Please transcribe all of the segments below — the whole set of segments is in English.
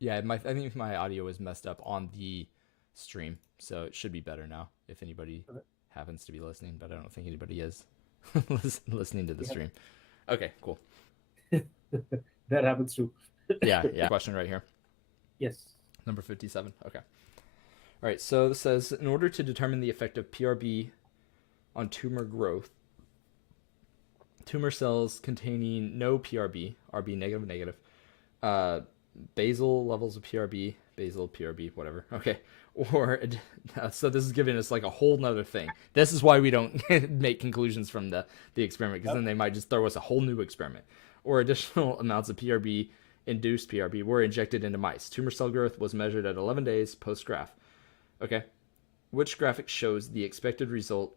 Yeah, I think my audio is messed up on the stream, so it should be better now if anybody Okay. happens to be listening, but I don't think anybody is listening to the Yeah. stream. Okay, cool. That happens too. Yeah, yeah. Question right here. Yes. Number 57. Okay. All right, so this says in order to determine the effect of PRB on tumor growth, tumor cells containing no PRB, RB negative negative, uh, basal levels of PRB, basal PRB, whatever. Okay, or so this is giving us like a whole nother thing. This is why we don't make conclusions from the experiment because Yep. then they might just throw us a whole new experiment. Or additional amounts of PRB, induced PRB, were injected into mice. Tumor cell growth was measured at 11 days post graph. Okay, which graphic shows the expected result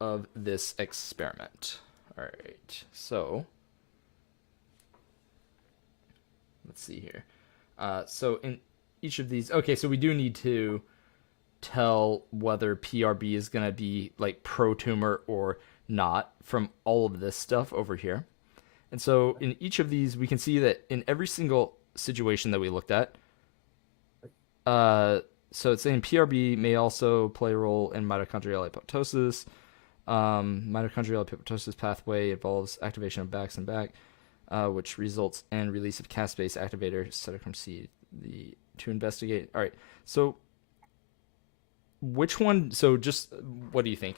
of this experiment? All right, so let's see here. So in each of these, okay, so we do need to tell whether PRB is going to be like pro tumor or not from all of this stuff over here. And so in each of these, we can see that in every single situation that we looked at, uh, so it's saying PRB may also play a role in mitochondrial apoptosis. Mitochondrial apoptosis pathway involves activation of BAX and BAC, which results in release of caspase activator cytochrome C. To investigate. All right. So which one? So just what do you think?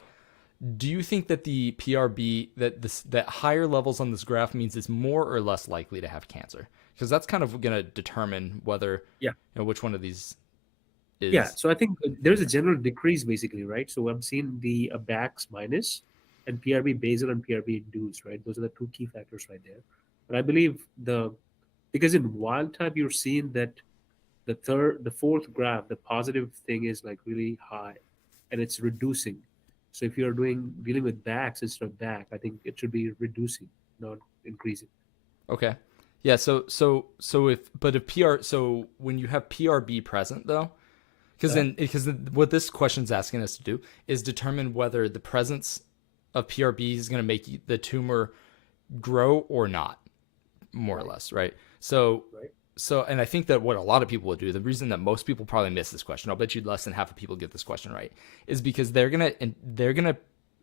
Do you think that the PRB that higher levels on this graph means it's more or less likely to have cancer? Because that's kind of going to determine whether Yeah. which one of these Yeah. is So I think there's a better. general decrease basically, right? So I'm seeing the BAX minus and PRB basal and PRB induced, right? Those are the two key factors right there. But I believe because in wild type you're seeing that the fourth graph, the positive thing is like really high, and it's reducing. So if you're dealing with BAX instead of BAC, I think it should be reducing, not increasing. Okay. Yeah. So if PR so when you have PRB present though, Uh, because what this question's asking us to do is determine whether the presence of PRB is going to make the tumor grow or not, more or right, less, right? So right, and I think that what a lot of people would do, the reason that most people probably miss this question, I'll bet you less than half of people get this question right, is because they're gonna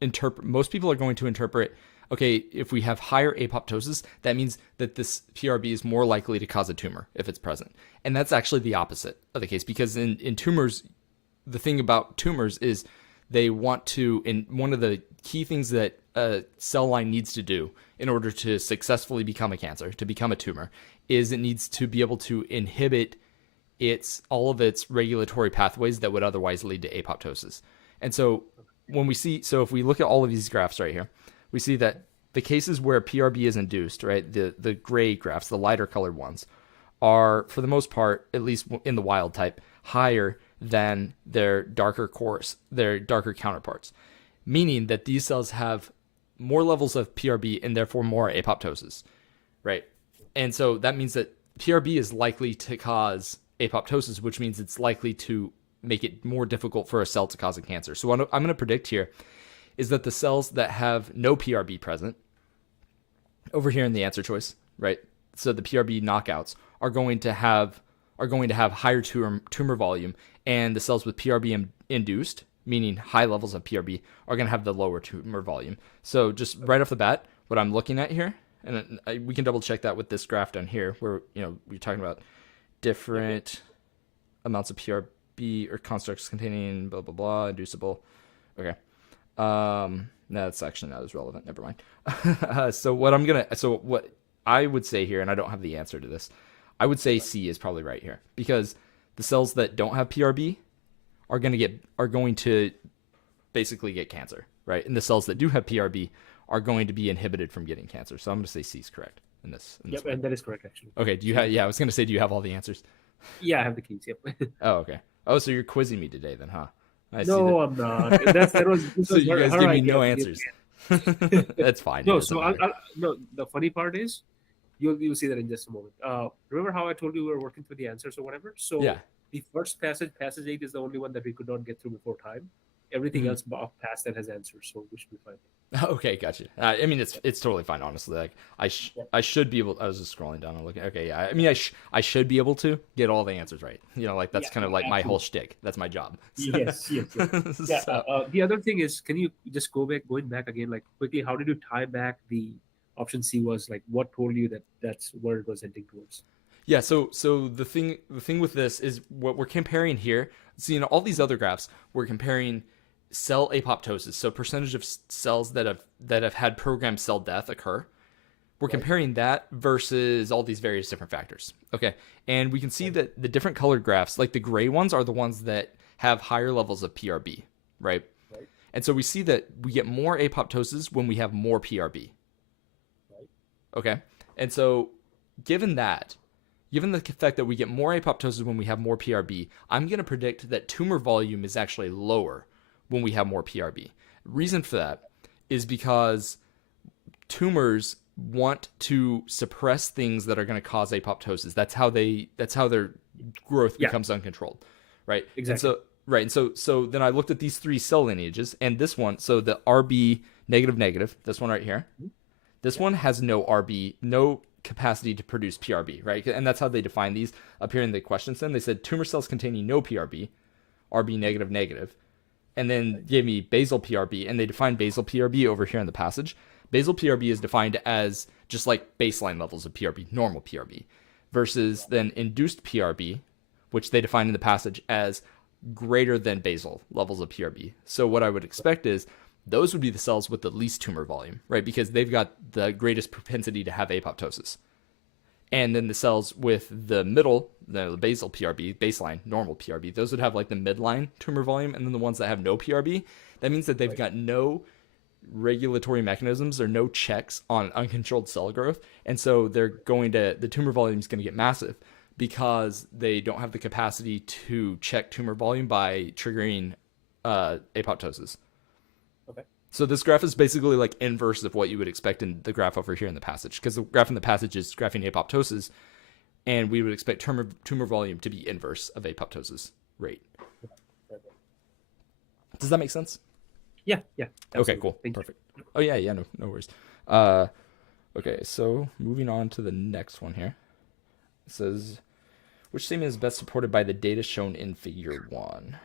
interpret. Most people are going to interpret. Okay, if we have higher apoptosis, that means that this PRB is more likely to cause a tumor if it's present, and that's actually the opposite of the case because in tumors, the thing about tumors is they want to, and one of the key things that a cell line needs to do in order to successfully become a cancer, to become a tumor, is it needs to be able to inhibit all of its regulatory pathways that would otherwise lead to apoptosis. And so if we look at all of these graphs right here, we see that the cases where PRB is induced, right, the gray graphs, the lighter colored ones, are for the most part, at least in the wild type, higher than their darker counterparts, meaning that these cells have more levels of PRB and therefore more apoptosis, right? And so that means that PRB is likely to cause apoptosis, which means it's likely to make it more difficult for a cell to cause a cancer. So what I'm going to predict here is that the cells that have no PRB present over here in the answer choice, right? So the PRB knockouts are going to have higher tumor volume, and the cells with PRB induced, meaning high levels of PRB, are going to have the lower tumor volume. So just right off the bat, what I'm looking at here, and we can double check that with this graph down here, where we're talking about yep, yep. different amounts of PRB or constructs containing blah blah blah inducible. Okay. No, that's actually not as relevant. Never mind. So what I would say here, and I don't have the answer to this, I would say C is probably right here because the cells that don't have PRB are going to basically get cancer, right? And the cells that do have PRB are going to be inhibited from getting cancer. So I'm going to say C is correct in this Yep, one. and that is correct actually. Okay. Do you So have? Yeah, I was going to say, do you have all the answers? yeah, I have the keys. Yep. Oh, okay. Oh, so you're quizzing me today, then, huh? I see that. No, I'm not. This So was you guys her give me idea no to give answers. me. That's fine. It No, doesn't so matter. no. The funny part is, you'll see that in just a moment. Remember how I told you we were working through the answers or whatever? Yeah. So the first passage eight, is the only one that we could not get through before time. Everything Mhm. else past that has answers, so we should be fine. Okay, gotcha. I mean, it's totally fine, honestly. Like, Yeah. I should be able. I was just scrolling down and looking. Okay, yeah. I mean, I should be able to get all the answers right. Like Yeah, that's kind yeah, of like my whole absolutely. shtick. That's my job. Yes, yes, yes. Yeah. So The other thing is, can you just going back again, like quickly? How did you tie back the option C was like? What told you that that's where it was heading towards? yeah, so the thing with this is what we're comparing here. See, in all these other graphs, we're comparing cell apoptosis, so percentage of cells that have had programmed cell death occur. We're Right, comparing that versus all these various different factors. Okay. And we can see right, that the different colored graphs, like the gray ones, are the ones that have higher levels of PRB, right? right, And so we see that we get more apoptosis when we have more PRB. right, Okay. And so, given that, given the fact that we get more apoptosis when we have more PRB, I'm going to predict that tumor volume is actually lower when we have more PRB. Reason for that is because tumors want to suppress things that are going to cause apoptosis. That's how their growth yeah, becomes uncontrolled, right? And exactly. so right, and so then I looked at these three cell lineages, and this one, so the RB negative negative, this one right here, Mhm. this Yeah, one has no RB, no capacity to produce PRB, right? And that's how they define these up here in the question. Then they said tumor cells containing no PRB, RB mhm, negative negative, and then right, gave me basal PRB, and they define basal PRB over here in the passage. Basal PRB is defined as just like baseline levels of PRB, normal PRB, versus then induced PRB, which they define in the passage as greater than basal levels of PRB. So what I would expect is those would be the cells with the least tumor volume, right? Because they've got the greatest propensity to have apoptosis. And then the cells with the middle, the basal PRB, baseline, normal PRB, those would have like the midline tumor volume. And then the ones that have no PRB, that means that they've right, got no regulatory mechanisms or no checks on uncontrolled cell growth. And so the tumor volume is going to get massive because they don't have the capacity to check tumor volume by triggering apoptosis. okay, So this graph is basically like inverse of what you would expect in the graph over here in the passage, because the graph in the passage is graphing apoptosis, and we would expect tumor volume to be inverse of apoptosis rate. right, right. Does that make sense? Yeah, yeah, Okay, absolutely. cool, Thank you. perfect. Oh yeah, yeah, no worries. Uh, okay, so moving on to the next one here. It says, which statement is best supported by the data shown in Figure One?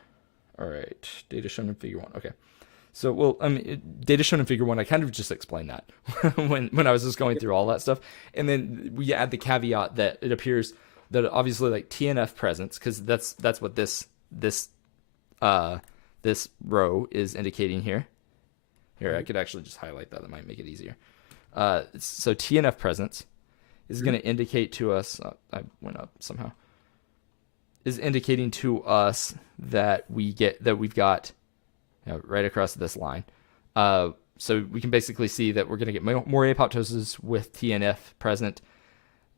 All right, data shown in Figure One. Okay. So, well, I mean, data shown in Figure One, I kind of just explained that when I was just going Yep. through all that stuff, and then we add the caveat that it appears that obviously like TNF presence, because that's what this uh this row is indicating here. Here, I Mhm, could actually just highlight that. That might make it easier. So TNF presence is mhm, going to indicate to us. I went up somehow. Is indicating to us that we've got right across this line. So we can basically see that we're going to get more apoptosis with TNF present.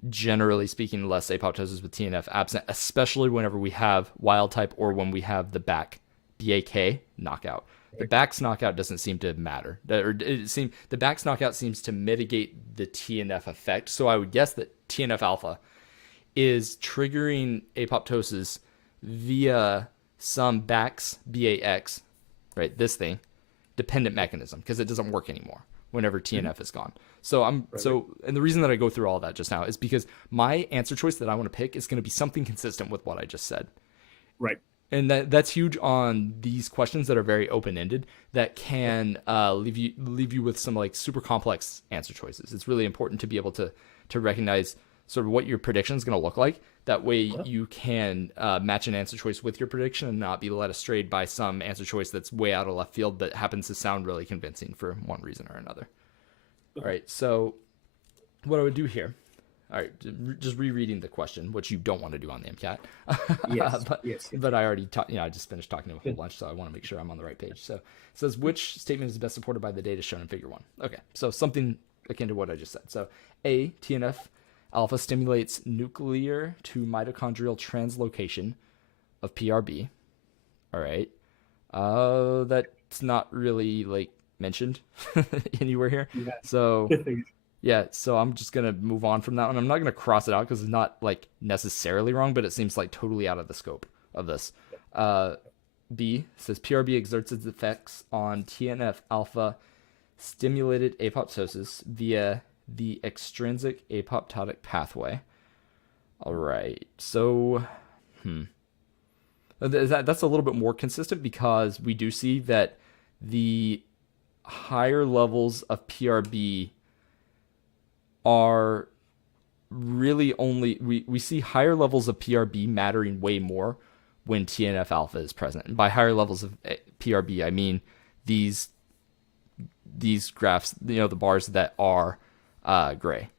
Generally speaking, less apoptosis with TNF absent, especially whenever we have wild type or when we have the BAK knockout. The right, BAK's knockout doesn't seem to matter. The BAK's knockout seems to mitigate the TNF effect. So I would guess that TNF alpha is triggering apoptosis via some BAX, right? This thing, dependent mechanism, because it doesn't work anymore whenever mhm, TNF is gone. So right, right, and the reason that I go through all that just now is because my answer choice that I want to pick is going to be something consistent with what I just said. right. And that's huge on these questions that are very open ended that Yep. can leave you with some like super complex answer choices. It's really important to be able to recognize sort of what your prediction is going to look like. That way Uh-huh. you can match an answer choice with your prediction and not be led astray by some answer choice that's way out of left field but happens to sound really convincing for one reason or another. All Okay. right, so what I would do here, all right, just rereading the question, which you don't want to do on the MCAT, Yes, but yes, yes. but I already I just finished talking to a whole bunch, so I want to make sure I'm on the right page. So it says which statement is best supported by the data shown in Figure One. Okay, so something akin to what I just said. So A, TNF alpha stimulates nuclear to mitochondrial translocation of PRB. All right, that's not really like mentioned anywhere here. So Yeah. yeah, so I'm just gonna move on from that one. I'm not gonna cross it out because it's not like necessarily wrong, but it seems like totally out of the scope of this. Uh, B says PRB exerts its effects on TNF alpha stimulated apoptosis via the extrinsic apoptotic pathway. All right. So, that's a little bit more consistent because we do see that the higher levels of PRB are really only we see higher levels of PRB mattering way more when TNF alpha is present. And by higher levels of PRB, I mean these graphs, the bars that are gray.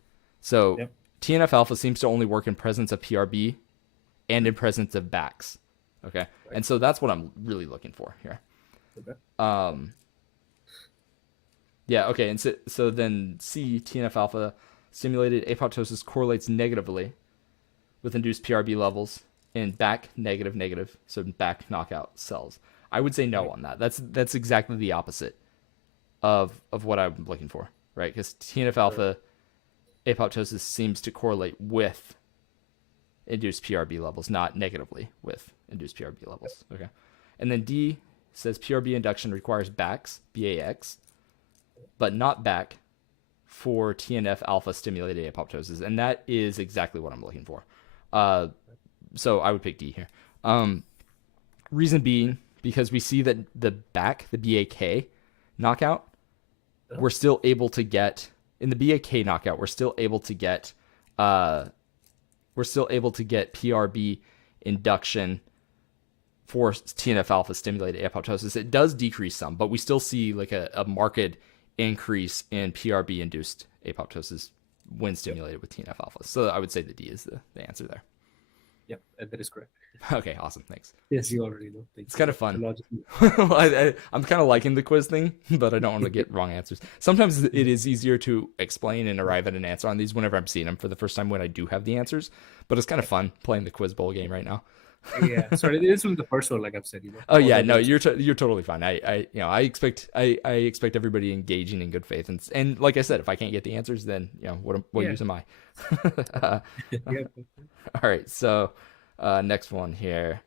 So Yep. TNF alpha seems to only work in presence of PRB and in presence of BACs. Okay. Right. And so that's what I'm really looking for here. Okay. Yeah, okay. And so then C, TNF alpha stimulated apoptosis correlates negatively with induced PRB levels in BAC negative, so BAC knockout cells. I would say no on that. That's exactly the opposite of what I'm looking for, right? Because TNF alpha apoptosis seems to correlate with induced PRB levels, not negatively with induced PRB levels. Okay. And then D says PRB induction requires BAX, but not BAC for TNF alpha stimulated apoptosis. And that is exactly what I'm looking for. So I would pick D here. Reason being, because we see that the BAC, the BAK knockout, we're still able to get, in the BAK knockout, we're still able to get PRB induction for TNF alpha stimulated apoptosis. It does decrease some, but we still see like a marked increase in PRB induced apoptosis when stimulated with TNF alpha. So I would say the D is the answer there. Yep, and that is correct. Okay, awesome. Thanks. Yes, you already know. It's kind of fun. I'm kind of liking the quiz thing, but I don't want to get wrong answers. Sometimes it is easier to explain and arrive at an answer on these whenever I'm seeing them for the first time when I do have the answers. But it's kind of fun playing the quiz bowl game right now. Yeah, sorry, this was the first one, like I've said. Oh yeah, no, you're totally fine. I expect everybody engaging in good faith, and like I said, if I can't get the answers, then what use am I? Yeah. All right, so next one here.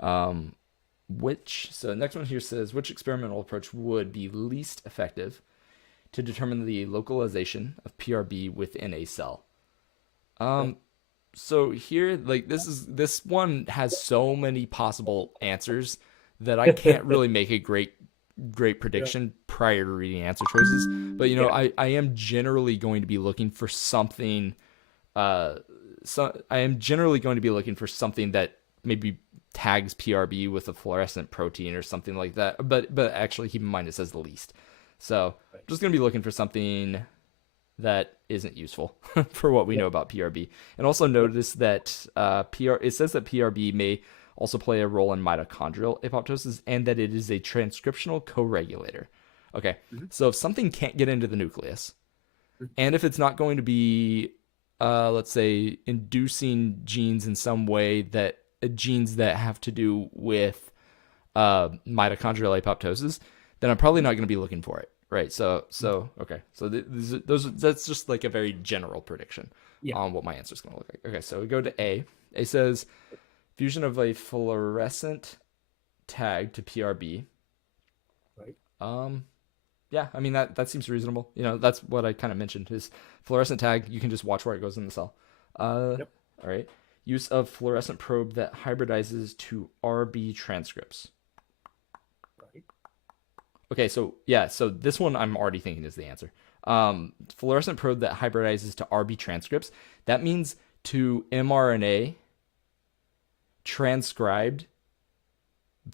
Next one here says, which experimental approach would be least effective to determine the localization of PRB within a cell? So here, like this one has so many possible answers that I can't really make a great prediction prior to reading answer choices. But I am generally going to be looking for something. I am generally going to be looking for something that maybe tags PRB with a fluorescent protein or something like that. But actually, keep in mind it says the least. So I'm just going to be looking for something that isn't useful for what we know about PRB. And also notice that it says that PRB may also play a role in mitochondrial apoptosis and that it is a transcriptional co-regulator. Okay, so if something can't get into the nucleus, and if it's not going to be, let's say, inducing genes in some way that genes that have to do with mitochondrial apoptosis, then I'm probably not going to be looking for it. Right. So okay. So that's just like a very general prediction on what my answer is going to look like. Okay. So we go to A. A says fusion of a fluorescent tag to PRB. Right. Yeah. I mean that seems reasonable. That's what I kind of mentioned is fluorescent tag. You can just watch where it goes in the cell. All right. Use of fluorescent probe that hybridizes to RB transcripts. Okay, so this one I'm already thinking is the answer. Fluorescent probe that hybridizes to RB transcripts. That means to mRNA transcribed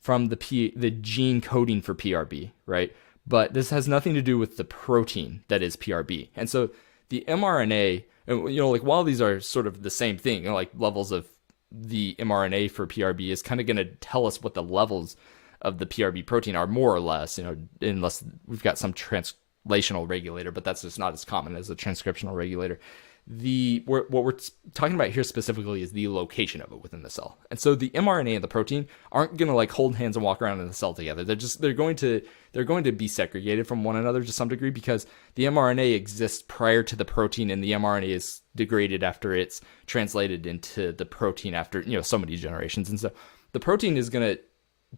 from the gene coding for PRB, right? But this has nothing to do with the protein that is PRB. And so the mRNA, like while these are sort of the same thing, like levels of the mRNA for PRB is kind of going to tell us what the levels of the PRB protein are more or less, unless we've got some translational regulator, but that's just not as common as a transcriptional regulator. What we're talking about here specifically is the location of it within the cell. And so the mRNA and the protein aren't going to like hold hands and walk around in the cell together. They're going to be segregated from one another to some degree because the mRNA exists prior to the protein and the mRNA is degraded after it's translated into the protein after, so many generations. And so the protein is going to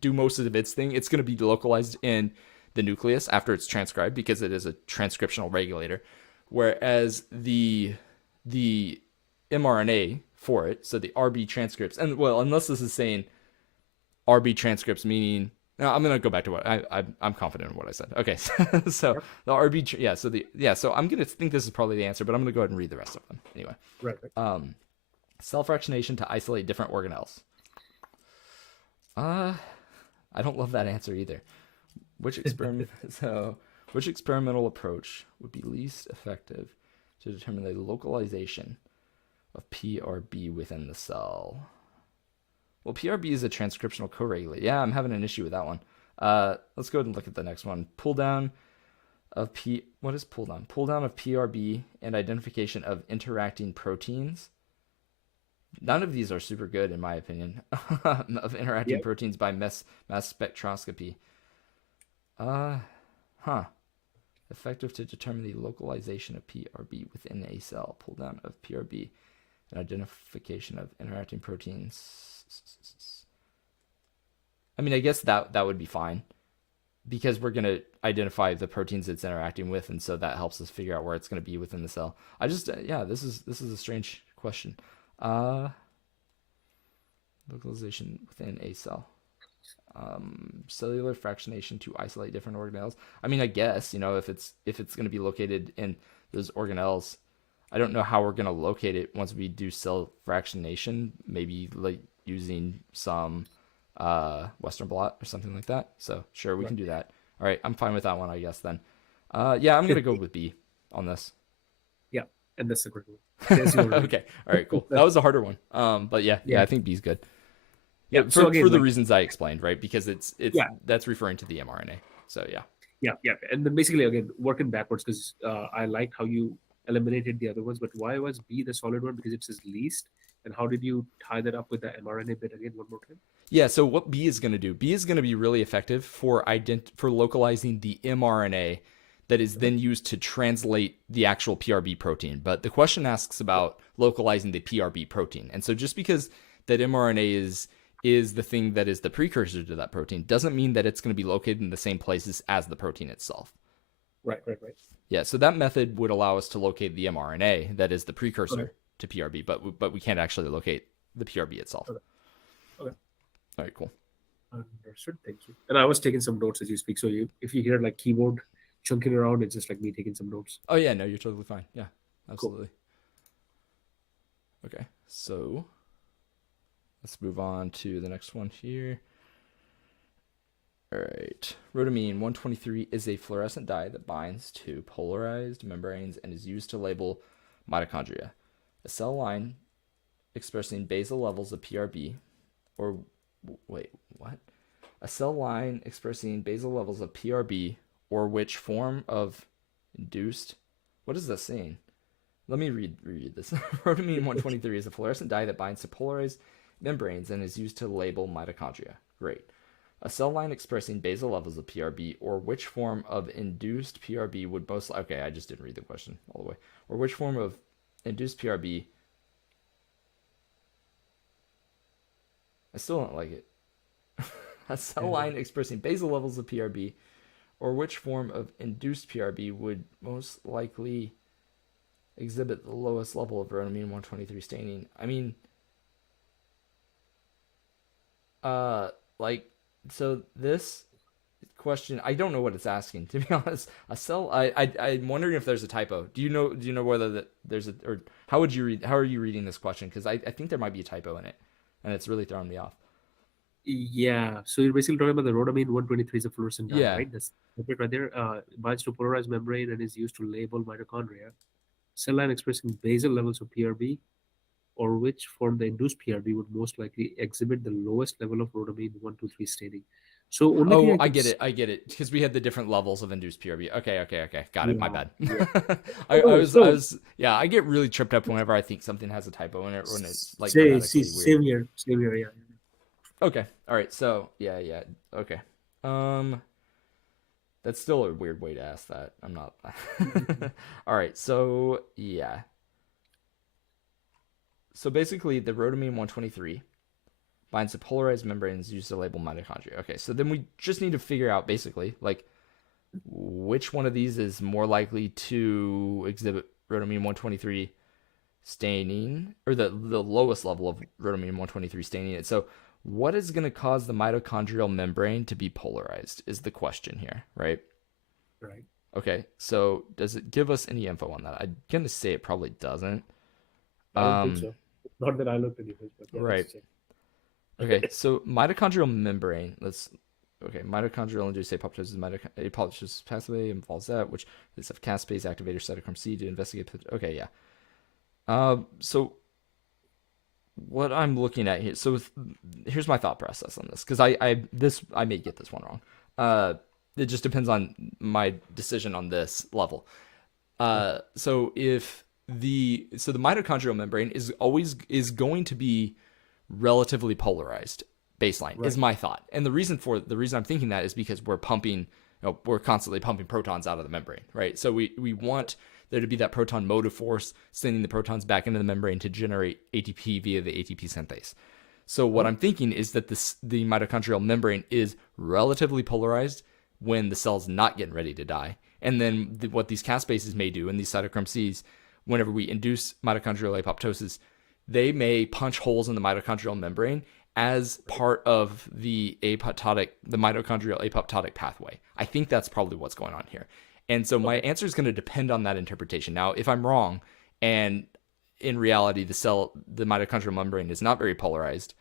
do most of its thing. It's going to be localized in the nucleus after it's transcribed because it is a transcriptional regulator, whereas the mRNA for it, so the RB transcripts, and well, unless this is saying RB transcripts meaning, no, I'm gonna go back to what I'm confident in what I said. Okay, so Yep. the so I'm gonna think this is probably the answer, but I'm gonna go ahead and read the rest of them anyway. Right. Cell fractionation to isolate different organelles. I don't love that answer either. Which experimental approach would be least effective to determine the localization of PRB within the cell? Well, PRB is a transcriptional co-regulator. Yeah, I'm having an issue with that one. Let's go ahead and look at the next one. What is pull down? Pull down of PRB and identification of interacting proteins. None of these are super good, in my opinion, of interacting proteins by mass spectroscopy. Effective to determine the localization of PRB within a cell. Pull down of PRB and identification of interacting proteins. I mean, I guess that would be fine because we're going to identify the proteins it's interacting with, and so that helps us figure out where it's going to be within the cell. This is a strange question. Localization within a cell. Cellular fractionation to isolate different organelles. I mean, I guess, if it's going to be located in those organelles, I don't know how we're going to locate it once we do cell fractionation, maybe like using some Western blot or something like that. So sure, we can do that. All right, I'm fine with that one, I guess then. I'm going to go with B on this. Yeah, and that's a great one. Okay, all right, cool. That was a harder one. But yeah, I think B's good. Yeah, for the reasons I explained, right? Because it's that's referring to the mRNA. So yeah. Yeah, and then basically again working backwards because I liked how you eliminated the other ones, but why was B the solid one? Because it says least, and how did you tie that up with the mRNA bit again one more time? Yeah, so what B is going to do? B is going to be really effective for localizing the mRNA that is then used to translate the actual PRB protein. But the question asks about localizing the PRB protein, and so just because that mRNA is the thing that is the precursor to that protein doesn't mean that it's going to be located in the same places as the protein itself. Right. Yeah, so that method would allow us to locate the mRNA that is the precursor to PRB, but we can't actually locate the PRB itself. Okay. All right, cool. Understood. Thank you. And I was taking some notes as you speak. So if you hear like keyboard chunking around, it's just like me taking some notes. Oh yeah, no, you're totally fine. Yeah, absolutely. Cool. Okay, so let's move on to the next one here. All right. Rhodamine 123 is a fluorescent dye that binds to polarized membranes and is used to label mitochondria. A cell line expressing basal levels of PRB, or wait, what? A cell line expressing basal levels of PRB, or which form of induced. What is that saying? Let me read this. Rhodamine 123 is a fluorescent dye that binds to polarized membranes and is used to label mitochondria. Great. A cell line expressing basal levels of PRB, or which form of induced PRB would most... Okay, I just didn't read the question all the way. Or which form of induced PRB... I still don't like it. A cell line expressing basal levels of PRB, or which form of induced PRB would most likely exhibit the lowest level of rhodamine 123 staining. I mean... So this question, I don't know what it's asking, to be honest. A cell, I'm wondering if there's a typo. Do you know whether there's or how are you reading this question? Because I think there might be a typo in it, and it's really throwing me off. Yeah, so you're basically talking about the rhodamine 123 is a fluorescent dye, right? That's right there. Binds to polarized membrane and is used to label mitochondria. Cell line expressing basal levels of PRB, or which form the induced PRB would most likely exhibit the lowest level of rhodamine 123 staining. So only I get it, because we had the different levels of induced PRB. Okay, got it. My bad. Yeah. I get really tripped up whenever I think something has a typo in it when it's like same here, yeah. Okay, all right. So yeah, okay. That's still a weird way to ask that. I'm not. All right, so yeah. So basically, the rhodamine 123 binds to polarized membranes used to label mitochondria. Okay, so then we just need to figure out basically, like, which one of these is more likely to exhibit rhodamine 123 staining, or the lowest level of rhodamine 123 staining? And so what is going to cause the mitochondrial membrane to be polarized is the question here, right? Right. Okay, so does it give us any info on that? I'm going to say it probably doesn't. I don't think Um, so. Not that I looked anyways, but yeah, right. let's check. Okay, so mitochondrial membrane, mitochondrial induced apoptosis, apoptosis pathway involves that, which is of caspase activator cytochrome C to investigate. Okay, yeah. So what I'm looking at here, here's my thought process on this, because I may get this one wrong. It just depends on my decision on this level. So the mitochondrial membrane is going to be relatively polarized baseline Right. is my thought. And the reason I'm thinking that is because we're constantly pumping protons out of the membrane, right? So we want there to be that proton motive force sending the protons back into the membrane to generate ATP via the ATP synthase. So what I'm thinking is that the mitochondrial membrane is relatively polarized when the cell's not getting ready to die. And then what these caspases may do, and these cytochrome Cs, whenever we induce mitochondrial apoptosis, they may punch holes in the mitochondrial membrane as part of the mitochondrial apoptotic pathway. I think that's probably what's going on here. And so my answer is going to depend on that interpretation. Now, if I'm wrong, and in reality the mitochondrial membrane is not very polarized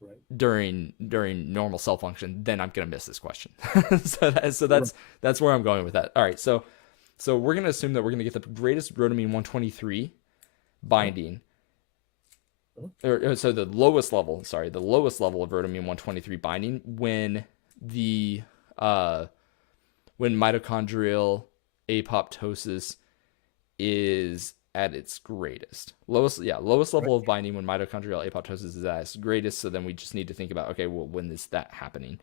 Right. during normal cell function, then I'm going to miss this question. so Right. that's where I'm going with that. All right, so we're going to assume that we're going to get the greatest rhodamine 123 binding, so the lowest level of rhodamine 123 binding when mitochondrial apoptosis is at its greatest. Lowest level of binding when mitochondrial apoptosis is at its greatest. So then we just need to think about, okay, well, when is that happening?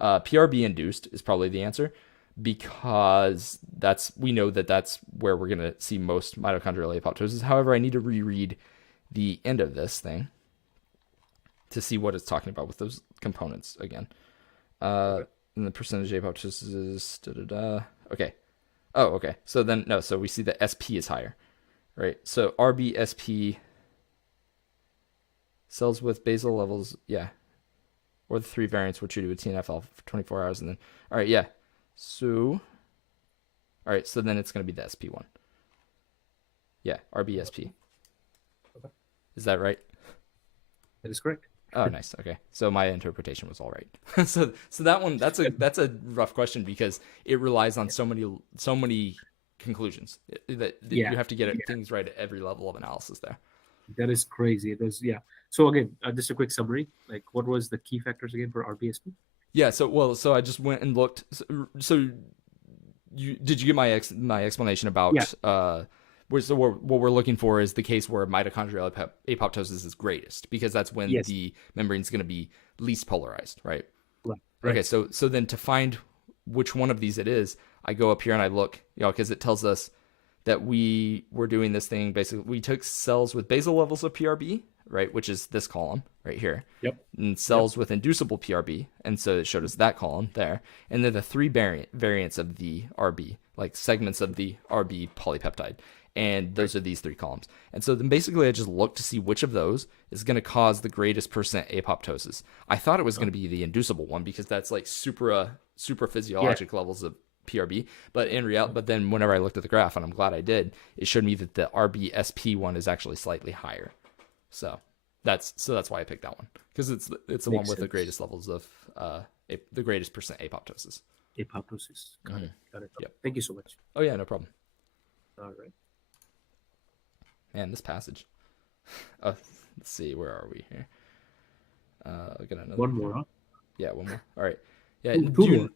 PRB induced is probably the answer, because we know that that's where we're going to see most mitochondrial apoptosis. However, I need to reread the end of this thing to see what it's talking about with those components again. And the percentage apoptosis is okay. Oh, okay. So then no, so we see that SP is higher, right? So RBSP cells with basal levels, yeah, or the three variants were treated with TNF-alpha for 24 hours, and then all right, yeah. So all right, so then it's going to be the SP one. Yeah, RBSP. Okay. Is that right? That is correct. Oh, nice. Okay, so my interpretation was all right. so that one, that's a rough question because it relies on so many conclusions that Yeah. you have to get things right at every level of analysis there. That is crazy. It is, yeah. So again, just a quick summary. Like, what was the key factors again for RBSP? Yeah. So I just went and looked. So did you get my explanation about Yeah. what we're looking for is the case where mitochondrial apoptosis is greatest, because that's when Yes. the membrane is going to be least polarized, right? Right. Okay, so then to find which one of these it is, I go up here and I look, because it tells us that we were doing this thing. Basically, we took cells with basal levels of PRB, right, which is this column right here, Yep. and cells with inducible PRB, and so it showed us that column there, and then the three variants of the RB, like segments of the RB polypeptide, and those are these three columns. And so then basically I just looked to see which of those is going to cause the greatest percent apoptosis. I thought it was going to be the inducible one because that's like super physiologic levels of PRB, but in reality, but then whenever I looked at the graph, and I'm glad I did, it showed me that the RBSP one is actually slightly higher. So that's why I picked that one, because it's the Makes one with the sense. greatest levels of the greatest percent apoptosis. Apoptosis. Got it. Got it. Yep. Thank you so much. Oh yeah, no problem. All right. Man, this passage. Oh, let's see, where are we here? I'll get another One more, huh? Yeah, one more. All right. Yeah. Two more.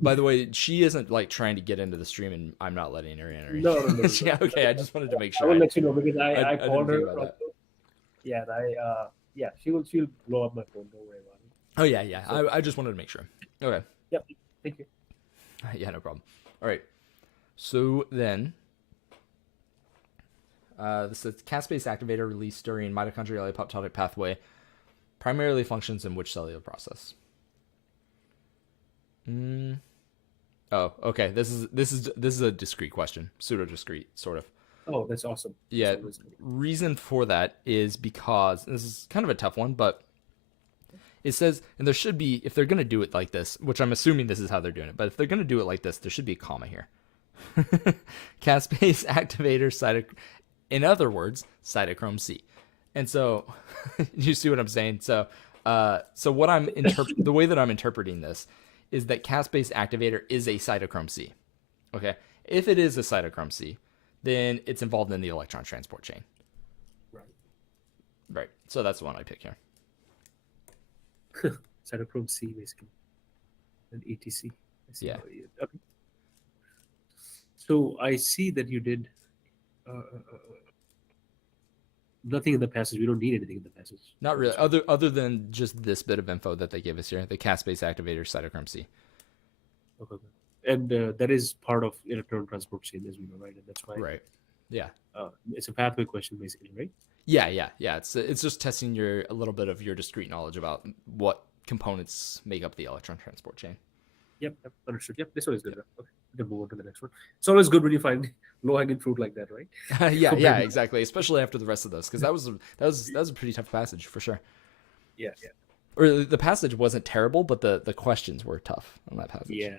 By the way, she isn't like trying to get into the stream, and I'm not letting her in. Or No. yeah. Okay. I just wanted to make I sure. will let you know because I I called didn't her. think about that. Yeah, and yeah, she'll blow up my phone. Don't worry about it. Oh yeah. So, I just wanted to make sure. Okay. Yep. Thank you. Yeah, no problem. All right. So then, this is caspase activator released during mitochondrial apoptotic pathway. Primarily functions in which cellular process? Oh, okay. This is a discrete question, pseudo discrete, sort of. Oh, that's awesome. That's Yeah. always good. Reason for that is because this is kind of a tough one, but it says, and there should be, if they're going to do it like this, which I'm assuming this is how they're doing it, but if they're going to do it like this, there should be a comma here. Caspase activator in other words, cytochrome C. And so, you see what I'm saying? So, what the way that I'm interpreting this is that caspase activator is a cytochrome C. Okay, if it is a cytochrome C, then it's involved in the electron transport chain. Right. Right. So that's the one I pick here. Cytochrome C basically, and ETC. I see Yeah. Okay. So I see that you did nothing in the passage. We don't need anything in the passage. Not really, other than just this bit of info that they give us here, the caspase activator cytochrome C. Okay. And that is part of electron transport chain, as we know, right? And that's why Right. Yeah. it's a pathway question, basically, right? Yeah. It's just testing a little bit of your discrete knowledge about what components make up the electron transport chain. Yep, understood. Yep, this one is good enough. Okay, we can move on to the next one. It's always good when you find low-hanging fruit like that, right? yeah, exactly. Especially after the rest of those, because that was a pretty tough passage for sure. Yeah. Or the passage wasn't terrible, but the questions were tough on that passage. Yeah.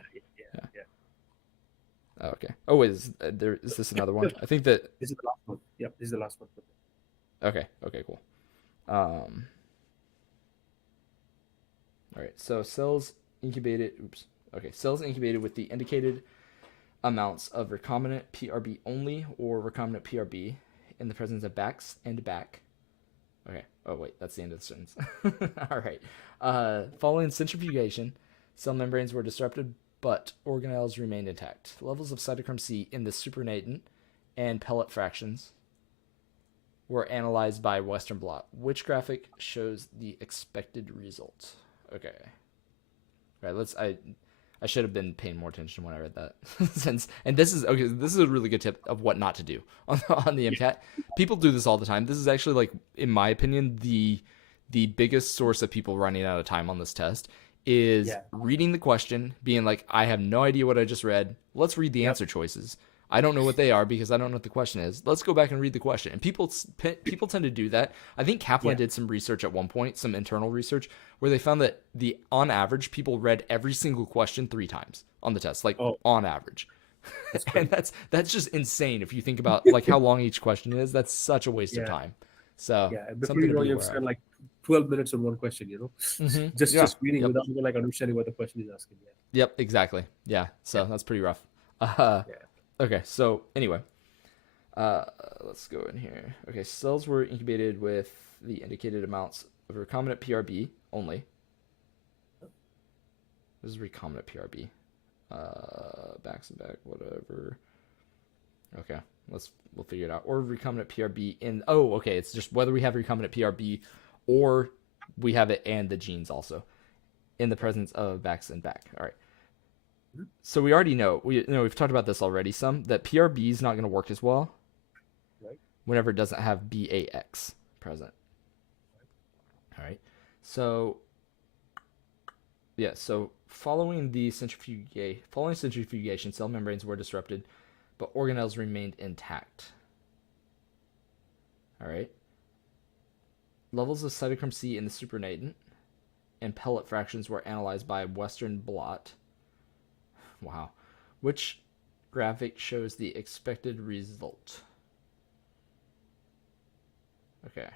Oh, okay. Oh, wait, is this another one? I think that. This is the last one. Yep, this is the last one. Okay, cool. All right, so cells incubated with the indicated amounts of recombinant PRB only or recombinant PRB in the presence of backs and back. Okay. Oh, wait, that's the end of the sentence. All right. Following centrifugation, cell membranes were disrupted, but organelles remained intact. Levels of cytochrome C in the supernatant and pellet fractions were analyzed by Western blot. Which graphic shows the expected result? Okay. All right, I should have been paying more attention when I read that. This is a really good tip of what not to do on the MCAT. People do this all the time. This is actually, like, in my opinion, the biggest source of people running out of time on this test is reading the question, being like, I have no idea what I just read. Let's read the answer choices. I don't know what they are because I don't know what the question is. Let's go back and read the question. And people tend to do that. I think Kaplan did some research at one point, some internal research, where they found that on average, people read every single question 3 times on the test, like on average. And that's just insane if you think about like how long each question is. That's such a waste of time. So before you know, you've spent like 12 minutes on one question, just reading without even like understanding what the question is asking. Yep, exactly. Yeah, so that's pretty rough. Okay, so anyway, let's go in here. Okay, cells were incubated with the indicated amounts of recombinant PRB only. This is recombinant PRB. Backs and back, whatever. Okay, we'll figure it out. Or recombinant PRB it's just whether we have recombinant PRB or we have it and the genes also in the presence of backs and back. All right. So we already know, we've talked about this already that PRB is not going to work as well whenever it doesn't have BAX present. All right. So following centrifugation, cell membranes were disrupted, but organelles remained intact. All right. Levels of cytochrome C in the supernatant and pellet fractions were analyzed by Western blot. Wow. Which graphic shows the expected result? Okay.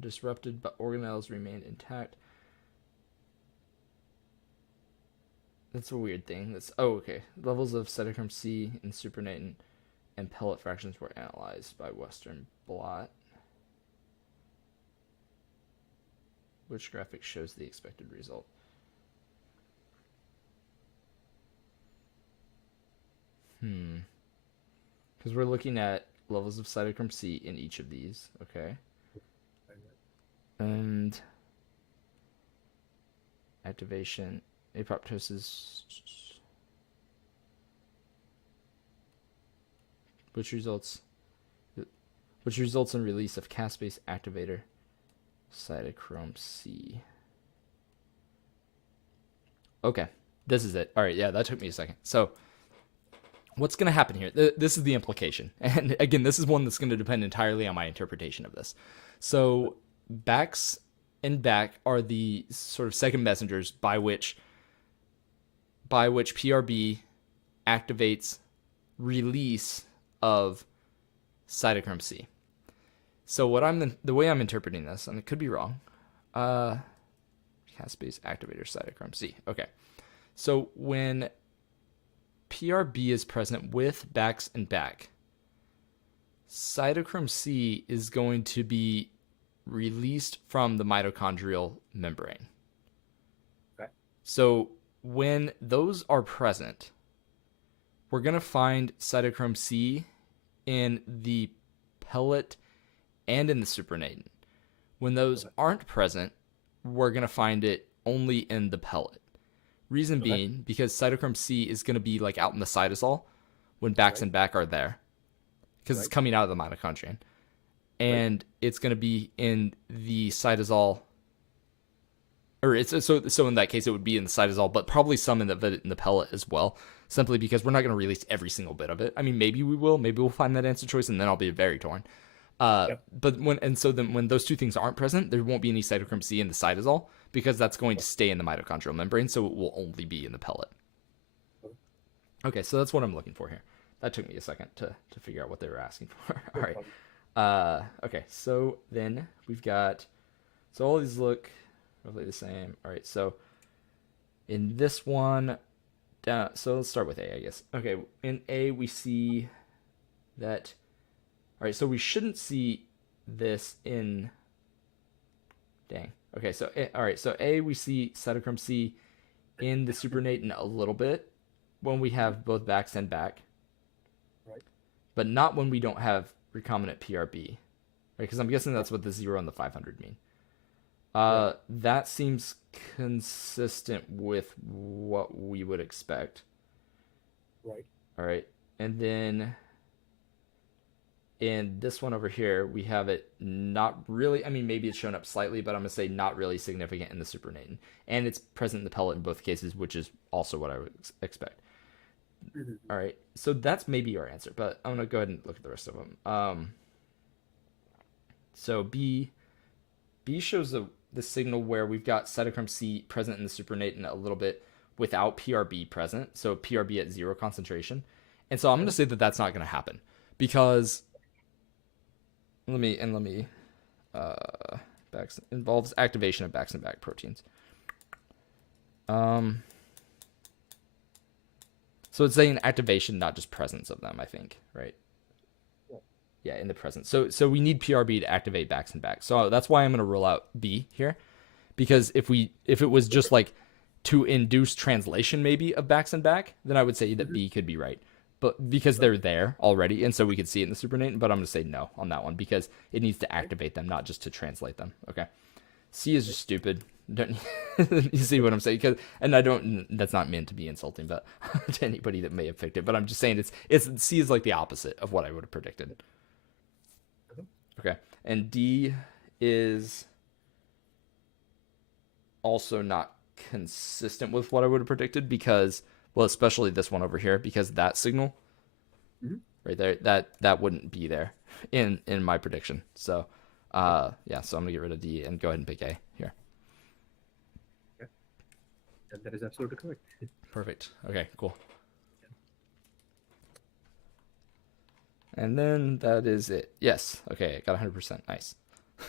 Disrupted, but organelles remained intact. That's a weird thing. Okay. Levels of cytochrome C in supernatant and pellet fractions were analyzed by Western blot. Which graphic shows the expected result? Because we're looking at levels of cytochrome C in each of these, okay? And activation, apoptosis, which results in release of caspase activator cytochrome C. Okay, this is it. All right, yeah, that took me a second. So what's going to happen here? This is the implication. And again, this is one that's going to depend entirely on my interpretation of this. So backs and back are the sort of second messengers by which PRB activates release of cytochrome C. So what the way I'm interpreting this, and it could be wrong, caspase activator cytochrome C. Okay. So when PRB is present with backs and back, cytochrome C is going to be released from the mitochondrial membrane. Okay. So when those are present, we're going to find cytochrome C in the pellet and in the supernatant. When those aren't present, we're going to find it only in the pellet. Reason being, because cytochrome C is going to be like out in the cytosol when backs and back are there, because it's coming out of the mitochondrion. And it's going to be in the cytosol, or it's so in that case it would be in the cytosol, but probably some in the pellet as well, simply because we're not going to release every single bit of it. I mean, maybe we will, maybe we'll find that answer choice, and then I'll be very torn. But when those two things aren't present, there won't be any cytochrome C in the cytosol, because that's going to stay in the mitochondrial membrane, so it will only be in the pellet. Okay, so that's what I'm looking for here. That took me a second to figure out what they were asking for. All right. Okay, so then we've got, so all these look roughly the same. All right, so in this one, so let's start with A, I guess. Okay, in A, we see that, all right, so we shouldn't see this in, dang. Okay, so all right, so A, we see cytochrome C in the supernatant a little bit when we have both backs and back, but not when we don't have recombinant PRB, right? Because I'm guessing that's what the 0 and the 500 mean. That seems consistent with what we would expect. Right. All right, and then in this one over here, we have it not really, I mean, maybe it's shown up slightly, but I'm going to say not really significant in the supernatant. And it's present in the pellet in both cases, which is also what I would expect. All right, so that's maybe your answer, but I'm going to go ahead and look at the rest of them. So B shows the signal where we've got cytochrome C present in the supernatant a little bit without PRB present, so PRB at 0 concentration. And so I'm going to say that that's not going to happen, because backs involves activation of backs and back proteins. So it's saying activation, not just presence of them, I think, right? Yeah, in the present. So we need PRB to activate backs and back. So that's why I'm going to rule out B here, because if it was just like to induce translation maybe of backs and back, then I would say that B could be right. But because they're there already, and so we could see it in the supernatant, but I'm going to say no on that one, because it needs to activate them, not just to translate them. Okay. C is just stupid. Don't you see what I'm saying? That's not meant to be insulting, but to anybody that may have picked it. But I'm just saying it's C is like the opposite of what I would have predicted. Okay. And D is also not consistent with what I would have predicted, because, well, especially this one over here, because that signal right there, that wouldn't be there in my prediction. So yeah, so I'm gonna get rid of D and go ahead and pick A here. Okay. And that is absolutely correct. Perfect. Okay, cool. And then that is it. Yes. Okay, I got 100%. Nice.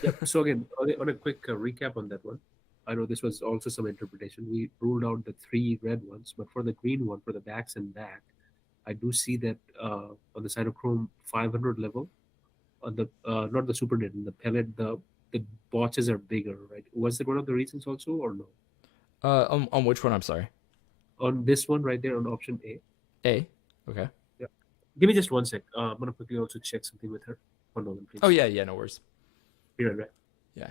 Yep. So again, on a quick recap on that one, I know this was also some interpretation. We ruled out the 3 red ones, but for the green one, for the backs and back, I do see that on the cytochrome 500 level, on the not the supernatant, the pellet, the botches are bigger, right? Was that one of the reasons also, or no? On which one? I'm sorry. On this one right there, on option A. A. Okay. Yeah. Give me just one sec. I'm gonna quickly also check something with her. One moment, please. Oh yeah, no worries. Be right back. Yeah.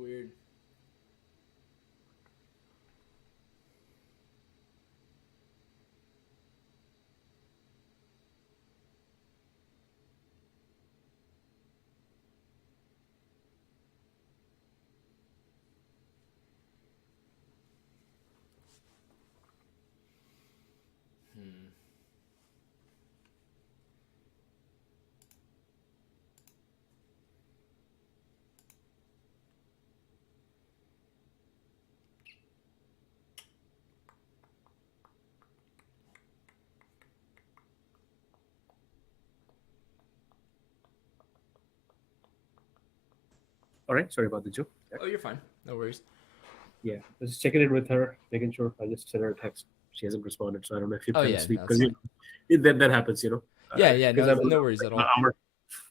Weird. Hmm. All right, sorry about the joke. Oh, you're fine. No worries. Yeah, I was just checking in with her, making sure. I just sent her a text. She hasn't responded, so I don't know if she Oh fell yeah, asleep no, it's because fine. that happens, Yeah, yeah, Because no, I'm no worries like at an all. hour.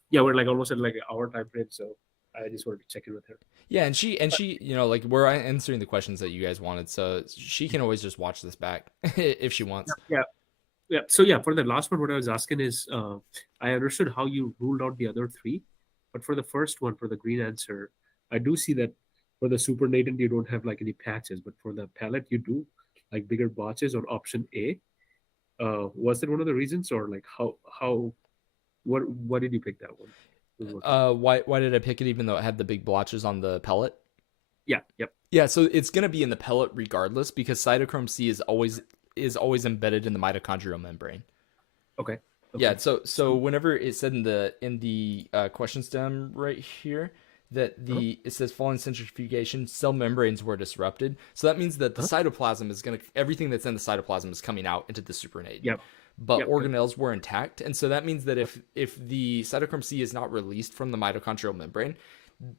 Yeah, we're like almost at like an hour time frame, so I just wanted to check in with her. Yeah, and she, like we're answering the questions that you guys wanted, so she can always just watch this back if she wants. Yeah, yeah. So yeah, for the last one, what I was asking is, I understood how you ruled out the other three, but for the first one, for the green answer, I do see that for the supernatant you don't have like any patches, but for the pellet you do, like bigger blotches on option A. Was that one of the reasons, or like how what did you pick that one? Was working. Why did I pick it even though it had the big blotches on the pellet? Yeah. Yep. Yeah, so it's gonna be in the pellet regardless because cytochrome C is always embedded in the mitochondrial membrane. Okay. Yeah, Okay. so So. whenever it said in the question stem right here that Uh-huh, it says following centrifugation, cell membranes were disrupted. So that means that the uh-huh. cytoplasm is gonna everything that's in the cytoplasm is coming out into the supernatant. Yep. But Yep. Yep. organelles were intact, and so that means that if the cytochrome C is not released from the mitochondrial membrane,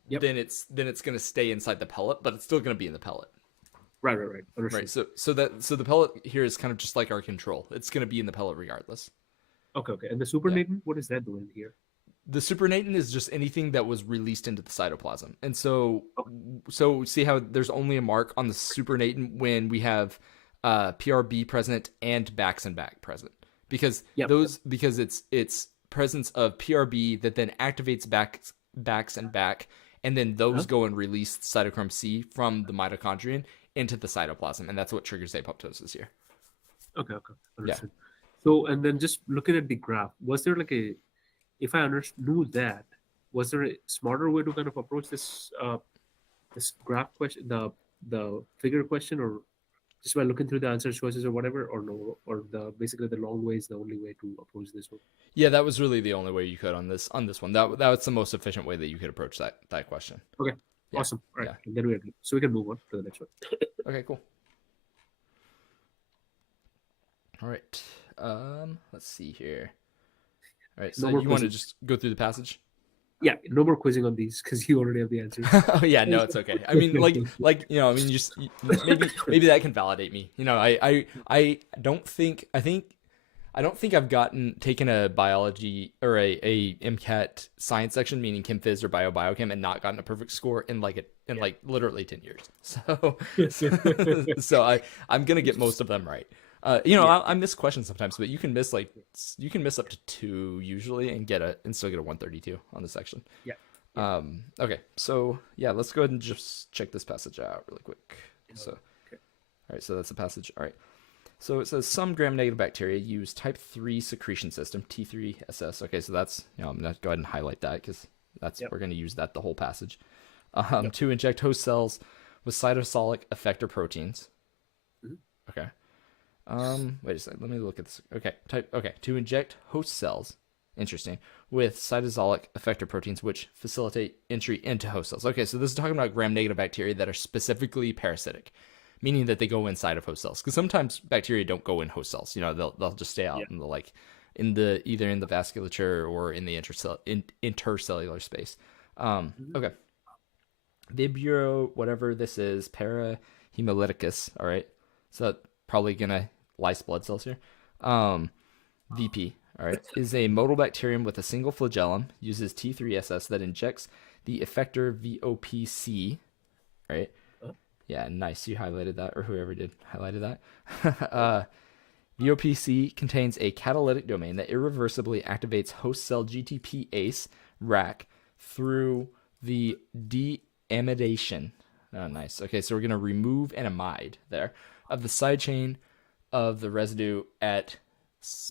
Yep. then it's gonna stay inside the pellet, but it's still gonna be in the pellet. Right. Right. Right. Right. Understood. So the pellet here is kind of just like our control. It's gonna be in the pellet regardless. Okay. Okay. And the Yeah. supernatant, what is that doing here? The supernatant is just anything that was released into the cytoplasm. And so Okay. so see how there's only a mark on the supernatant when we have PRB present and backs and back present. Yep. Yep. Because it's presence of PRB that then activates backs and back, and then Uh-huh. those go and release cytochrome C from the mitochondrion into the cytoplasm, and that's what triggers apoptosis here. Okay. Okay. Yeah. Understood. So, and then just looking at the graph, was there like if I knew that, was there a smarter way to kind of approach this graph question, the figure question, or just by looking through the answer choices or whatever, or no, or the basically the long way is the only way to approach this one? Yeah, that was really the only way you could on this one. That was the most efficient way that you could approach that question. Okay. Yeah. Awesome. All right. Yeah. And then we agree. So we can move on to the next one. Okay, cool. All right. Let's see here. All right, so No more you want to quizzing. just go through the passage? Yeah, no more quizzing on these because you already have the answers. Oh yeah, no, it's okay. I mean, I mean, just maybe that can validate me. I don't think I've taken a biology or a MCAT science section, meaning chem phys or biochem, and not gotten a perfect score in like literally 10 years. So I'm gonna get most of them right. Yeah. I miss questions sometimes, but you can miss up to two usually and still get a 132 on the section. Yeah. Yeah. Okay, so yeah, let's go ahead and just check this passage out really quick. So, Okay. all right, so that's the passage. All right. So it says some gram-negative bacteria use type 3 secretion system, T3SS. Okay, so that's, I'm going to go ahead and highlight that because Yep. we're going to use that the whole passage. Yep. To inject host cells with cytosolic effector proteins. Mhm. Okay. Wait a second. Let me look at this. Okay, to inject host cells, interesting, with cytosolic effector proteins which facilitate entry into host cells. Okay, so this is talking about gram-negative bacteria that are specifically parasitic, meaning that they go inside of host cells. Because sometimes bacteria don't go in host cells. They'll just stay out Yeah. in the either in the vasculature or in the intercellular space. Mhm. Okay. Vibrio, whatever this is, parahemolyticus. All right, so probably gonna lyse blood cells here. VP, all right, is a motile bacterium with a single flagellum, uses T3SS that injects the effector VOPC, right? Huh? Yeah, nice. You highlighted that, or whoever did highlighted that. VOPC contains a catalytic domain that irreversibly activates host cell GTP ACE rack through the deamidation. Oh, nice. Okay, so we're going to remove an amide there of the side chain of the residue at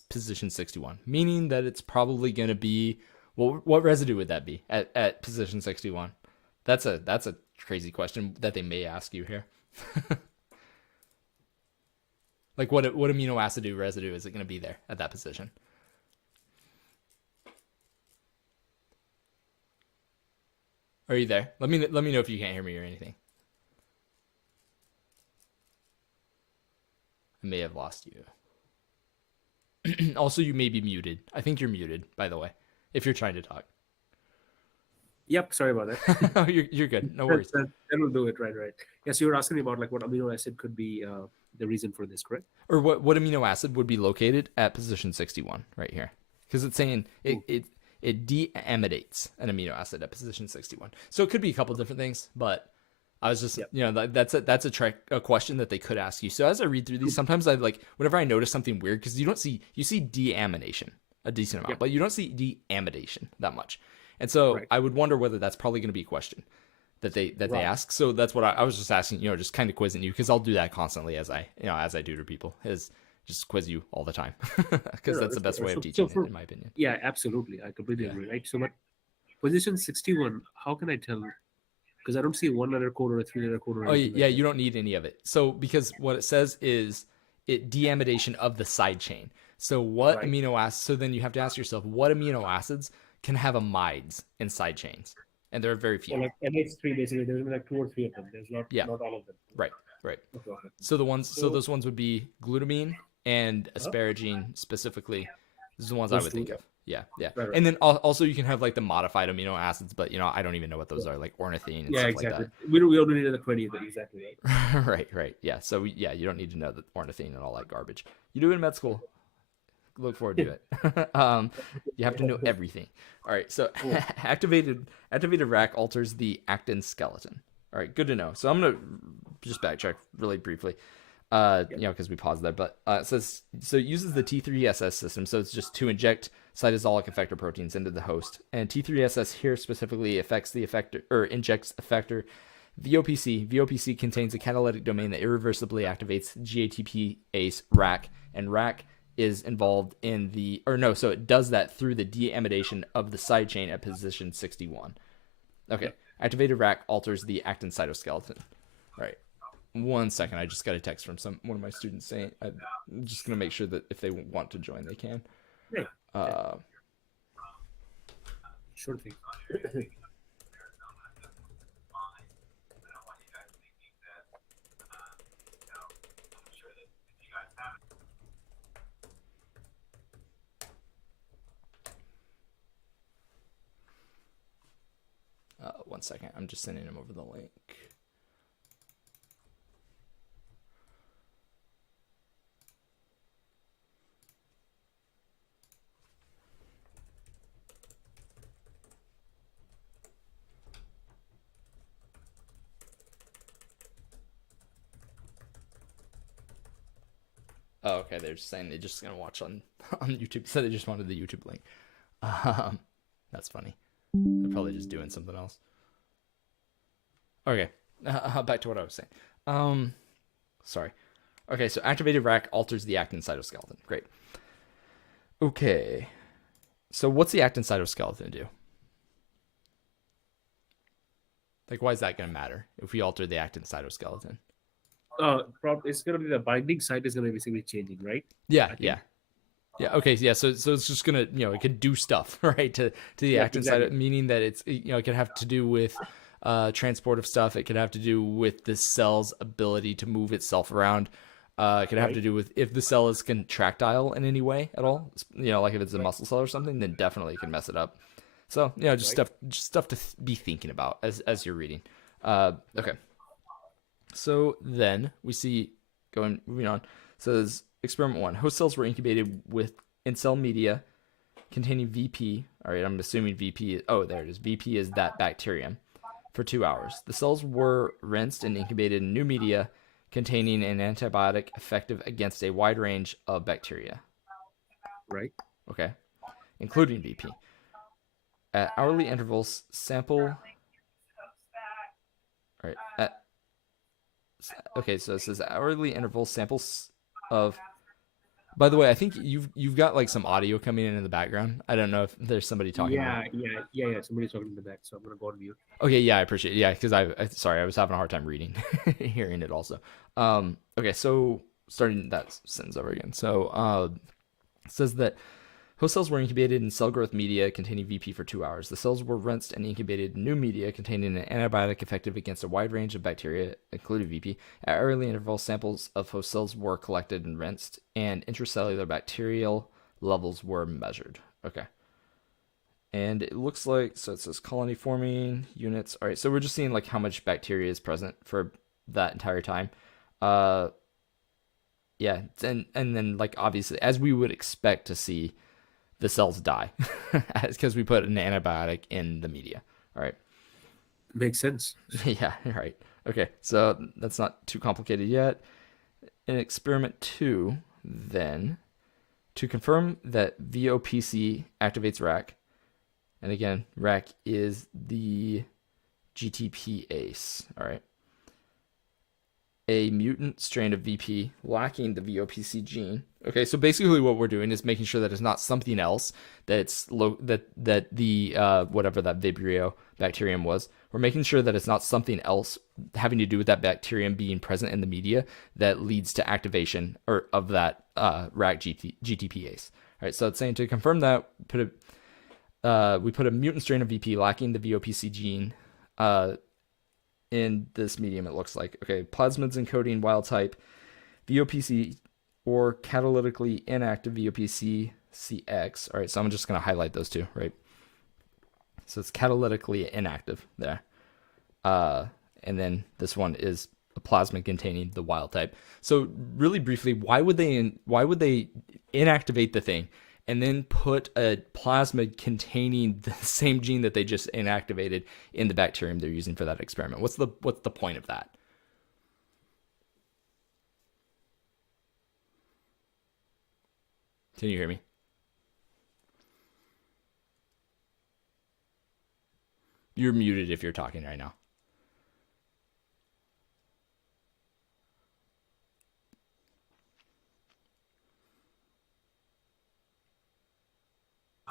position 61, meaning that it's probably going to be, well, what residue would that be at position 61? That's a crazy question that they may ask you here. Like what amino acid residue is it going to be there at that position? Are you there? Let me know if you can't hear me or anything. I may have lost you. Also, you may be muted. I think you're muted, by the way, if you're trying to talk. Yep, sorry about that. Oh, you're good. No worries. That will do it. Right. Yes, you were asking me about like what amino acid could be the reason for this, correct? Or what amino acid would be located at position 61 right here? Because it's saying it deamidates an amino acid at position 61. So it could be a couple different things, but I was just, that's a question that they could ask you. So as I read through these, sometimes I like, whenever I notice something weird, because you see deamination a decent amount, but you don't see deamidation that much. And so I would wonder whether that's probably going to be a question that they ask. So that's what I was just asking, just kind of quizzing you, because I'll do that constantly as I tutor people, is just quiz you all the time, because that's the best way of teaching it, in my opinion. Yeah, absolutely. I completely agree. Right. So, but position 61, how can I tell? Because I don't see 1-letter code or a 3-letter code. Or you don't need any of it. So because what it says is it deamidation of the side chain. So what amino acids? So then you have to ask yourself, what amino acids can have amides in side chains? And there are very few. So like NH3 basically, there's like 2 or 3 of them. There's not all of them. Right. Okay. So those ones would be glutamine and asparagine specifically. These are the ones I would think of. Yeah. Right. And then also you can have like the modified amino acids, but I don't even know what those are, like ornithine and stuff exactly. like that. We only need the 20 of them, exactly. Right. Yeah. So you don't need to know the ornithine and all that garbage. You do it in med school. Look forward to it. You have to know everything. All right. So activated rack alters the actin skeleton. All right. Good to know. So I'm gonna just backtrack really briefly. Because we paused there, but it says, so it uses the T3SS system. So it's just to inject cytosolic effector proteins into the host. And T3SS here specifically affects the effector, or injects effector VOPC. VOPC contains a catalytic domain that irreversibly activates GATPase rack, and rack is involved in so it does that through the deamidation of the side chain at position 61. Okay. Activated rack alters the actin cytoskeleton. All right. 1 second, I just got a text from one of my students saying I'm just gonna make sure that if they want to join, they can. Sure thing. One second, I'm just sending him over the link. Oh, okay. They're just saying they're just gonna watch on YouTube. So they just wanted the YouTube link. That's funny. They're probably just doing something else. Okay, back to what I was saying. Sorry. Okay, so activated rack alters the actin cytoskeleton. Great. Okay, so what's the actin cytoskeleton do? Like, why is that going to matter if we alter the actin cytoskeleton? It's going to be the binding site is going to be basically changing, right? Yeah. Okay. Yeah. So it's just gonna, it can do stuff, right, to the actin side, meaning that it's, it could have to do with transport of stuff. It could have to do with the cell's ability to move itself around. It could have to do with if the cell is contractile in any way at all. Like if it's a muscle cell or something, then definitely it can mess it up. So just stuff to be thinking about as you're reading. Okay. So then we see moving on. Says experiment 1. Host cells were incubated with in-cell media containing VP. All right, I'm assuming VP. There it is. VP is that bacterium for 2 hours. The cells were rinsed and incubated in new media containing an antibiotic effective against a wide range of bacteria. Right. Okay. Including VP. At hourly intervals, sample All right. Okay, so it says hourly interval samples of. By the way, I think you've got like some audio coming in the background. I don't know if there's somebody talking there. Yeah. Somebody's talking in the back, so I'm gonna go on mute. Okay, yeah, I appreciate it. Yeah, because sorry, I was having a hard time reading, hearing it also. Okay, so starting that sentence over again. So it says that host cells were incubated in cell growth media containing VP for 2 hours. The cells were rinsed and incubated in new media containing an antibiotic effective against a wide range of bacteria, including VP. At early intervals, samples of host cells were collected and rinsed, and intracellular bacterial levels were measured. Okay. And it looks like, so it says colony forming units. All right, so we're just seeing like how much bacteria is present for that entire time. Uh, yeah, and then like obviously, as we would expect to see, the cells die because we put an antibiotic in the media. All right. Makes sense. Yeah, right. Okay, so that's not too complicated yet. In experiment 2, then, to confirm that VOPC activates RAC, and again, RAC is the GTPase, all right? A mutant strain of VP lacking the VOPC gene. Okay, so basically what we're doing is making sure that it's not something else that's that the whatever that Vibrio bacterium was. We're making sure that it's not something else having to do with that bacterium being present in the media that leads to activation or of that RAC GTPase. All right, so it's saying to confirm that we put a mutant strain of VP lacking the VOPC gene in this medium. It looks like, okay, plasmids encoding wild type VOPC or catalytically inactive VOPC CX. All right, so I'm just going to highlight those two, right? So it's catalytically inactive there. And then this one is a plasmid containing the wild type. So really briefly, why would they inactivate the thing and then put a plasmid containing the same gene that they just inactivated in the bacterium they're using for that experiment? What's the point of that? Can you hear me? You're muted if you're talking right now.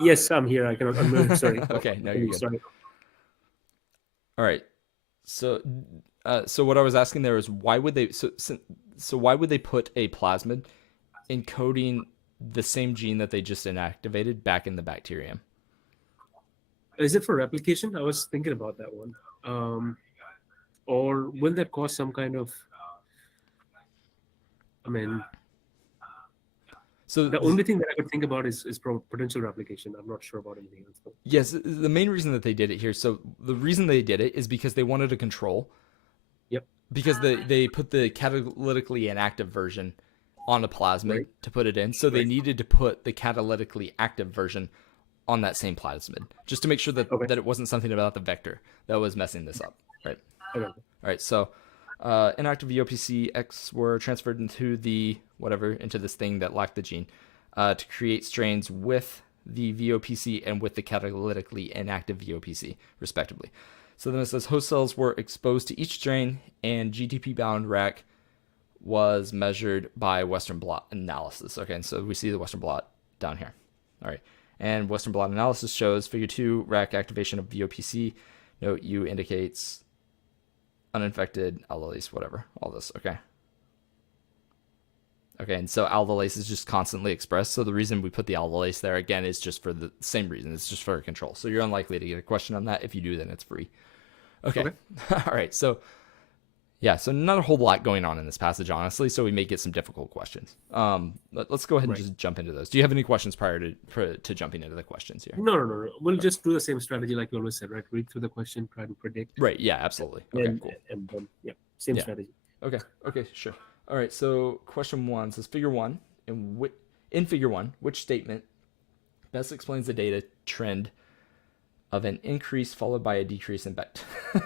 Yes, I'm here. I cannot unmute. Sorry. Okay, no, you're good. Sorry. All right. So what I was asking there is why would they why would they put a plasmid encoding the same gene that they just inactivated back in the bacterium? Is it for replication? I was thinking about that one. Or will that cause some kind of? I mean, so the only thing that I could think about is potential replication. I'm not sure about anything else. Though. Yes, the main reason that they did it here. So the reason they did it is because they wanted to control. Yep. Because they put the catalytically inactive version on a plasmid to put it in, so they needed to put the catalytically active version on that same plasmid, just to make sure that that it wasn't something about the vector that was messing this up, right? Okay. All right, so inactive VOPC X were transferred into into this thing that lacked the gene to create strains with the VOPC and with the catalytically inactive VOPC, respectively. So then it says host cells were exposed to each strain, and GTP-bound RAC was measured by Western blot analysis. Okay, and so we see the Western blot down here. All right, and Western blot analysis shows figure 2 RAC activation of VOPC. Note U indicates uninfected aldolase, whatever, all this. Okay. Okay, and so aldolase is just constantly expressed. So the reason we put the aldolase there, again, is just for the same reason. It's just for control. So you're unlikely to get a question on that. If you do, then it's free. Okay. All right, so yeah, so not a whole lot going on in this passage, honestly, so we may get some difficult questions. Let's go ahead and just jump into those. Do you have any questions prior to jumping into the questions here? No. We'll just do the same strategy like you always said, right? Read through the question, try to predict. Right, yeah, absolutely. Okay, cool. And then, same strategy. Okay, sure. All right, so question 1 says figure 1. In figure 1, which statement best explains the data trend of an increase followed by a decrease in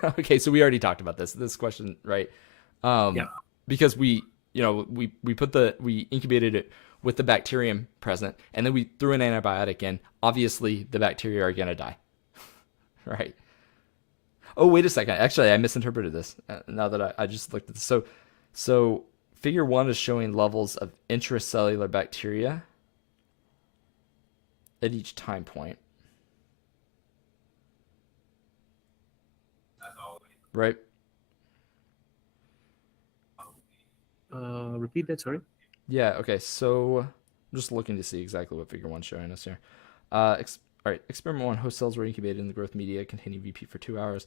Okay, so we already talked about this question, right? Because we incubated it with the bacterium present, and then we threw an antibiotic in. Obviously, the bacteria are gonna die, right? Oh, wait a second. Actually, I misinterpreted this. Now that I just looked at this. So figure 1 is showing levels of intracellular bacteria at each time point. Right? Repeat that, sorry. Yeah, okay. So I'm just looking to see exactly what figure 1's showing us here. All right, experiment 1, host cells were incubated in the growth media containing VP for 2 hours.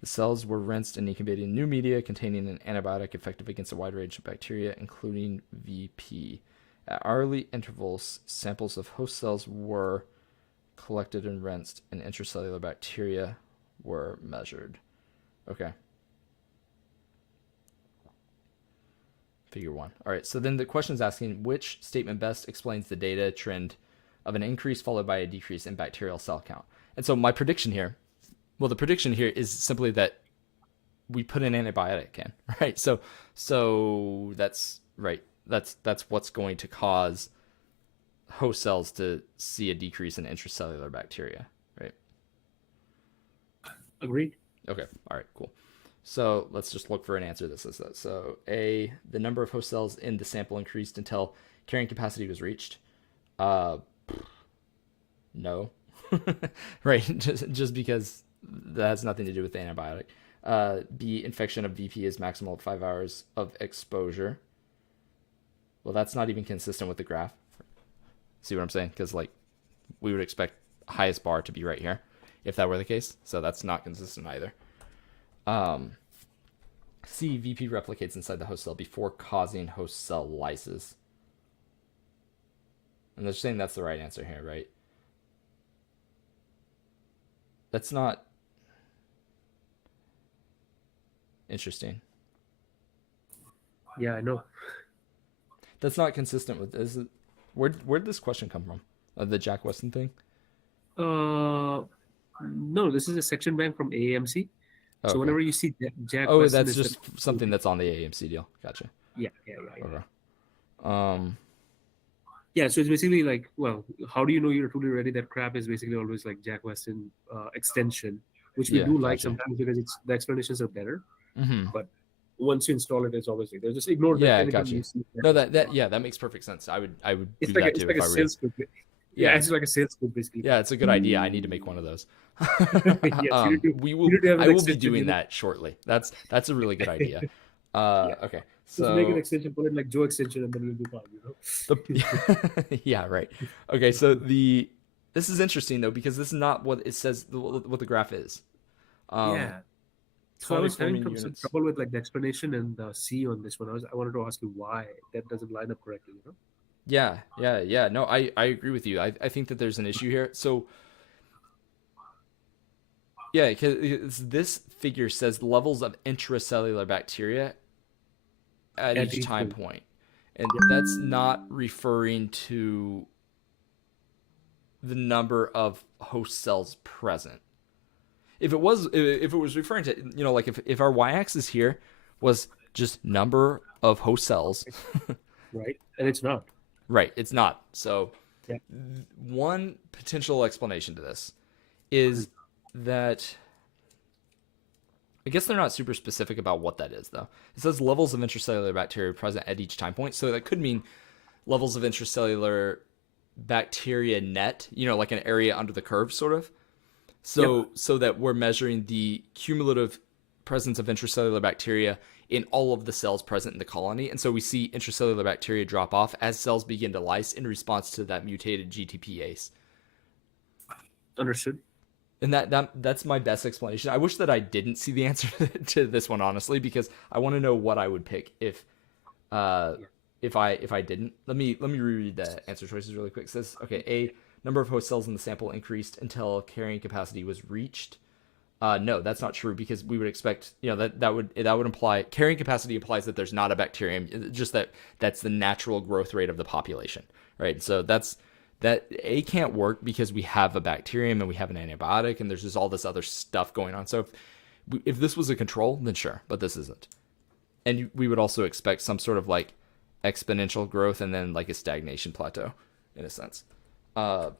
The cells were rinsed and incubated in new media containing an antibiotic effective against a wide range of bacteria, including VP. At hourly intervals, samples of host cells were collected and rinsed, and intracellular bacteria were measured. Okay. Figure 1. All right, so then the question is asking which statement best explains the data trend of an increase followed by a decrease in bacterial cell count. And so my prediction here, well, the prediction here is simply that we put an antibiotic in, right? So that's right. That's what's going to cause host cells to see a decrease in intracellular bacteria, right? Agreed. Okay. All right. Cool. So let's just look for an answer that says that. So A, the number of host cells in the sample increased until carrying capacity was reached. No. Right. Just because that has nothing to do with the antibiotic. B, infection of VP is maximal at 5 hours of exposure. Well, that's not even consistent with the graph. See what I'm saying? Because like we would expect highest bar to be right here if that were the case. So that's not consistent either. C, VP replicates inside the host cell before causing host cell lysis. And they're saying that's the right answer here, right? That's not interesting. Yeah, I know. That's not consistent with this. Where'd this question come from? The Jack Weston thing? No, this is a section bank from AAMC. Oh, So okay. whenever you see Jack Oh, Weston, that's just something that's on the AMC deal. Gotcha. yeah. Okay. Yeah, so it's basically like, well, how do you know you're truly ready? That crap is basically always like Jack Weston extension, which we Yeah, do like gotcha. sometimes because the explanations are better. Mm-hmm. But once you install it, it's obviously they just ignore that Yeah, anytime gotcha. you see. No, that makes perfect sense. I would It's do like that it's too like if a I were you. sales script. Yeah, Yeah. it's like a sales script basically. Yeah, it's a good idea. I need to make one of those. Yes, you need to have I an will be extension. doing that shortly. That's a really good idea. Yeah. Okay. Just make an So extension, put it like Joe extension, and then you'll be fine. the yeah, right. Okay, so this is interesting though because this is not what it says what the graph is. Yeah. So I was having some trouble with like the explanation and the C on this one. I wanted to ask you why that doesn't line up correctly. Yeah. No, I agree with you. I think that there's an issue here. So yeah, because this figure says levels of intracellular bacteria at each time point. And that's not referring to the number of host cells present. If it was referring to, like if our y-axis here was just number of host cells, right? And it's not. Right, it's not. So yeah. One potential explanation to this is that I guess they're not super specific about what that is, though. It says levels of intracellular bacteria present at each time point. So that could mean levels of intracellular bacteria net, like an area under the curve, sort of. So that we're measuring the cumulative presence of intracellular bacteria in all of the cells present in the colony. And so we see intracellular bacteria drop off as cells begin to lyse in response to that mutated GTPase. Understood. And that's my best explanation. I wish that I didn't see the answer to this one, honestly, because I want to know what I would pick if I didn't. Let me reread the answer choices really quick. It says, okay, A, number of host cells in the sample increased until carrying capacity was reached. No, that's not true because we would expect, that would imply carrying capacity implies that there's not a bacterium, just that's the natural growth rate of the population, right? So that A can't work because we have a bacterium and we have an antibiotic and there's just all this other stuff going on. So if this was a control, then sure, but this isn't. And we would also expect some sort of like exponential growth and then like a stagnation plateau in a sense. So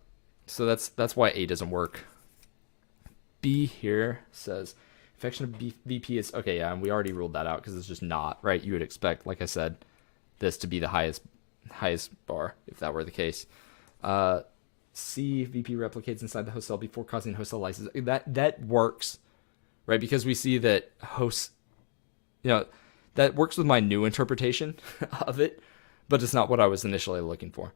that's why A doesn't work. B here says Infection of VP is okay. Yeah, and we already ruled that out because it's just not right. You would expect, like I said, this to be the highest bar if that were the case. C, VP replicates inside the host cell before causing host cell lysis. That works, right? Because we see that hosts, that works with my new interpretation of it, but it's not what I was initially looking for.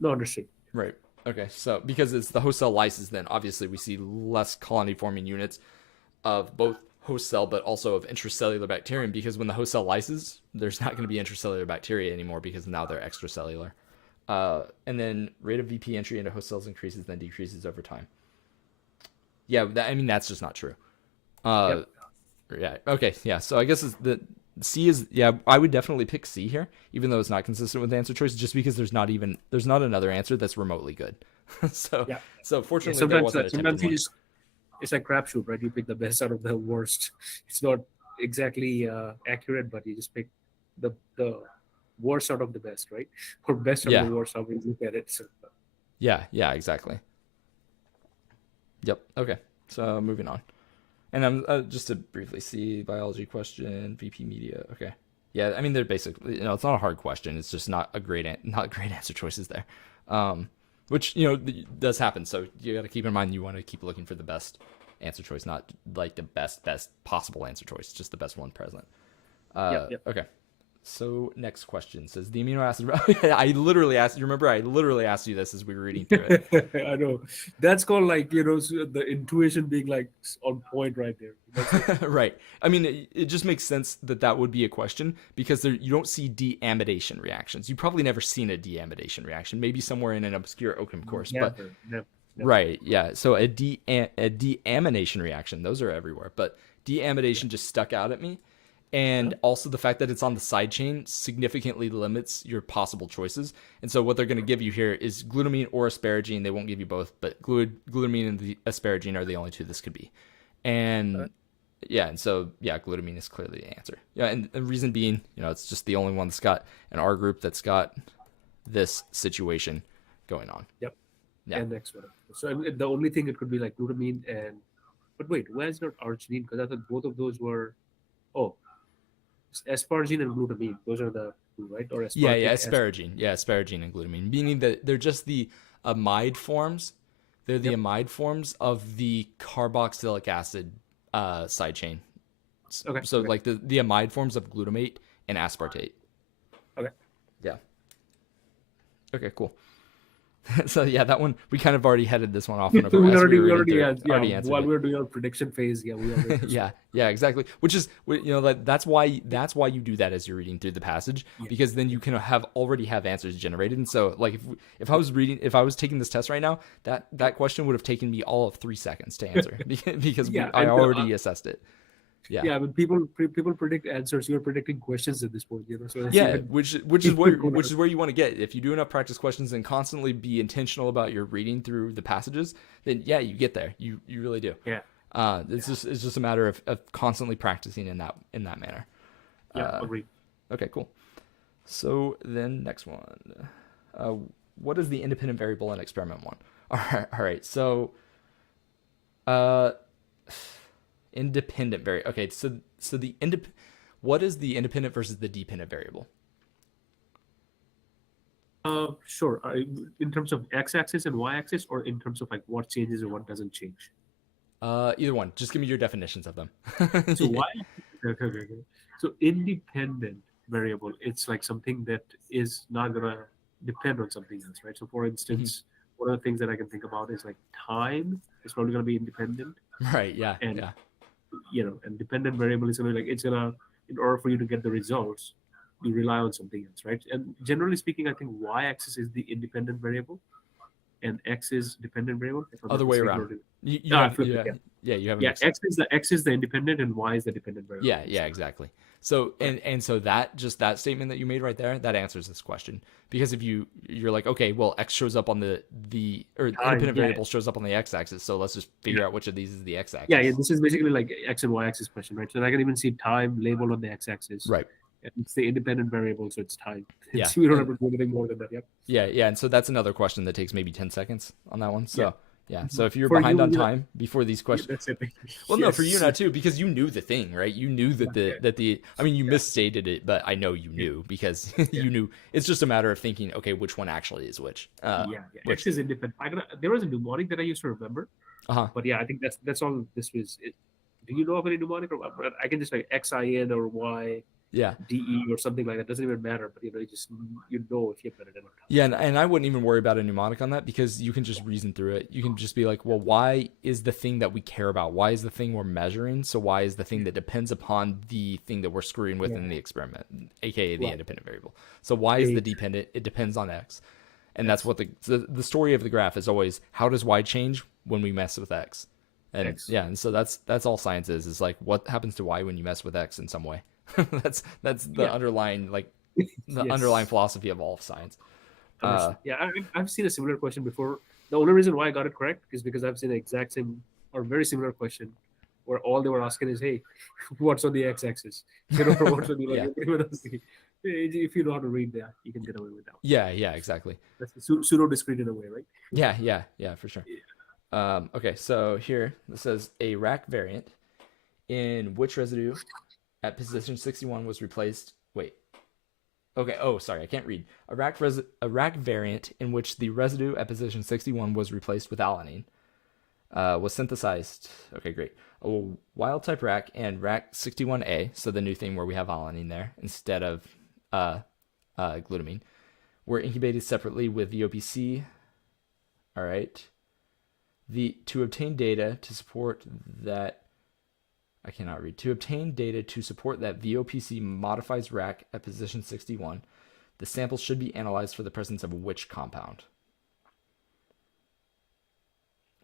No, understood. Right. Okay. So because it's the host cell lysis, then obviously we see less colony forming units of both host cell but also of intracellular bacterium, because when the host cell lyses, there's not going to be intracellular bacteria anymore because now they're extracellular. And then rate of VP entry into host cells increases, then decreases over time. Yeah, that's just not true. Yep. Yeah. Okay. Yeah. So I guess the C is, yeah, I would definitely pick C here, even though it's not consistent with the answer choice, just because there's not another answer that's remotely good. So fortunately, there wasn't sometimes it's like crapshoot, right? You pick the best out of the worst. It's not exactly accurate, but you just pick the worst out of the best, right? Or best out of the worst, how we look at it. So. Yeah, exactly. Yep. Okay. So moving on. And I'm just to briefly see biology question, VP media. Okay. Yeah, they're basically, it's not a hard question. It's just not great answer choices there. Which, does happen. So you got to keep in mind, you want to keep looking for the best answer choice, not like the best possible answer choice, just the best one present. Yep. Okay. So next question says the amino acid. I literally asked you this as we were reading through it. I know. That's called the intuition being like on point right there. Right. It just makes sense that would be a question because you don't see deamidation reactions. You've probably never seen a deamidation reaction, maybe somewhere in an obscure Occam course. Never. Right. Yeah. So a deamination reaction, those are everywhere, but deamidation just stuck out at me. And also the fact that it's on the side chain significantly limits your possible choices. And so what they're going to give you here is glutamine or asparagine. They won't give you both, but glutamine and the asparagine are the only two this could be. And glutamine is clearly the answer. Yeah, and the reason being, it's just the only one that's got an R group that's got this situation going on. Yep. Yeah. And next one. So the only thing it could be like glutamine but wait, why is not arginine? Because I thought both of those were asparagine and glutamine. Those are the two, right? Or asparagine. Yeah, asparagine and glutamine. Meaning that they're just the amide forms. They're the amide forms of the carboxylic acid side chain. Okay. So like the amide forms of glutamate and aspartate. Okay. Yeah. Okay, cool. So yeah, that one we kind of already headed this one off. We already answered while we were doing our prediction phase. Yeah, we already. yeah, exactly. Which is that's why you do that as you're reading through the passage, because then you can already have answers generated. And so like if I was taking this test right now, that question would have taken me all of 3 seconds to answer because I already assessed it. Yeah, but people predict answers. You're predicting questions at this point, So which is where you want to get. If you do enough practice questions and constantly be intentional about your reading through the passages, then you get there. You really do. Yeah. It's just a matter of constantly practicing in that manner. Yeah, agreed. Okay, cool. So then next one, what is the independent variable in experiment 1? All right. So, independent variable. Okay, so what is the independent versus the dependent variable? Sure. In terms of x-axis and y-axis, or in terms of like what changes and what doesn't change? Either one. Just give me your definitions of them. So okay. So independent variable, it's like something that is not gonna depend on something else, right? So for instance, one of the things that I can think about is like time is probably gonna be independent. Right. Yeah. And and dependent variable is gonna in order for you to get the results, you rely on something else, right? And generally speaking, I think y-axis is the independent variable, and x is dependent variable. Other way around. You have X is the independent and y is the dependent variable. Yeah, exactly. So and so that statement that you made right there, that answers this question. Because if you're like, okay, well, x shows up on the independent variable shows up on the x-axis, so let's just figure out which of these is the x-axis. Yeah, this is basically like x and y-axis question, right? So I can even see time labeled on the x-axis. Right. And it's the independent variable, so it's time. Yeah. We don't have to do anything more than that. Yep. Yeah, and so that's another question that takes maybe 10 seconds on that one. So Yeah. So if you're For behind you, on time before these yeah, questions, that's it. well, no, for you Yes. not too, because you knew the thing, right? You knew Yeah, yeah, I mean, you yeah, misstated it, but I know you yeah, knew because yeah. you knew. It's just a matter of thinking, okay, which one actually is which? Yeah, yeah. Which X is thing? independent. There was a mnemonic that I used to remember, Uh huh. but yeah, I think that's all this was. Do you know of any mnemonic, or what? I can just like XIN or Yeah. YDE or something like that. Doesn't even matter, but you know if you've done it enough Yeah, times, right? and I wouldn't even worry about a mnemonic on that because you can just reason through it. You can just be like, well, why is the thing that we care about? Why is the thing we're measuring? So why is the thing Yeah, that depends upon the thing that we're screwing with yeah, in the experiment, aka the right. independent variable? So why is the Exactly. dependent? It depends on X. And that's X, what the story of the graph is always how does Y change when we mess with X? And X. yeah, and so that's all science is like what happens to Y when you mess with X in some way. That's the Yeah. underlying the underlying Yes. philosophy of all of science. Uh Understood. Yeah, I've seen a similar question before. The only reason why I got it correct is because I've seen the exact same or very similar question where all they were asking is, "Hey, what's on the x-axis?" Or what's on the yeah. if you know how to read that, you can get away with that. Yeah, yeah, exactly. That's pseudo discrete in a way, right? Yeah, yeah, yeah, for sure. Yeah. Okay, so here this says a rack variant in which residue at position 61 was replaced. Wait. Okay. Oh, sorry, I can't read. A rack variant in which the residue at position 61 was replaced with alanine was synthesized. Okay, great. A wild type rack and rack 61A, so the new thing where we have alanine there instead of uh, glutamine, were incubated separately with VOPC. All right. To obtain data to support that I cannot read. To obtain data to support that VOPC modifies rack at position 61, the sample should be analyzed for the presence of which compound?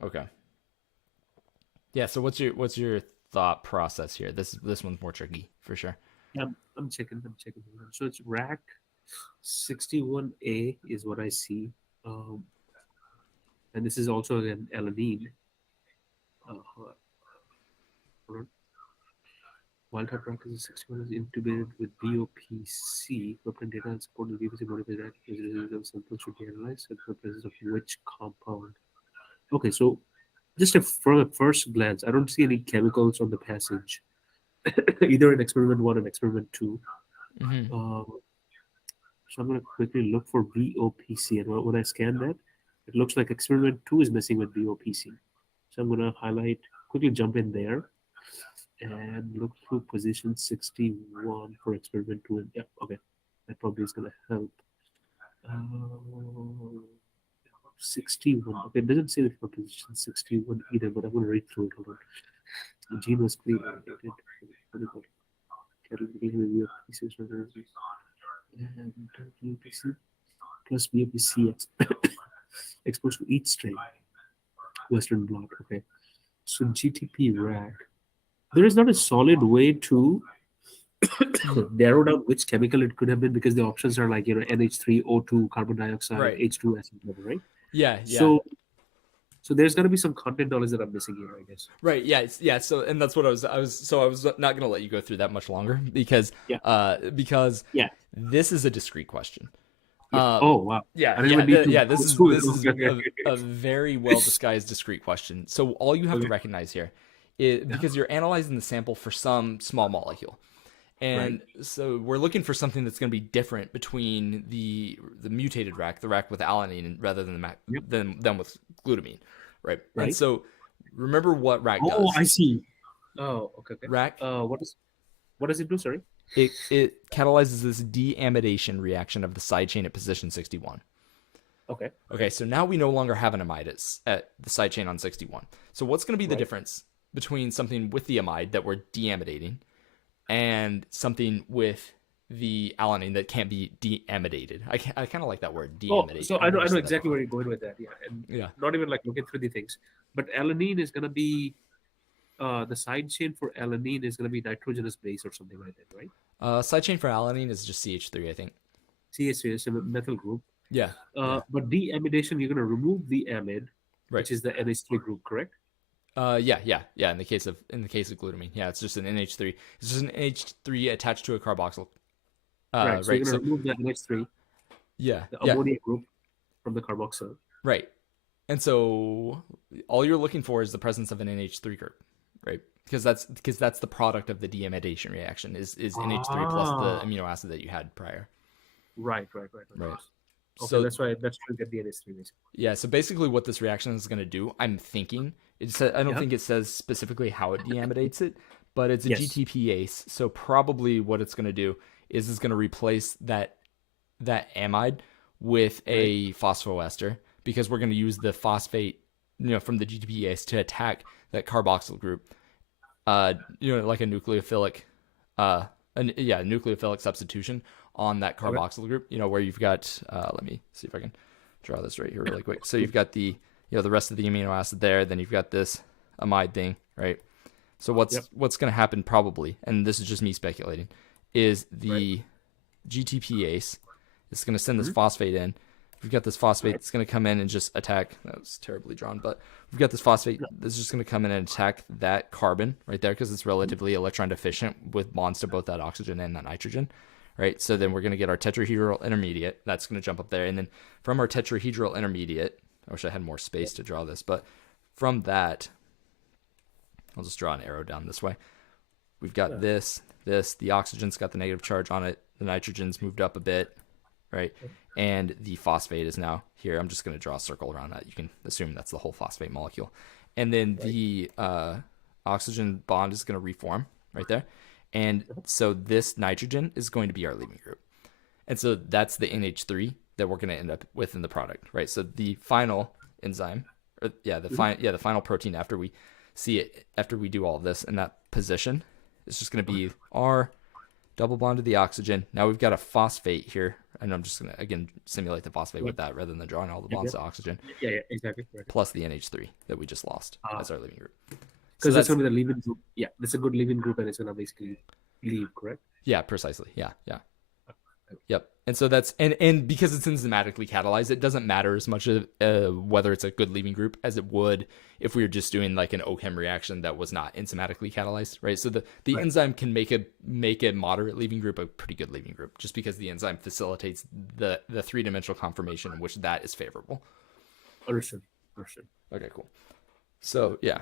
Okay. Yeah, so what's your thought process here? This one's more tricky for sure. Yeah, I'm checking. I'm checking. So it's rack 61A is what I see, um, and this is also an alanine. Hold on. Wild type rack is 61 is intubated with VOPC. Protein data and support the VOPC modified rack is sample should be analyzed for the presence of which compound. Okay, so just from a first glance, I don't see any chemicals on the passage, either in experiment one and experiment two. Mm-hmm. Um, so I'm going to quickly look for VOPC, and when I scan that, it looks like experiment two is messing with VOPC. So I'm going to highlight, quickly jump in there, and look through position 61 for experiment two. And yeah, okay, that probably is going to help. Uh, 61. Okay, it doesn't say for position 61 either, but I'm going to read through it. Hold on. The gene was clean. Cattle review of pieces and UPC plus BPC exposed to each strain. Western blot. Okay. So GTP rack. There is not a solid way to narrow down which chemical it could have been because the options are like NH3, O2, carbon dioxide, Right. H2 acid, right? Yeah, yeah. So there's got to be some content knowledge that I'm missing here, I guess. Right. Yeah. Yeah. So, and that's what I was not going to let you go through that much longer Yeah. because Yeah. this is a discrete question. Yeah. Um, Oh wow. yeah, I don't yeah, even need to yeah. go This is through it. this is Okay. a very well disguised discrete question. So all you have to Okay. recognize here is Yeah. because you're analyzing the sample for some small molecule, Right. and so we're looking for something that's going to be different between the mutated rack, the rack with alanine, rather than Yep. than with glutamine, right? And Right. so remember what rack Oh, does. I see. Oh, okay. Okay. Rack What does it do? Sorry. it catalyzes this deamidation reaction of the side chain at position 61. Okay. Okay, so now we no longer have an amide at the side chain on 61. So what's going to be the Right. difference between something with the amide that we're deamidating and something with the alanine that can't be deamidated? I kind of like that word, Oh, deamidate. so I've I never know said that exactly where before. you're going with that. Yeah, and Yeah. not even like looking through the things, but alanine is gonna be the side chain for alanine is gonna be nitrogenous base or something like that, right? Side chain for alanine is just CH3, I think. CH3 is a methyl group. Yeah. Yeah. But deamidation, you're gonna remove the amide, Right. which is the NH3 group, correct? Yeah, yeah, yeah. In the case of glutamine, yeah, it's just an NH3. It's just an NH3 attached to a carboxyl. Right. So you're Right. gonna So remove the NH3, yeah, the yeah, ammonia group from the carboxyl. right. And so all you're looking for is the presence of an NH3 group, right? Because that's the product of the deamidation reaction is NH3 plus the Ah, amino acid that you had prior. right. Right. Okay, So that's to get the NH3 basically. yeah, so basically what this reaction is going to do, I'm thinking, I don't Yeah. think it says specifically how it deamidates it, but it's a Yes. GTPase. So probably what it's going to do is it's going to replace that amide with Right. a phosphoester because we're going to use the phosphate, from the GTPase to attack that carboxyl group. Like a nucleophilic, nucleophilic substitution on that Okay. carboxyl group. Where you've got. Let me see if I can draw this right here really quick. So you've got the rest of the amino acid there. Then you've got this amide thing, right? So Yep. what's going to happen probably, and this is just me speculating, is Right. the GTPase is going to send this Mhm. phosphate in. We've got this phosphate Right. that's going to come in and just attack. That was terribly drawn, but we've got this phosphate No. that's just going to come in and attack that carbon right there because it's relatively electron deficient with bonds to both that oxygen and that nitrogen, right? So then we're going to get our tetrahedral intermediate. That's going to jump up there. And then from our tetrahedral intermediate, I wish I had more space to draw this, but from that, I'll just draw an arrow down this way. We've got Yeah. the oxygen's got the negative charge on it. The nitrogen's moved up a bit, right? And the phosphate is now here. I'm just going to draw a circle around that. You can assume that's the whole phosphate molecule. And then Right. the oxygen bond is going to reform right there. And so this nitrogen is going to be our leaving group. And so that's the NH3 that we're going to end up with in the product, right? So the final enzyme, or the final protein after we see it, after we do all of this in that position, is just going to be R double bond to the oxygen. Now we've got a phosphate here, and I'm just going to again simulate the phosphate Yep. with that rather than drawing all the Yep. bonds Yep. to oxygen, Yeah. Exactly. Right. plus the NH3 that we just lost as our leaving group. So Because that's that's gonna be the leaving group. Yeah, that's a good leaving group, and it's gonna basically leave, correct? yeah, precisely. Yeah. Yep. And so that's and because it's enzymatically catalyzed, it doesn't matter as much whether it's a good leaving group as it would if we were just doing like an OChem reaction that was not enzymatically catalyzed, right? So the Right. enzyme can make a moderate leaving group a pretty good leaving group just because the enzyme facilitates the three-dimensional conformation in which that is favorable. Understood. Okay, cool. So yeah,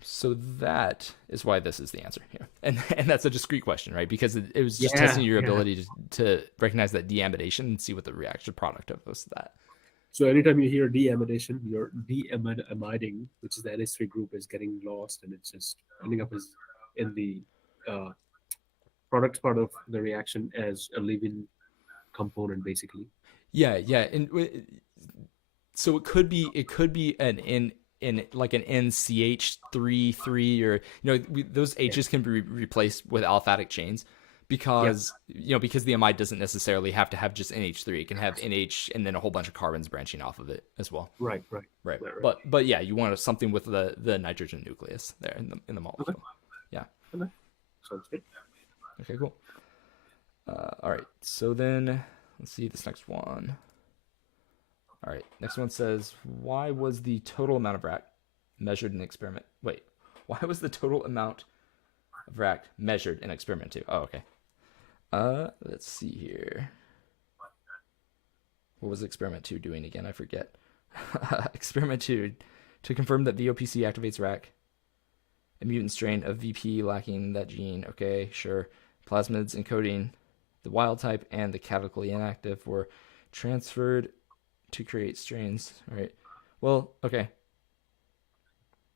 so that is why this is the answer here, and that's a discrete question, right? Because it was just testing your Yeah. ability to recognize that deamidation and see what the reaction product of was that. So anytime you hear deamidation, you're deamiding, which is the NH3 group, is getting lost, and it's just ending up as in the uh, product part of the reaction as a leaving component, basically. Yeah, and so it could be an in like an NCH3 or those Yeah. H's can be replaced with aliphatic chains Yeah. because because the amide doesn't necessarily have to have just NH3. It can have NH and then a whole bunch of carbons branching off of it as well. Right. Right. Right. But yeah, you want something with the nitrogen nucleus there in the Okay. molecule. Yeah. Okay. Sounds good. Okay, cool. All right. So then let's see this next one. All right. Next one says, why was the total amount of rack measured in experiment? Wait, why was the total amount of rack measured in experiment 2? Oh, okay. Let's see here. What was experiment 2 doing again? I forget. Experiment 2, to confirm that VOPC activates rack, a mutant strain of VP lacking that gene. Okay, sure. Plasmids encoding the wild type and the catalytically inactive were transferred to create strains. All right. Well, okay.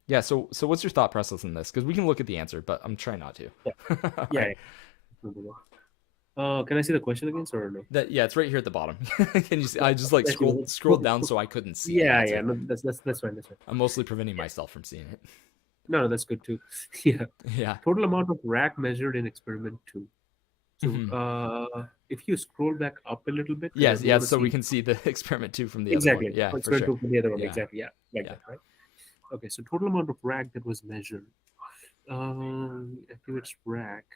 Yeah. So what's your thought process in this? Because we can look at the answer, but I'm trying not to. Yeah. All Yeah. right. Can I see the question again, or no? It's right here at the bottom. Can you see? I just like Thank you. scrolled down so I couldn't see the Yeah. answer. No, that's fine. That's fine. I'm mostly preventing myself from seeing it. No, that's good too. Yeah. Yeah. Total amount of rack measured in experiment 2. So Mhm. if you scroll back up a little bit, Yes. we want to So we see can see the experiment 2 from the other exactly one. Yeah, for experiment sure. 2 from the other one. Yeah. Exactly. Yeah. Like Yeah. that, right? Okay. So total amount of rack that was measured. Activates rack.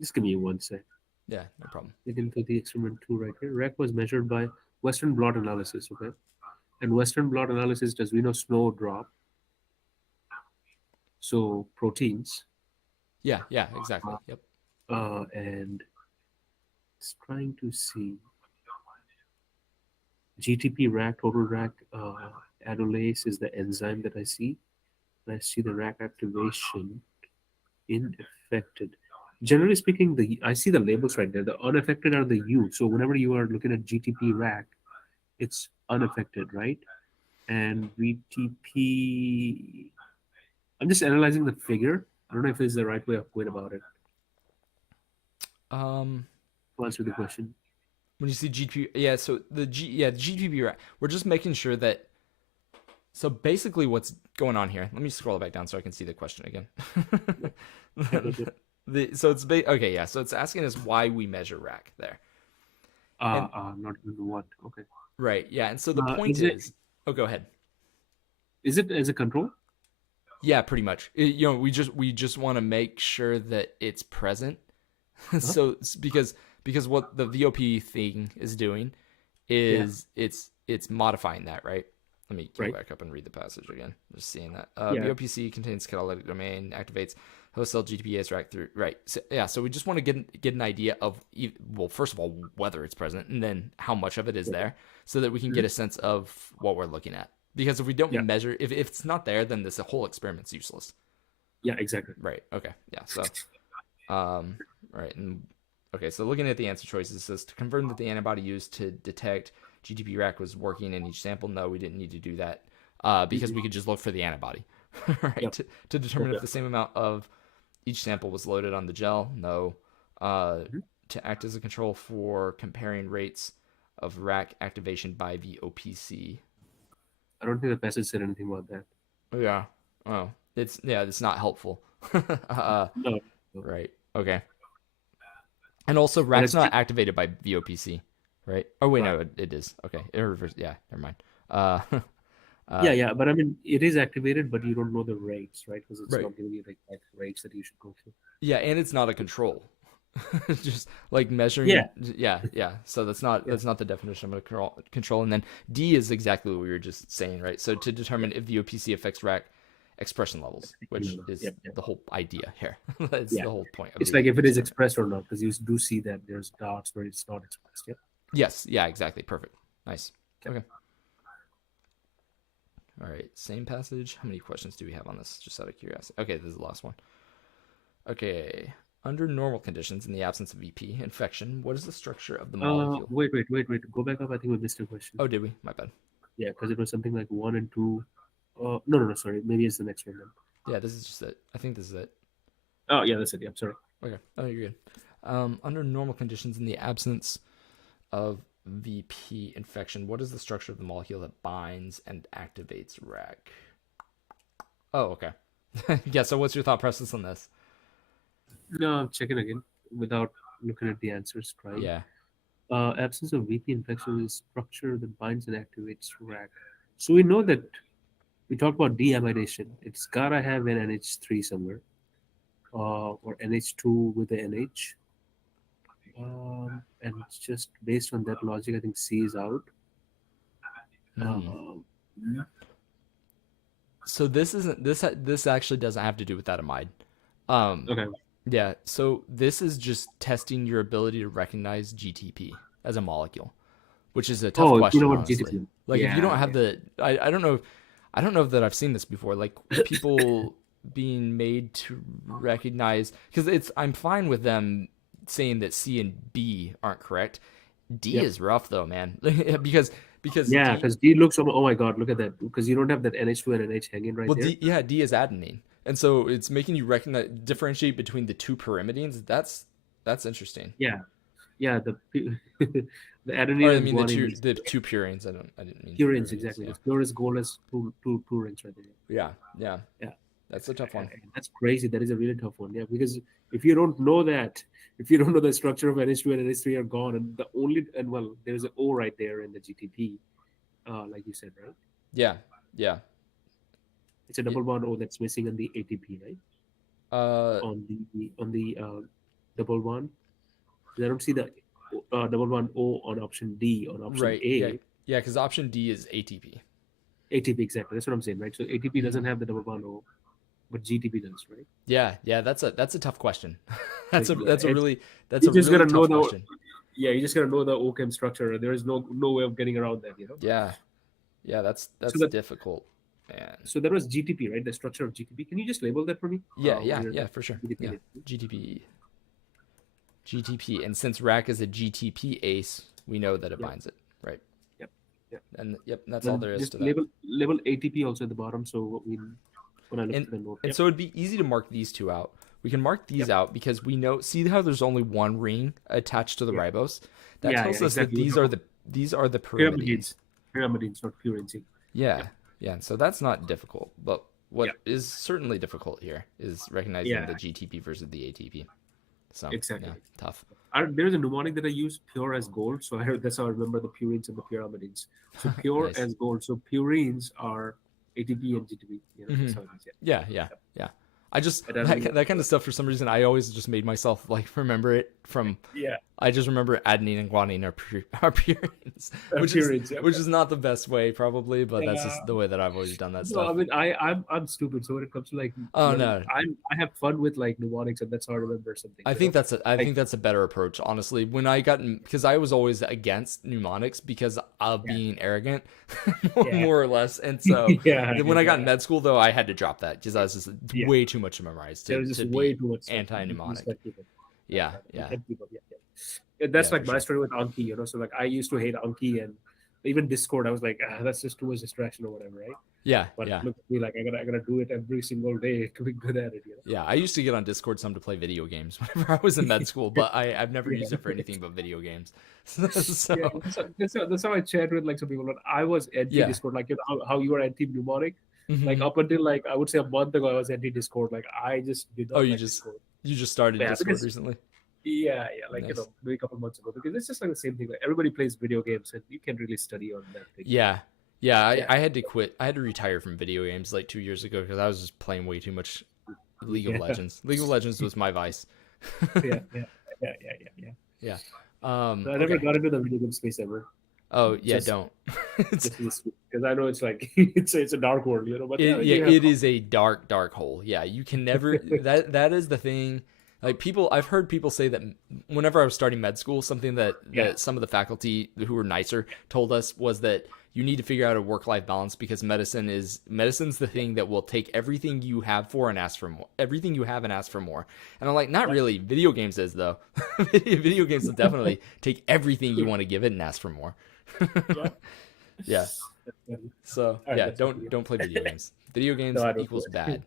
Just give me one sec. Yeah. No problem. Get into the experiment 2 right here. Rack was measured by Western blot analysis. Okay. And Western blot analysis does we know snowdrop. So proteins. Yeah. Exactly. Yep. And it's trying to see. GTP rack, total rack adolase is the enzyme that I see. And I see the rack activation in affected. Generally speaking, the I see the labels right there. The unaffected are the U. So whenever you are looking at GTP rack, it's unaffected, right? And VTP. I'm just analyzing the figure. I don't know if it's the right way of going about it. Um, To answer the question. when you see GTP, yeah, so the GTP rack, we're just making sure that. So basically, what's going on here? Let me scroll it back down so I can see the question again. Yeah, go to So it's okay, yeah. So it's asking us why we measure rack there, and not even what. Okay. right, yeah. And so the point Is it oh, go ahead. as a control? Yeah, pretty much. We just want to make sure that it's present. Huh? So because what the VOP thing is doing Yeah. is it's modifying that, right? Let me go Right. back up and read the passage again. Just seeing that. Yeah. VOPC contains catalytic domain, activates host cell GTPase rack through. Right. So, yeah. So we just want to get an idea of, well, first of all, whether it's present, and then how much of it is there, so that we can Mhm. get a sense of what we're looking at. Because if we don't Yeah. measure, if it's not there, then this whole experiment's useless. Yeah. Exactly. Right. Okay. Yeah. So, right. And okay. So looking at the answer choices, it says to confirm that the antibody used to detect GTP rack was working in each sample. No, we didn't need to do that because Mhm. we could just look for the antibody, right? Yep. To determine Okay. if the same amount of each sample was loaded on the gel. No. Mhm. To act as a control for comparing rates of rack activation by VOPC. I don't think the passage said anything about that. Yeah. Oh, it's not helpful. No. No. Right. Okay. And also, But rack's it's not activated by VOPC, right? Oh wait, right. no, it is. Okay, it reverse. Yeah, never mind. Uh, Yeah. uh, Yeah. But I mean, it is activated, but you don't know the rates, right? Because it's right. not giving you like rates that you should go through. Yeah, and it's not a control. Just like Yeah. measuring. Yeah, yeah. So Yeah. that's not the definition of a control. And then D is exactly what we were just saying, right? So to Yeah. determine if VOPC affects rack expression levels, which is Yep. Yep. the whole idea here. That's Yeah. the whole point of It's the like if it is experiment. expressed or not, because you do see that there's dots where it's not expressed. Yep. Yes. Yeah. Exactly. Perfect. Nice. Okay. Okay. All right, same passage. How many questions do we have on this? Just out of curiosity. Okay, this is the last one. Okay. Under normal conditions, in the absence of VP infection, what is the structure of the molecule? Wait. Go back up. I think we missed a question. Oh, did we? My bad. Yeah, because it was something like 1 and 2. No. Sorry. Maybe it's the next one then. Yeah, this is just it. I think this is it. Oh, yeah, that's it. Yeah, sorry. Okay. Oh, you're good. Under normal conditions, in the absence of VP infection, what is the structure of the molecule that binds and activates RAC? Oh, okay. Yeah, so what's your thought process on this? No, I'm checking again without looking at the answers. Trying. Yeah. Absence of VP infection is structure that binds and activates RAC. So we know that we talked about deamidation. It's gotta have an NH3 somewhere, or NH2 with the NH. And it's just based on that logic, I think C is out. Hmm. Um, So this isn't this actually doesn't have to do with that amide. Um, okay. yeah, so this is just testing your ability to recognize GTP as a molecule, which is a tough Oh, you know question, what honestly. GTP? Like if you don't Yeah, have yeah. I don't know that I've seen this before. Like people being made to recognize because I'm fine with them saying that C and B aren't correct. D Yep. is rough though, man. Because Yeah, D because D looks. Oh my God, look at that. Because you don't have that NH2 and NH hanging right well there. D is adenine. And so it's making you recognize differentiate between the two pyrimidines. That's interesting. Yeah, yeah. The Or adenine I and mean the guanine is the two purines. I didn't mean purines pyrimidines. exactly. Yeah. It's purines, goalless, two purines right there. Yeah. Yeah. Yeah, That's a tough one. that's crazy. That is a really tough one. Yeah, because if you don't know that, if you don't know the structure of NH2 and NH3 are gone, and the only and well, there's an O right there in the GTP, like you said, right? Yeah. Yeah. It's a Yeah. double bond O that's missing on the ATP, right? Uh On the double bond. I don't see the double bond O on option D. On option right. Yeah. A, Yeah, cuz option D is ATP. ATP exactly. That's what I'm saying, right? So ATP doesn't Mhm. have the double bond O, but GTP does, right? Yeah. Yeah, that's a tough question. So yeah, That's a it's really you just gotta know tough the question. Yeah, you just gotta know the OChem structure. There is no way of getting around that, Yeah. Yeah, So that's that difficult. Man. so that was GTP, right? The structure of GTP. Can you just label that for me? Yeah, When yeah, you're yeah, done? for sure. GTP Yeah. and ATP. GTP. And since rack is a GTP ace, we know that it Yep, binds it, right? yep, yep. And yep, that's all Then there is just to that. label ATP also at the bottom. So when I look And to the note, and yep, so it'd be easy to mark these two out. We can mark these yep, out because we know, see how there's only one ring attached to the yeah, ribose? That yeah, tells yeah, us that exactly. these are the pyrimidines. Pyrimidines, pyrimidines, not purines. Yeah. Yep, Yeah, and so that's not difficult. But what yep, is certainly difficult here is recognizing yeah, the GTP versus the ATP. So, yeah, exactly. tough. There's a mnemonic that I use, pure as gold. So that's how I remember the purines and the pyrimidines. So pure Nice. as gold. So purines are ATP and GTP. Hmm. That's how it is. Yeah. Yeah, yeah, Yep. yeah. I just And I don't that kind of stuff for some reason I always just made myself like remember it from. yeah, I just remember adenine and guanine are purines, purines. Yep. which is not the best way probably, but that's Yeah. just the way that I've always done that No, I stuff. mean I'm stupid. So when it comes to like Oh learning, no, I have fun with like mnemonics, and that's how I remember some things. I Like think that's a better approach, honestly. When I got because I was always against mnemonics because of yeah, being arrogant, yeah, more or less. And so yeah, when I got in yeah, med school, though, I had to drop that because I was just yeah. way too much to memorize There was just to way be too much stuff. You just anti-mnemonic. can't keep it. Yeah, You yeah, can't keep up. Yeah, yeah. Yeah, that's yeah, like for my sure. story with Anki. So like I used to hate Anki and even Discord. I was like, that's just too much distraction or whatever, right? Yeah, But yeah, look at me, like I gotta do it every single day to be good at it. yeah. I used to get on Discord some to play video games whenever I was in med school, but I've never used it for Yeah. anything but video games. Yeah, So that's how I chat with like some people. But I was anti yeah. Discord, like how you are anti mnemonic. Like Hmm. up until like I would say a month ago, I was anti Discord. Like I just did Oh, not like Discord. you just started Yeah, Discord because recently? yeah, like Nice. maybe a couple months ago, because it's just like the same thing. Like everybody plays video games, and you can't really study on that thing. Yeah. Yeah, Yeah, I had to quit. I had to retire from video games like 2 years ago because I was just playing way too much League of yeah, Legends. League of Legends was my vice. yeah, yeah, yeah. Yeah. So I never Okay. got into the video game space ever. Oh, yeah, Just don't. It's because I know it's like it's a dark world, But yeah, yeah, you have it is a dark hole. Yeah, you can never that is the thing. Like people, I've heard people say that whenever I was starting med school, something yeah, that some of the faculty who were nicer told us was that you need to figure out a work-life balance because medicine's the thing that will take everything you have for and ask for more. Everything you have and ask for more. And I'm like, not yeah, really. Video games is though. Video games will definitely take everything you want to give it and ask for more. yeah. Yeah. Yeah. So All right, yeah, that's good. don't play video games. Video No, games I don't do equals it. bad.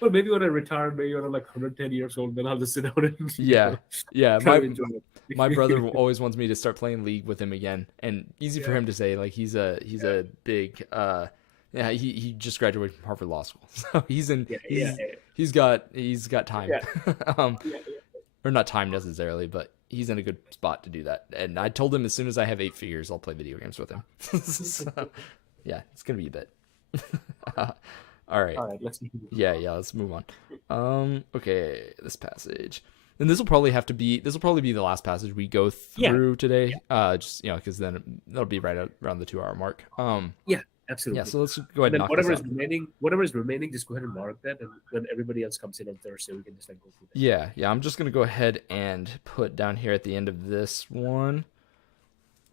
But maybe when I retire, maybe when I'm like 110 years old, then I'll just sit down and Yeah, yeah. try to enjoy My brother it. always wants me to start playing League with him again, and easy for Yeah, him to say. Like he's yeah, a big yeah. He just graduated from Harvard Law School, so yeah, yeah, yeah, he's got time, yeah, um, yeah, or not time necessarily, but he's in a good spot to do that. And I told him as soon as I have 8 figures, I'll play video games with him. So yeah, it's gonna be a bit. All right. All right, let's see. Yeah, yeah, let's move on. Okay, this passage. And this will probably be the last passage we go Yeah, through today. yeah, Just, because then that'll be right around the 2 hour mark. yeah, Yeah, absolutely. so let's go ahead And and then knock this out. whatever is remaining, just go ahead and mark that, and when everybody else comes in on Thursday, we can just like go through that. Yeah, yeah, I'm just gonna go ahead and put down here at the end of this one.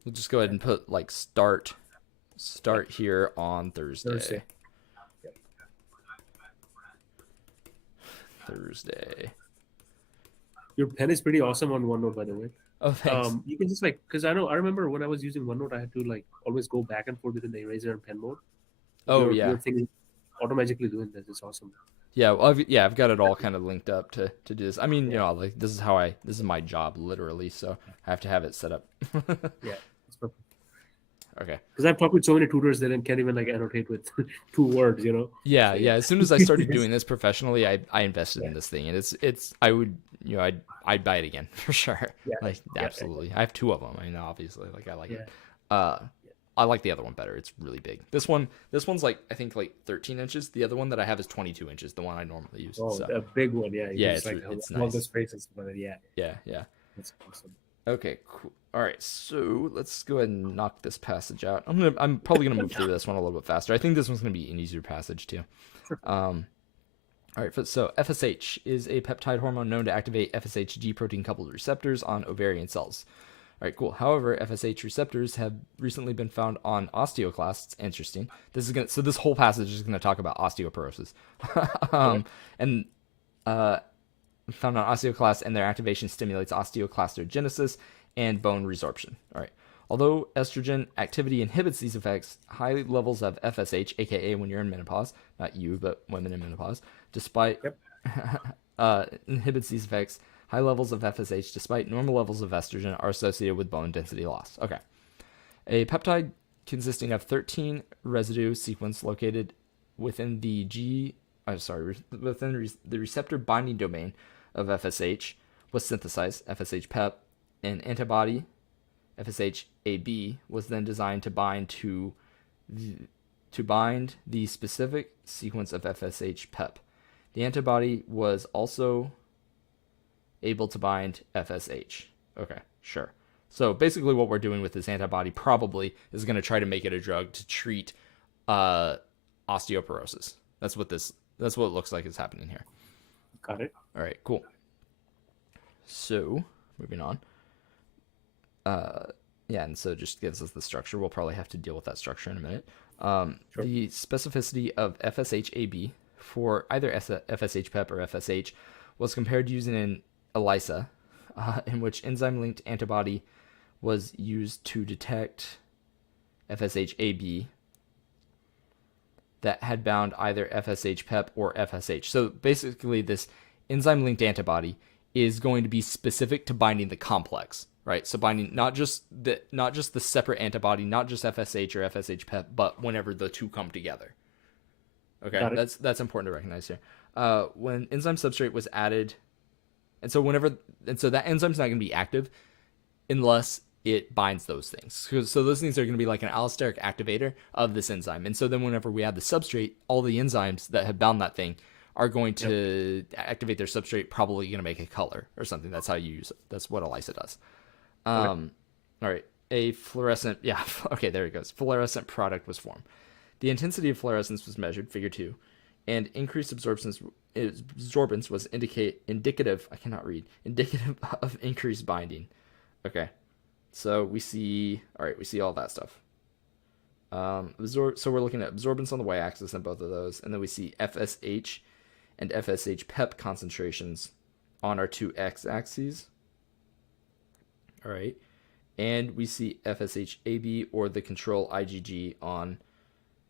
We'll just go ahead Okay. and put like Yep. start here on Thursday. Thursday. Yep. Thursday. Your pen is pretty awesome on OneNote, by the way. Oh, thanks. You can just like, because I remember when I was using OneNote, I had to like always go back and forth between the eraser and pen mode. Oh Your yeah. thing is automatically doing this. It's awesome. Yeah, well, I've got it all kind of linked up to do this. I mean, Yeah, like this is my job literally, so I have to have it set up. yeah, it's perfect. Okay. Because I've talked with so many tutors that can't even like annotate with 2 words. Yeah, So yeah. yeah, As soon as I started doing this professionally, I invested yeah, in this thing, and it's I would I'd buy it again for sure. yeah, Like yeah, absolutely. I have 2 of them. I mean, obviously, like I like it. yeah, Uh, yeah. I like the other one better. It's really big. This one's like I think like 13 inches. The other one that I have is 22 inches. The one I normally use. Oh, So a big one. Yeah, you yeah, can just like it's all the nice. space and stuff like that. Yeah, Yeah, yeah. that's awesome. Okay, cool. All right, so let's go ahead and knock this passage out. I'm probably gonna move through this one a little bit faster. I think this one's gonna be an easier passage too. Sure. All right, so FSH is a peptide hormone known to activate FSH protein coupled receptors on ovarian cells. All right, cool. However, FSH receptors have recently been found on osteoclasts. Interesting. So this whole passage is gonna talk about osteoporosis, Okay. and found on osteoclasts, and their activation stimulates osteoclastogenesis and bone resorption. All right. Although estrogen activity inhibits these effects, high levels of FSH, aka when you're in menopause, not you, but women in menopause, despite Yep. inhibits these effects, high levels of FSH, despite normal levels of estrogen, are associated with bone density loss. Okay. A peptide consisting of 13 residue sequence located within within the receptor binding domain of FSH was synthesized. FSH Pep, an antibody, FSH-AB, was then designed to bind the specific sequence of FSH Pep. The antibody was also able to bind FSH. Okay, sure. So basically, what we're doing with this antibody probably is going to try to make it a drug to treat osteoporosis. That's what it looks like is happening here. Got it. All right, cool. So moving on. Yeah, and so just gives us the structure. We'll probably have to deal with that structure in a minute. Sure. The specificity of FSH-AB for either FSH Pep or FSH was compared using an Elisa, in which enzyme-linked antibody was used to detect FSH-AB that had bound either FSH Pep or FSH. So basically, this enzyme-linked antibody is going to be specific to binding the complex, right? So binding not just the separate antibody, not just FSH or FSH Pep, but whenever the two come together. Okay, Got it. that's important to recognize here. When enzyme substrate was added, and so that enzyme's not going to be active unless it binds those things. So those things are going to be like an allosteric activator of this enzyme. And so then whenever we add the substrate, all the enzymes that have bound that thing are going to activate their substrate, probably going to make a color or something. That's how you use it. That's what Elisa does. All right. A fluorescent, yeah, okay, there it goes. Fluorescent product was formed. The intensity of fluorescence was measured, figure 2, and increased absorbance was indicative of increased binding. Okay. So we see all that stuff. So we're looking at absorbance on the y-axis on both of those, and then we see FSH and FSH Pep concentrations on our two x-axes. All right. And we see FSH-AB or the control IgG on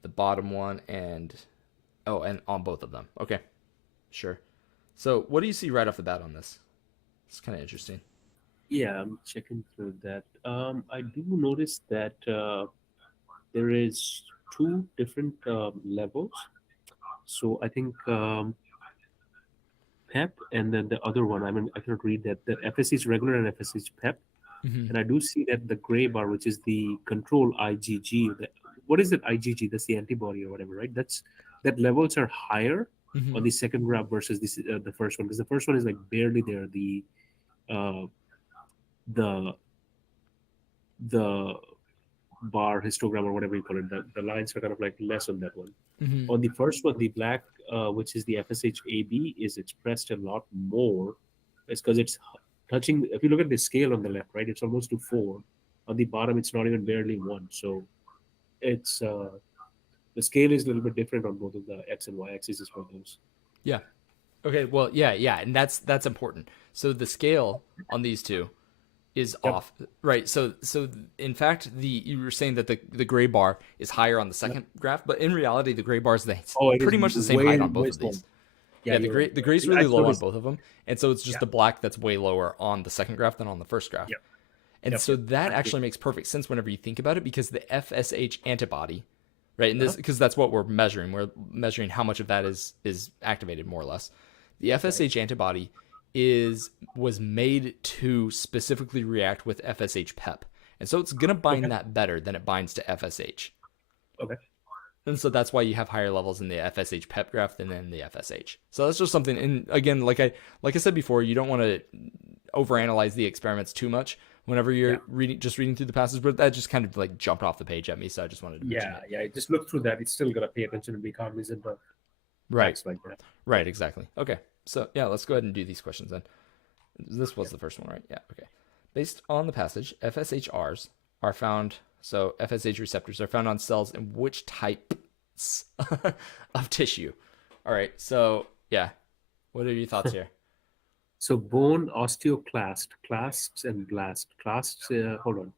the bottom one and on both of them. Okay. Sure. So what do you see right off the bat on this? It's kind of interesting. Yeah, I'm checking through that. I do notice that there is two different levels. So I think PEP and then the other one. I mean, I cannot read that. The FSH regular and FSH PEP. Mm-hmm. And I do see that the gray bar, which is the control IgG. What is that IgG? That's the antibody or whatever, right? That levels are higher on the second graph versus the first one, because the first one is like barely there. Uh, the the bar histogram or whatever you call it, the lines are kind of like less on that one. Mm-hmm. On the first one, the black, which is the FSH-AB, is expressed a lot more. It's because it's touching. If you look at the scale on the left, right, it's almost to 4. On the bottom, it's not even barely 1. So it's the scale is a little bit different on both of the x and y axes for those. Yeah. Okay. Well, yeah, and that's important. So the scale on these two is off, right? So in fact, you were saying that the gray bar is higher on the second graph, but in reality, the gray bar is pretty much the same height on both of these. Yeah, the gray's really low on both of them, and so it's just the black that's way lower on the second graph than on the first graph. Yep. And so that actually makes perfect sense whenever you think about it, because the FSH antibody, right? And this, because that's what we're measuring. We're measuring how much of that is activated, more or less. The FSH antibody was made to specifically react with FSH Pep, and so it's gonna bind that better than it binds to FSH. Okay. And so that's why you have higher levels in the FSH Pep graph than in the FSH. So that's just something. And again, like I said before, you don't want to overanalyze the experiments too much whenever you're reading through the passage. But that just kind of like jumped off the page at me, so I just wanted to mention it. Just look through that. It's still gonna pay attention and be cognizant of facts like that. Right, exactly. Okay. So, yeah, let's go ahead and do these questions then. This was Yeah. the first one, right? Yeah, okay. Based on the passage, FSHRs are found, so FSH receptors are found on cells in which types of tissue? All right, so, yeah, what are your thoughts here? So bone osteoclast, clasts and blast. Clasts, hold on.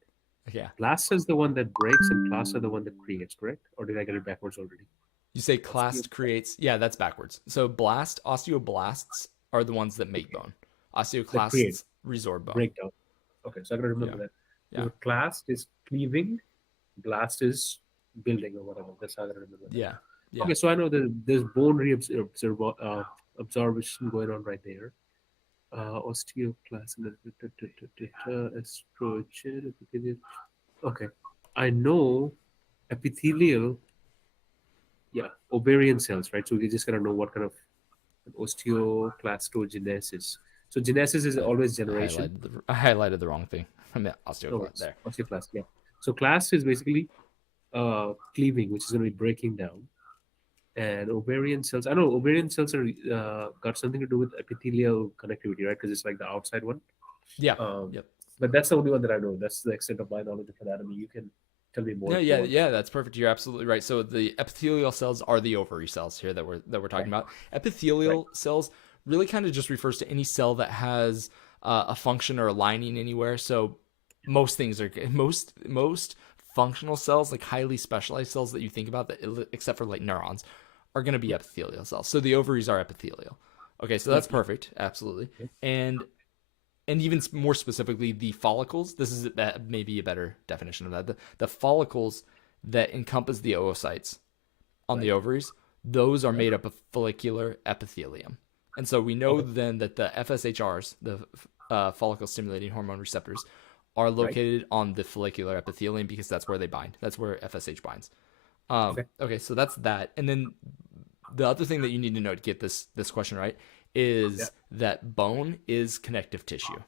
Yeah. Blast is the one that breaks and clasts are the one that creates, correct? Or did I get it backwards already? You say Osteo clast creates, yeah, that's backwards. So osteoblasts are the ones that make okay. bone. That create, Osteoclasts resorb bone. breakdown. Okay, so I gotta remember Yeah. that. Yeah. So clast is cleaving, blast is building or whatever. That's how I gotta remember that. Yeah. Yeah. Okay, so I know that there's bone absorption going on right there. Osteoclast, estrogen. Okay, I know epithelial, yeah, ovarian cells, right? So we just gotta know what kind of osteoclastogenesis. So genesis is I, always I generation. highlighted the wrong thing. I meant No osteoclast worries. there. Osteoclast, yeah. So clast is basically cleaving, which is going to be breaking down. And ovarian cells, I know ovarian cells are got something to do with epithelial connectivity, right? Because it's like the outside one. Yeah. Um, Yep. but that's the only one that I know. That's the extent of my knowledge of anatomy. You can tell me more No, if you yeah, want. yeah, that's perfect. You're absolutely right. So the epithelial cells are the ovary cells here that we're talking Right, about. right, Epithelial cells really kind of just refers to any cell that has a function or a lining anywhere. So most things are most functional cells, like highly specialized cells that you think about, that except for like neurons, are going to be yeah, epithelial cells. So the ovaries are epithelial. Okay, so yeah, that's perfect. Absolutely. yeah. And even more specifically, the follicles. This is maybe a better definition of that. The follicles that encompass the oocytes on the Right, ovaries, those are right. made up of follicular epithelium. And so we know Okay, then that the FSHRs, the follicle stimulating hormone receptors, are right, located on the follicular epithelium because that's where they bind. That's where FSH binds. okay, Okay, so that's that. And then the other thing that you need to know to get this question right yeah. is that bone is connective tissue.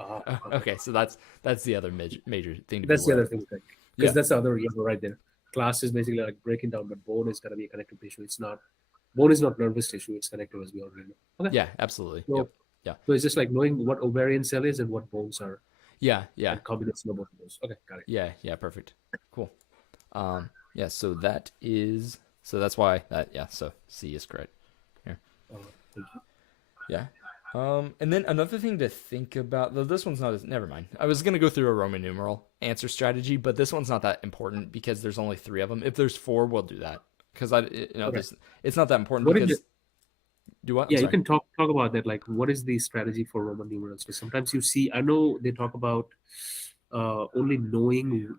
Okay. Okay, so that's the other major thing to be That's the aware other of. thing, because Yeah, that's the other yellow right there. Class is basically like breaking down, but bone is going to be a connective tissue. It's not, bone is not nervous tissue. It's connective, as we already know. Okay. yeah, absolutely. Yep. So, Yeah, so it's just like knowing what ovarian cell is and what bones are, yeah, yeah, and combination of both of those. Okay, got it. yeah, yeah. Perfect. Cool. Yeah. So that's why that. Yeah. So C is correct. Here. Thank you. Yeah. And then another thing to think about, though this one's not as, never mind. I was gonna go through a Roman numeral answer strategy, but this one's not that important because there's only three of them. If there's four, we'll do that because Okay. this it's not that important What did because do what? I'm yeah, you sorry. can talk about that. Like, what is the strategy for Roman numerals? Because sometimes you see, I know they talk about only knowing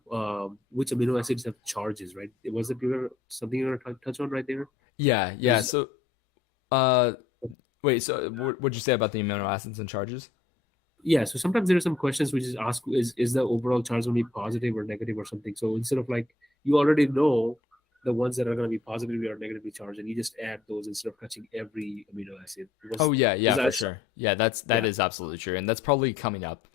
which amino acids have charges, right? Was it something you were to touch on right there? Yeah, yeah. Because So, wait. So, what'd you say about the amino acids and charges? yeah, so sometimes there are some questions which is ask is the overall charge going to be positive or negative or something. So instead of like you already know the ones that are going to be positively or negatively charged, and you just add those instead of touching every amino acid. Oh yeah, Was yeah, for that sure. Yeah, that yeah? is absolutely true, and that's probably coming up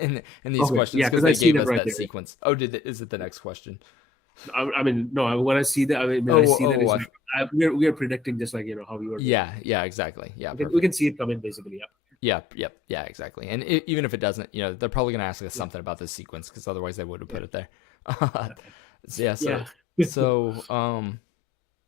in these Okay, questions yeah, because because I they see gave that us right that there. sequence. Oh, is it the next question? I mean, no, when I see that, I mean, when I Oh, see that, it's like we are predicting just like how you are doing. yeah, yeah, exactly. Yeah, We can perfect. see it coming basically. Yeah, Yep, yep, yeah, exactly. And even if it doesn't, they're probably gonna ask us yeah, something about this sequence because otherwise they would have yeah, put it there. So, yeah, yeah.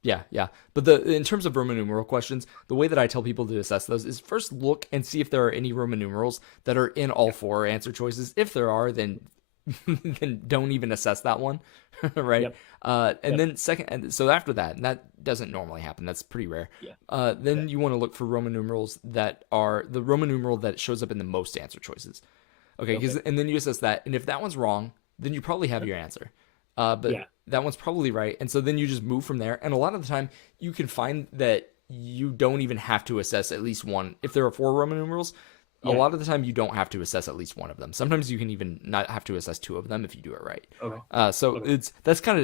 yeah, yeah. But in terms of Roman numeral questions, the way that I tell people to assess those is first look and see if there are any Roman numerals that are in all four answer choices. If there are, then then don't even assess that one, right? Yep, And yep, then second, and so after that, and that doesn't normally happen. That's pretty rare. yeah. Okay, Then you want to look for Roman numerals that are the Roman numeral that shows up in the most answer choices. Okay, okay. and then you assess that, and if that one's wrong, then you probably have your answer. But Yeah, that one's probably right, and so then you just move from there. And a lot of the time, you can find that you don't even have to assess at least one. If there are four Roman numerals, a yeah. lot of the time you don't have to assess at least one of them. Sometimes you can even not have to assess two of them if you do it right. Okay, So okay. it's kind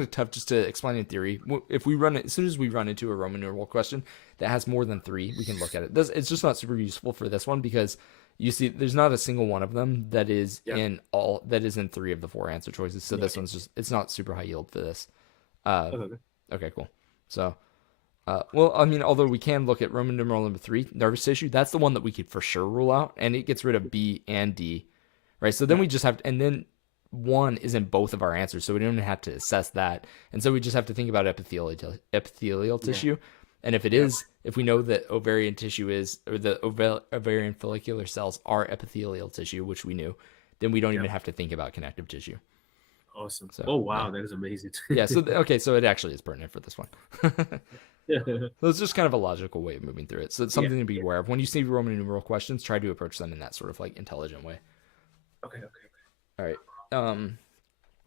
of tough just to explain in theory. If we run it as soon as we run into a Roman numeral question that has more than three, we can look at it. It's just not super useful for this one because you see there's not a single one of them that is Yeah, in three of the four answer choices. So yeah, this yeah. one's just it's not super high yield for this. Uh, Okay, okay. okay, cool. So Well, I mean, although we can look at Roman numeral number 3, nervous tissue, that's the one that we could for sure rule out, and it gets rid of B and D, right? So then Yeah. we just have, and then 1 is in both of our answers, so we don't even have to assess that. And so we just have to think about epithelial Yeah. tissue. And if it Yeah. is, if we know that ovarian tissue is, or the ovarian follicular cells are epithelial tissue, which we knew, then we don't Yeah. even have to think about connective tissue. Awesome. So, Oh yeah. wow, that is amazing. Yeah, so, okay, so it actually is pertinent for this one. Yeah. So it's just kind of a logical way of moving through it. So it's something Yeah. to be aware of. When you see Roman numeral questions, try to approach them in that sort of like intelligent way. Okay. Okay. All right.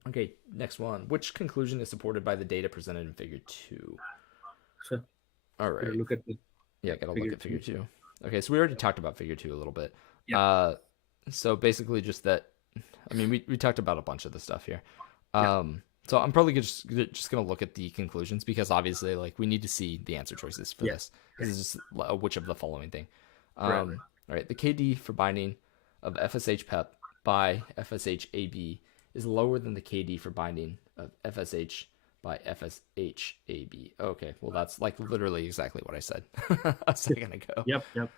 Okay, next one. Which conclusion is supported by the data presented in figure 2? So, All right. look at the Yeah, gotta look figure at figure 2. 2. Okay, so we already talked about figure 2 a little bit. Yeah. So basically just that, I mean, we talked about a bunch of the stuff here. Yeah. So I'm probably just gonna look at the conclusions because obviously, like, we need to see the answer choices for Yeah. this. This is just a which of the following thing. Right. All right, the KD for binding of FSH PEP by FSH-AB is lower than the KD for binding of FSH by FSH-AB. Okay, well that's like literally exactly what I said a second ago. Yep. Yep.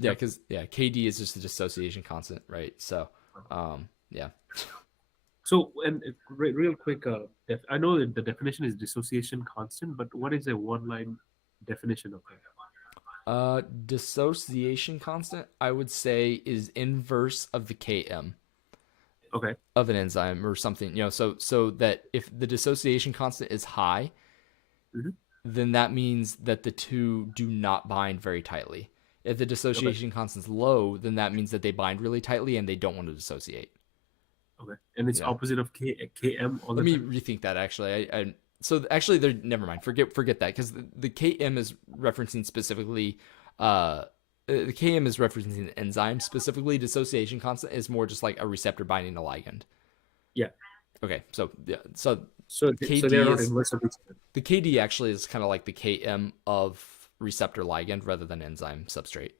Yeah, because KD is just a dissociation constant, right? So, yeah. So, and real quick, I know that the definition is dissociation constant, but what is a one-line definition of that? Dissociation constant, I would say, is inverse of the Km Okay. of an enzyme or something. So that if the dissociation constant is high, Mhm. then that means that the two do not bind very tightly. If the dissociation constant's low, then that means that they bind really tightly and they don't want to dissociate. Okay. And it's Yeah. opposite of Km all the Let me time? rethink that actually. So actually, there. Never mind. Forget that because the Km is referencing specifically. The Km is referencing the enzyme specifically. Dissociation constant is more just like a receptor binding a ligand. Yeah. Okay. So yeah. So So KD they're not is inverse of each other. the KD actually is kind of like the Km of receptor ligand rather than enzyme substrate.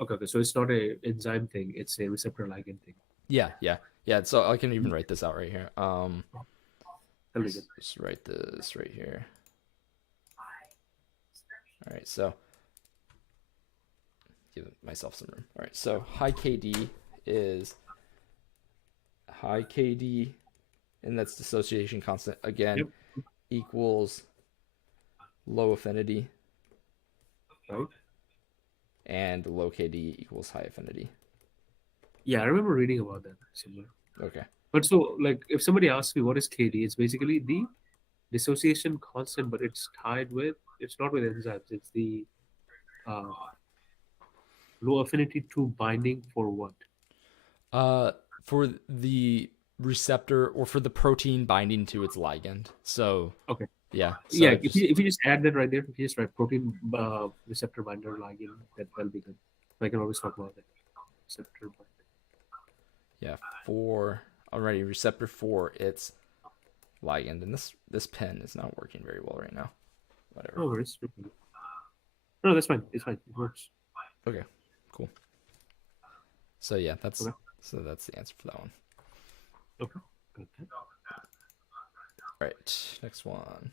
Okay. Okay. So it's not a enzyme thing; it's a receptor ligand thing. Yeah. So I can even write this out right here. Tell me that. Just write this right here. All right, so give myself some room. All right, so high KD is high KD, and that's dissociation constant again, Yep. equals low affinity, Right. and low KD equals high affinity. Yeah, I remember reading about that somewhere. Okay. But so, like, if somebody asks me what is KD, it's basically the dissociation constant, but it's tied with, it's not with enzymes, it's the uh, low affinity to binding for what? For the receptor or for the protein binding to its ligand. So Okay. yeah. So Yeah, if you just add that right there, if you just write protein receptor binder ligand, that'll be good. I can always talk about that. Receptor binder. Yeah, for already receptor for its ligand, and this pen is not working very well right now. Whatever. No worries. No, that's fine. It's fine. It works. Okay, cool. So yeah, that's Okay. the answer for that one. Okay. Good. All right, next one.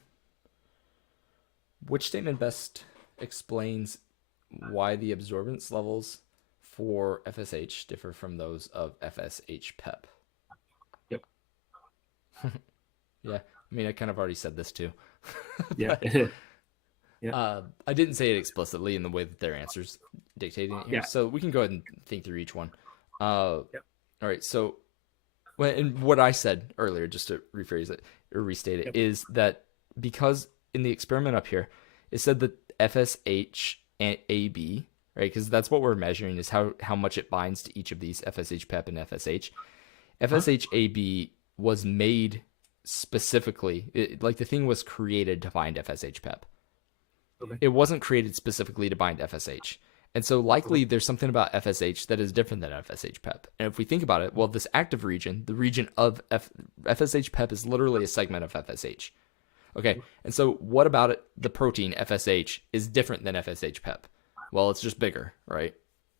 Which statement best explains why the absorbance levels for FSH differ from those of FSH PEP? Yep. Yeah, I mean, I kind of already said this too. Yeah. But, Yeah. I didn't say it explicitly in the way that their answers dictating it here, Yeah. so we can go ahead and think through each one. Yep. All right, so and what I said earlier, just to rephrase it or restate it, Yep. is that because in the experiment up here, it said that FSH and AB, right? Because that's what we're measuring is how much it binds to each of these FSH PEP and FSH. FSH AB was made specifically, like the thing was created to bind FSH PEP. Okay. It wasn't created specifically to bind FSH. And so likely there's something about FSH that is different than FSH PEP. And if we think about it, well, this active region, the region of FSH PEP is literally a segment of FSH. Okay, and so what about it? The protein FSH is different than FSH PEP. Well, it's just bigger, right?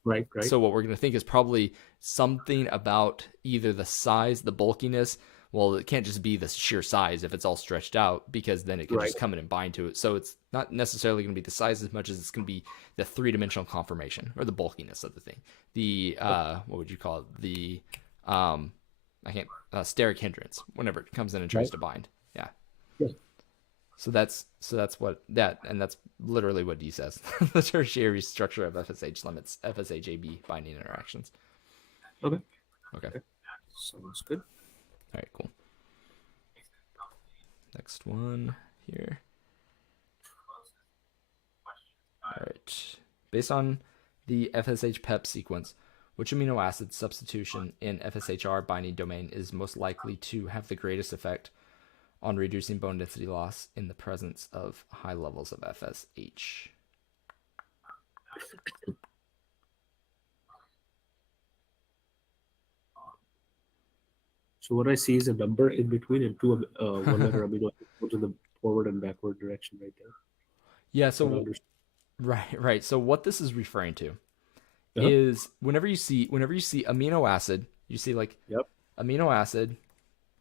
Right. Right. So what we're going to think is probably something about either the size, the bulkiness. Well, it can't just be the sheer size if it's all stretched out, because then it could Right. just come in and bind to it. So it's not necessarily going to be the size as much as it's going to be the three-dimensional conformation or the bulkiness of the thing. The what would you call it? The I can't steric hindrance whenever it comes in and tries Right. to bind. Yeah. Yes. So that's what that, and that's literally what D says. The tertiary structure of FSH limits FSH-AB binding interactions. Okay. Okay. Okay. Sounds good. All right. Cool. Next one here. All right. Based on the FSH PEP sequence, which amino acid substitution in FSHR binding domain is most likely to have the greatest effect on reducing bone density loss in the presence of high levels of FSH? So what I see is a number in between and two one letter amino acid goes in the forward and backward direction right there. Yeah, What I so understand. right. So what this is referring to Uh-huh. is whenever you see amino acid, you see like Yep. amino acid,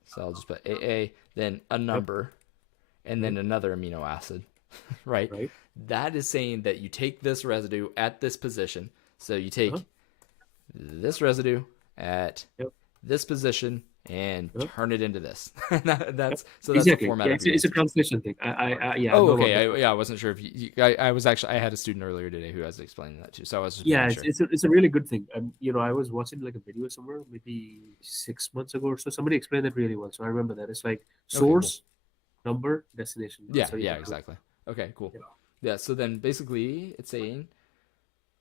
so I'll just put AA, then a Yep. number, and Right. then another amino acid, right? Right. That is saying that you take this residue at this position. So you Uh-huh. take this residue at Yep. this position and Uh-huh. turn it into this. Yep. That's the Exactly. format Yeah, of your it's a answer. translation thing. Yeah, I Oh, know about okay. that. I wasn't sure if I was actually, I had a student earlier today who was explaining that too. So I was just Yeah, making it's sure. it's a really good thing. I was watching like a video somewhere maybe 6 months ago or so. Somebody explained that really well. So I remember that. It's like Okay, cool. source, number, destination. Yeah, So yeah, yeah. exactly. Okay, cool. Yeah. Yeah, so then basically it's saying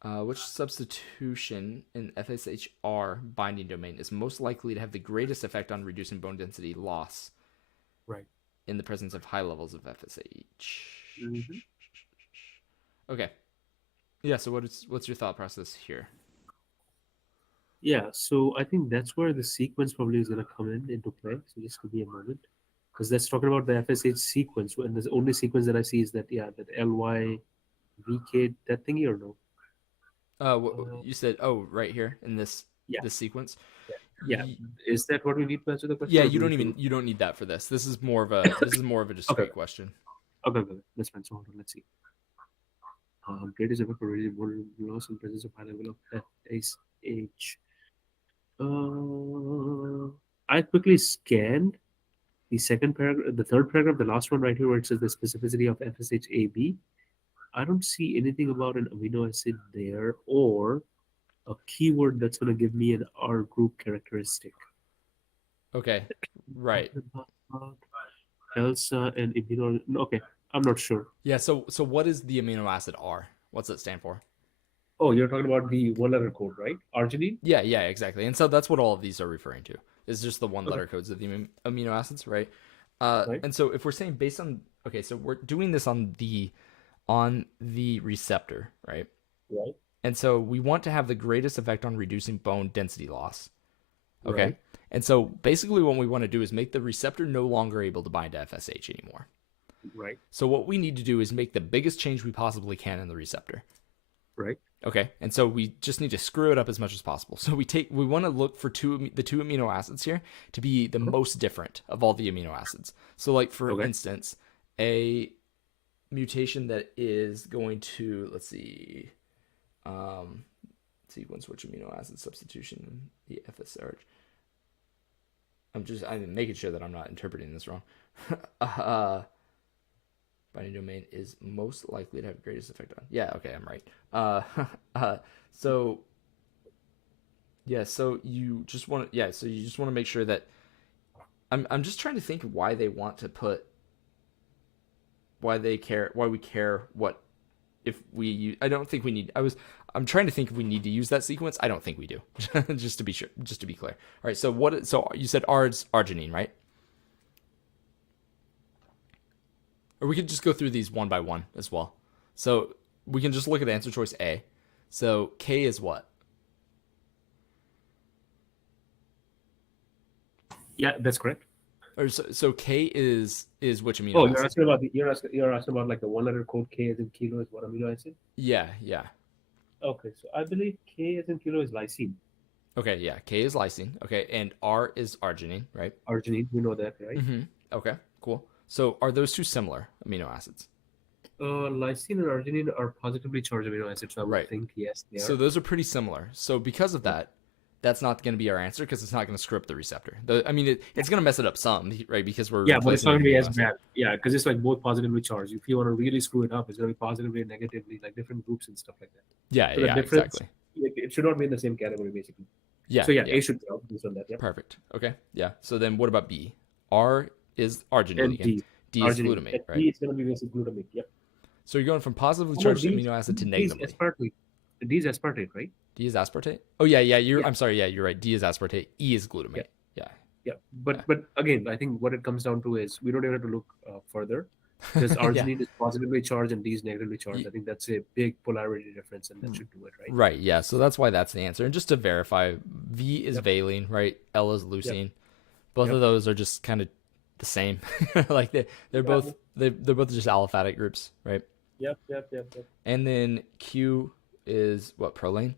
which substitution in FSHR binding domain is most likely to have the greatest effect on reducing bone density loss Right. in the presence of high levels of FSH? Hmm. Okay. Yeah, so what's your thought process here? Yeah. So I think that's where the sequence probably is going to come into play. So just give me a moment. Because that's talking about the FSH sequence. And the only sequence that I see is that, yeah, that LY, VK, that thingy or no? Uh, You said, oh, right here in yeah. this sequence. Yeah. Yeah. Is that what we need to answer the question, Yeah, or do we need to? you don't need that for this. This is more of a Okay. discrete question. Okay. That's fine. So hold on. Let's see. Greatest ever correlated bone loss in presence of high level of FSH. I quickly scanned the second paragraph, the third paragraph, the last one right here, where it says the specificity of FSH-AB. I don't see anything about an amino acid there or a keyword that's going to give me an R group characteristic. Okay. Right. Elsa and immuno. Okay, I'm not sure. Yeah, so what is the amino acid R? What's it stand for? Oh, you're talking about the one letter code, right? Arginine? Yeah, exactly. And so that's what all of these are referring to. Is just the one Okay, letter codes of the amino acids, right? right, And so if we're saying based on, okay, so we're doing this on the receptor, right? right, And so we want to have the greatest effect on reducing bone density loss. Okay. right, And so basically what we want to do is make the receptor no longer able to bind to FSH anymore. right, So what we need to do is make the biggest change we possibly can in the receptor. right, Okay, and so we just need to screw it up as much as possible. So we want to look for the two amino acids here to be the most different of all the amino acids. So like for okay, instance, a mutation that is going to, let's see, sequence which amino acid substitution in the FSRH. I'm making sure that I'm not interpreting this wrong. Binding domain is most likely to have greatest effect on. Yeah, okay, I'm right. So yeah, so you just want to make sure that I'm just trying to think why they want to put why we care what if we use, I don't think we need I'm trying to think if we need to use that sequence. I don't think we do. Just to be sure, just to be clear. All right, so you said arginine, right? Or we could just go through these one by one as well. So we can just look at answer choice A. So K is what? Yeah, that's correct. Or so K is which amino Oh, acid? you're asking about like the one letter code K as in kilo is what amino acid? Yeah. Okay, so I believe K as in kilo is lysine. Okay, yeah. K is lysine. Okay, and R is arginine, right? Arginine, we know that, right? Mm-hmm. Okay, cool. So are those two similar amino acids? Lysine and arginine are positively charged amino acids, so I would Right. think yes, they So are. those are pretty similar. So because of Yep. that, that's not going to be our answer because it's not going to screw up the receptor. I mean, it's going to mess it up some, right? Because we're Yeah, but it's replacing not an gonna be amino as acid. bad. Yeah, because it's like both positively charged. If you want to really screw it up, it's gonna be positively and negatively, like different groups and stuff like that. Yeah, So the yeah, difference, exactly. like, it should not be in the same category, basically. Yeah, So yeah, yeah, A should count based on that. Yeah, perfect. Okay, yeah. So then what about B? R is arginine and again. D, D is arginine. glutamate, And right? D is gonna be basically glutamate. Yep. So you're going from positively Oh no, charged amino acid to D is negatively. aspartate. D is aspartate, right? D is aspartate. Oh yeah, yeah. Yeah, I'm sorry. Yeah, you're right. D is aspartate. E is yeah, glutamate. Yeah, yeah. yeah, But again, I think what it comes down to is we don't even have to look further because yeah. arginine is positively charged and D is negatively charged. Y- I think that's a big polarity difference, and that should do it, right? Right. Yeah. So that's why that's the answer. And just to verify, V is Yep. valine, right? L is Yep. leucine. Both of Yep. those are just kind of the same. Like they're Yeah. both they're both just aliphatic groups, right? Yep. Yep. Yep. Yep. And then Q is what, proline?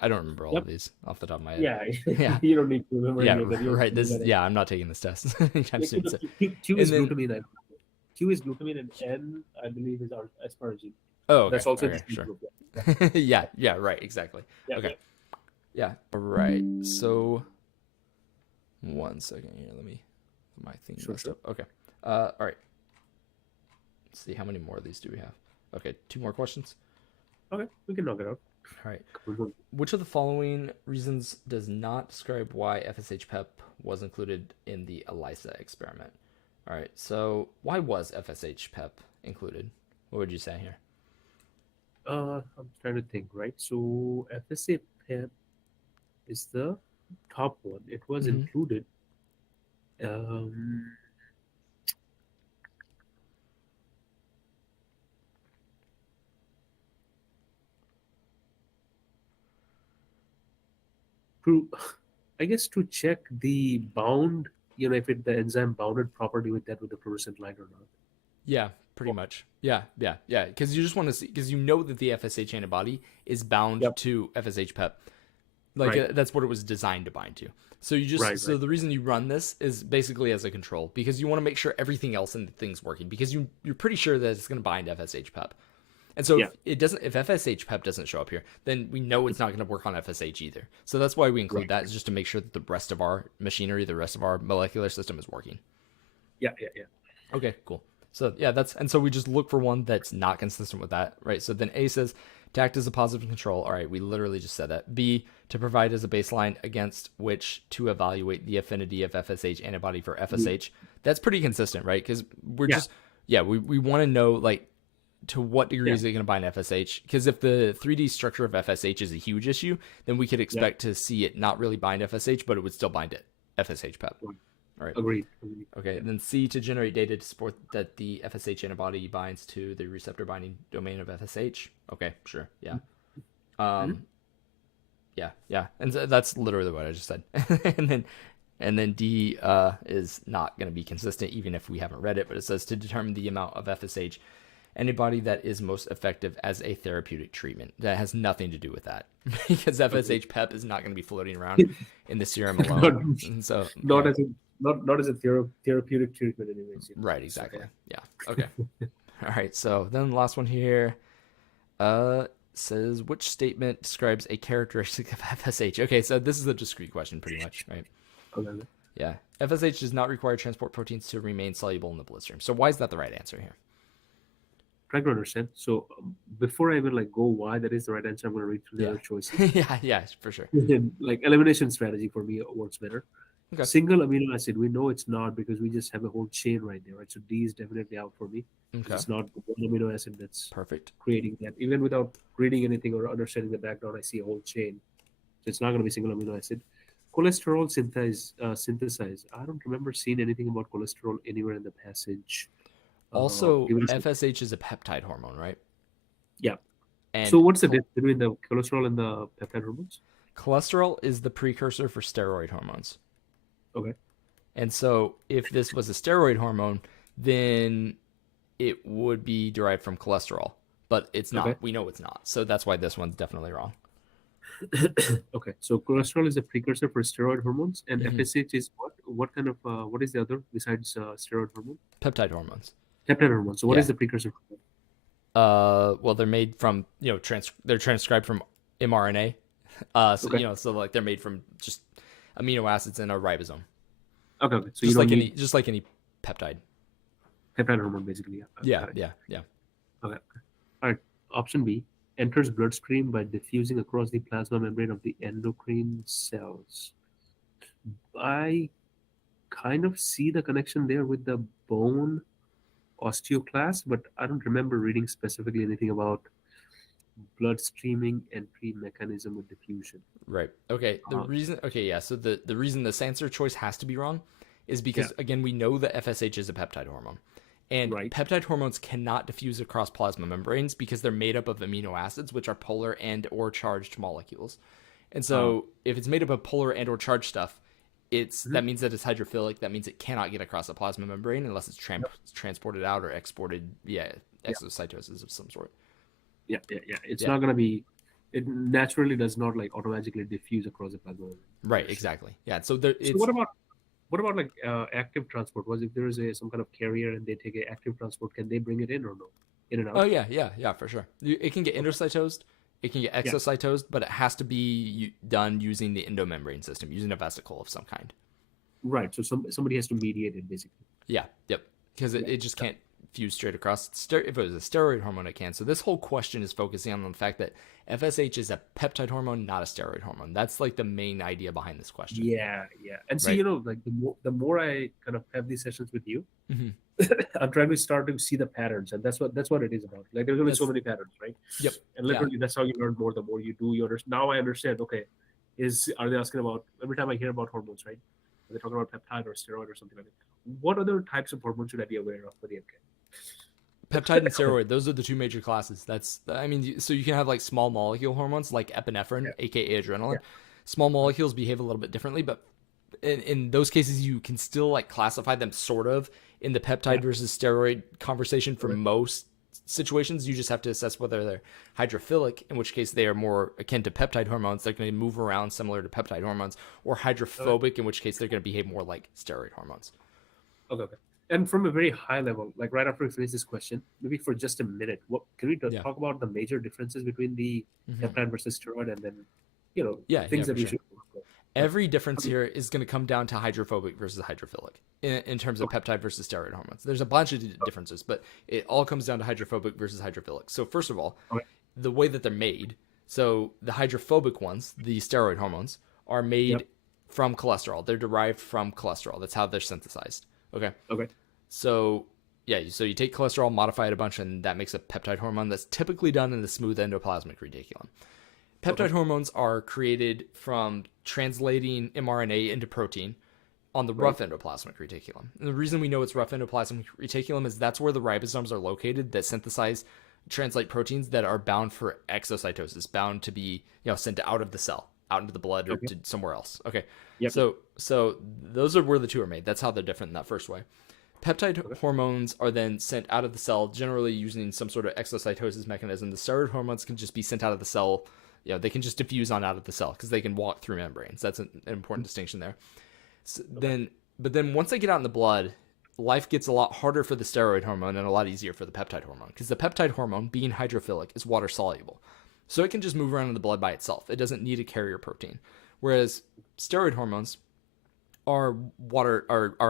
I don't remember all Yep. of these off the top of my head. Yeah, Yeah. you don't need to remember Yeah, any of that. You right. don't This need that. yeah, I'm not taking this test anytime Yeah, soon. So, Q and is then glutamine. Q is glutamine, and N, I believe, is asparagine. oh, That's okay. also the Okay, same sure. group. Yeah. Yeah, yeah, right, exactly. Yeah. Okay. Yeah. Yeah. All right. So one second here. Let me my thing Sure. messed Sure. up. Okay. All right. Let's see how many more of these do we have? Okay, two more questions. Okay, we can knock it out. All right. Cool. Which of the following reasons does not describe why FSH PEP was included in the ELISA experiment? All right. So why was FSH PEP included? What would you say here? I'm trying to think. Right. So FSA PEP is the top one. It was Mm-hmm. included. Um, to I guess to check the bound, if the enzyme bounded properly with the fluorescent light or not. Yeah, pretty much. Yeah, yeah, yeah. Because you just want to see, because you know that the FSH antibody is bound Yep. to FSH PEP. Like Right. that's what it was designed to bind to. So you just Right. so Right. the reason you run this is basically as a control because you want to make sure everything else in the thing's working because you're pretty sure that it's going to bind FSH PEP. And so Yeah. if FSH PEP doesn't show up here, then we know it's not going to work on FSH either. So that's why we include Right. that is just to make sure that the rest of our machinery, the rest of our molecular system is working. Yeah. Yeah. Yeah. Okay, cool. So yeah, so we just look for one that's not consistent with that, right? So then A says to act as a positive control. All right, we literally just said that. B, to provide as a baseline against which to evaluate the affinity of FSH antibody for FSH. That's pretty consistent, right? Because we're Yeah. just we want to know like to what degree Yeah. is it going to bind FSH? Because if the 3D structure of FSH is a huge issue, then we could expect to see it not really bind FSH, but it would still bind it FSH PEP. Right. All right. Agreed. Okay, and then C to generate data to support that the FSH antibody binds to the receptor binding domain of FSH. Okay, sure, yeah, Mhm. yeah, and so that's literally what I just said. and then D is not going to be consistent even if we haven't read it, but it says to determine the amount of FSH antibody that is most effective as a therapeutic treatment. That has nothing to do with that because FSH PEP is not going to be floating around in the serum not, alone. And so not yeah. as a not as a therapeutic treatment, anyways. Right, exactly. Yeah. Okay. All right. So then the last one here says which statement describes a characteristic of FSH? Okay, so this is a discrete question pretty much, right? Okay. Yeah. FSH does not require transport proteins to remain soluble in the bloodstream. So why is that the right answer here? Trying to understand. So before I even go why that is the right answer, I'm going to read through the Yeah. other choices. yeah, for sure. Like elimination strategy for me works better. Okay. Single amino acid, we know it's not because we just have a whole chain right there, right? So D is definitely out for me. Okay. It's not one amino acid that's Perfect. creating that. Even without reading anything or understanding the background, I see a whole chain. So it's not going to be single amino acid. Cholesterol synthesize. I don't remember seeing anything about cholesterol anywhere in the passage. Also, Give it a second. FSH is a peptide hormone, right? Yeah. And So what's the difference between the cholesterol and the peptide hormones? cholesterol is the precursor for steroid hormones. Okay. And so if this was a steroid hormone, then it would be derived from cholesterol, but it's not. Okay. We know it's not. So that's why this one's definitely wrong. Okay, so cholesterol is a precursor for steroid hormones, and Hmm. FSH is what? What kind of what is the other besides steroid hormone? Peptide hormones. Peptide hormone. So what is Yeah. the precursor for that? Well, they're made from they're transcribed from mRNA. So Okay. so like they're made from just amino acids in a ribosome, Okay. Okay. So you don't need just like any peptide. peptide hormone, basically. Yeah. Yeah, Got it. yeah, yeah. Okay. Okay. All right. Option B enters bloodstream by diffusing across the plasma membrane of the endocrine cells. I kind of see the connection there with the bone osteoclast, but I don't remember reading specifically anything about blood streaming entry mechanism of diffusion. Right. Okay. Uh, Yeah. So the reason this answer choice has to be wrong is yeah, because again we know that FSH is a peptide hormone, and right. peptide hormones cannot diffuse across plasma membranes because they're made up of amino acids, which are polar and or charged molecules. And Uh, so if it's made up of polar and or charged stuff, mhm. that means that it's hydrophilic. That means it cannot get across a plasma membrane unless it's Yep. transported out or exported via Yeah, exocytosis of some sort. yeah, yeah, yeah. It's Yeah. not gonna be. It naturally does not like automatically diffuse across the plasma membrane. Right. Understood. Exactly. Yeah. So there So it's what about like active transport? Was if there is a some kind of carrier and they take a active transport, can they bring it in or no? In and Oh out. yeah, yeah, yeah, for sure. It can get Okay. endocytosed, it can get Yeah. exocytosed, but it has to be done using the endomembrane system, using a vesicle of some kind. Right. So somebody has to mediate it basically. Yeah, yep. Because Yeah. it just can't fuse straight across. If it was a steroid hormone, it can. So this whole question is focusing on the fact that FSH is a peptide hormone, not a steroid hormone. That's like the main idea behind this question, Yeah, yeah. And see, right? like the more I kind of have these sessions with you, Hmm. I'm trying to start to see the patterns, and that's what it is about. Like there's gonna be so That's many patterns, right? yep, And yeah. literally, that's how you learn more. The more you do, you understand. Now I understand. Okay, are they asking about every time I hear about hormones, right? Are they talking about peptide or steroid or something like that? What other types of hormones should I be aware of for the Peptide and steroid, those are the two major classes. I mean, so you can have like small molecule hormones like epinephrine, Yeah, aka yeah, adrenaline. Small molecules behave a little bit differently, but in those cases, you can still like classify them sort of in the yeah. peptide versus steroid conversation for Okay, most situations. You just have to assess whether they're hydrophilic, in which case they are more akin to peptide hormones. They're going to move around similar to peptide hormones, or okay, hydrophobic, in which case they're going to behave more like steroid hormones. okay. Okay. And from a very high level, like right after we finish this question, maybe for just a minute, what can we Yeah. talk about the major differences between the Hmm. peptide versus steroid, and then Yeah, yeah, things that for we sure. should work with, right? Every difference Okay. here is going to come down to hydrophobic versus hydrophilic in terms of Okay. peptide versus steroid hormones. There's a bunch of differences, but it all comes down to hydrophobic versus hydrophilic. So, first of all, Okay. the way that they're made. So, the hydrophobic ones, the steroid hormones, are made Yep. from cholesterol. They're derived from cholesterol. That's how they're synthesized. Okay. Okay. So, yeah, so you take cholesterol, modify it a bunch, and that makes a peptide hormone that's typically done in the smooth endoplasmic reticulum. Okay. Peptide hormones are created from translating mRNA into protein on the Right. rough endoplasmic reticulum. And the reason we know it's rough endoplasmic reticulum is that's where the ribosomes are located that synthesize, translate proteins that are bound for exocytosis, bound to be sent out of the cell, out into the blood or Okay. to somewhere else. Okay, Yep. Yep. so those are where the two are made. That's how they're different in that first way. Peptide Okay. hormones are then sent out of the cell, generally using some sort of exocytosis mechanism. The steroid hormones can just be sent out of the cell. They can just diffuse on out of the cell because they can walk through membranes. That's an important distinction there. So Okay. but then once they get out in the blood, life gets a lot harder for the steroid hormone and a lot easier for the peptide hormone because the peptide hormone, being hydrophilic, is water soluble. So it can just move around in the blood by itself. It doesn't need a carrier protein. Whereas steroid hormones are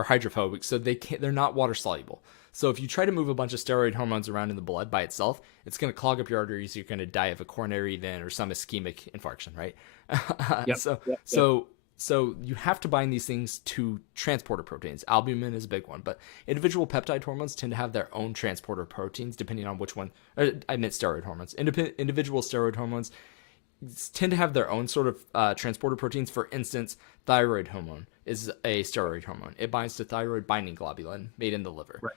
hydrophobic, so they're not water soluble. So if you try to move a bunch of steroid hormones around in the blood by itself, it's going to clog up your arteries. You're going to die of a coronary event or some ischemic infarction, right? Yep. so Yep. Yep. so so you have to bind these things to transporter proteins. Albumin is a big one, but individual peptide hormones tend to have their own transporter proteins depending on which one. I meant steroid hormones. Individual steroid hormones tend to have their own sort of transporter proteins. For instance, thyroid hormone is a steroid hormone. It binds to thyroid binding globulin made in the liver. Right.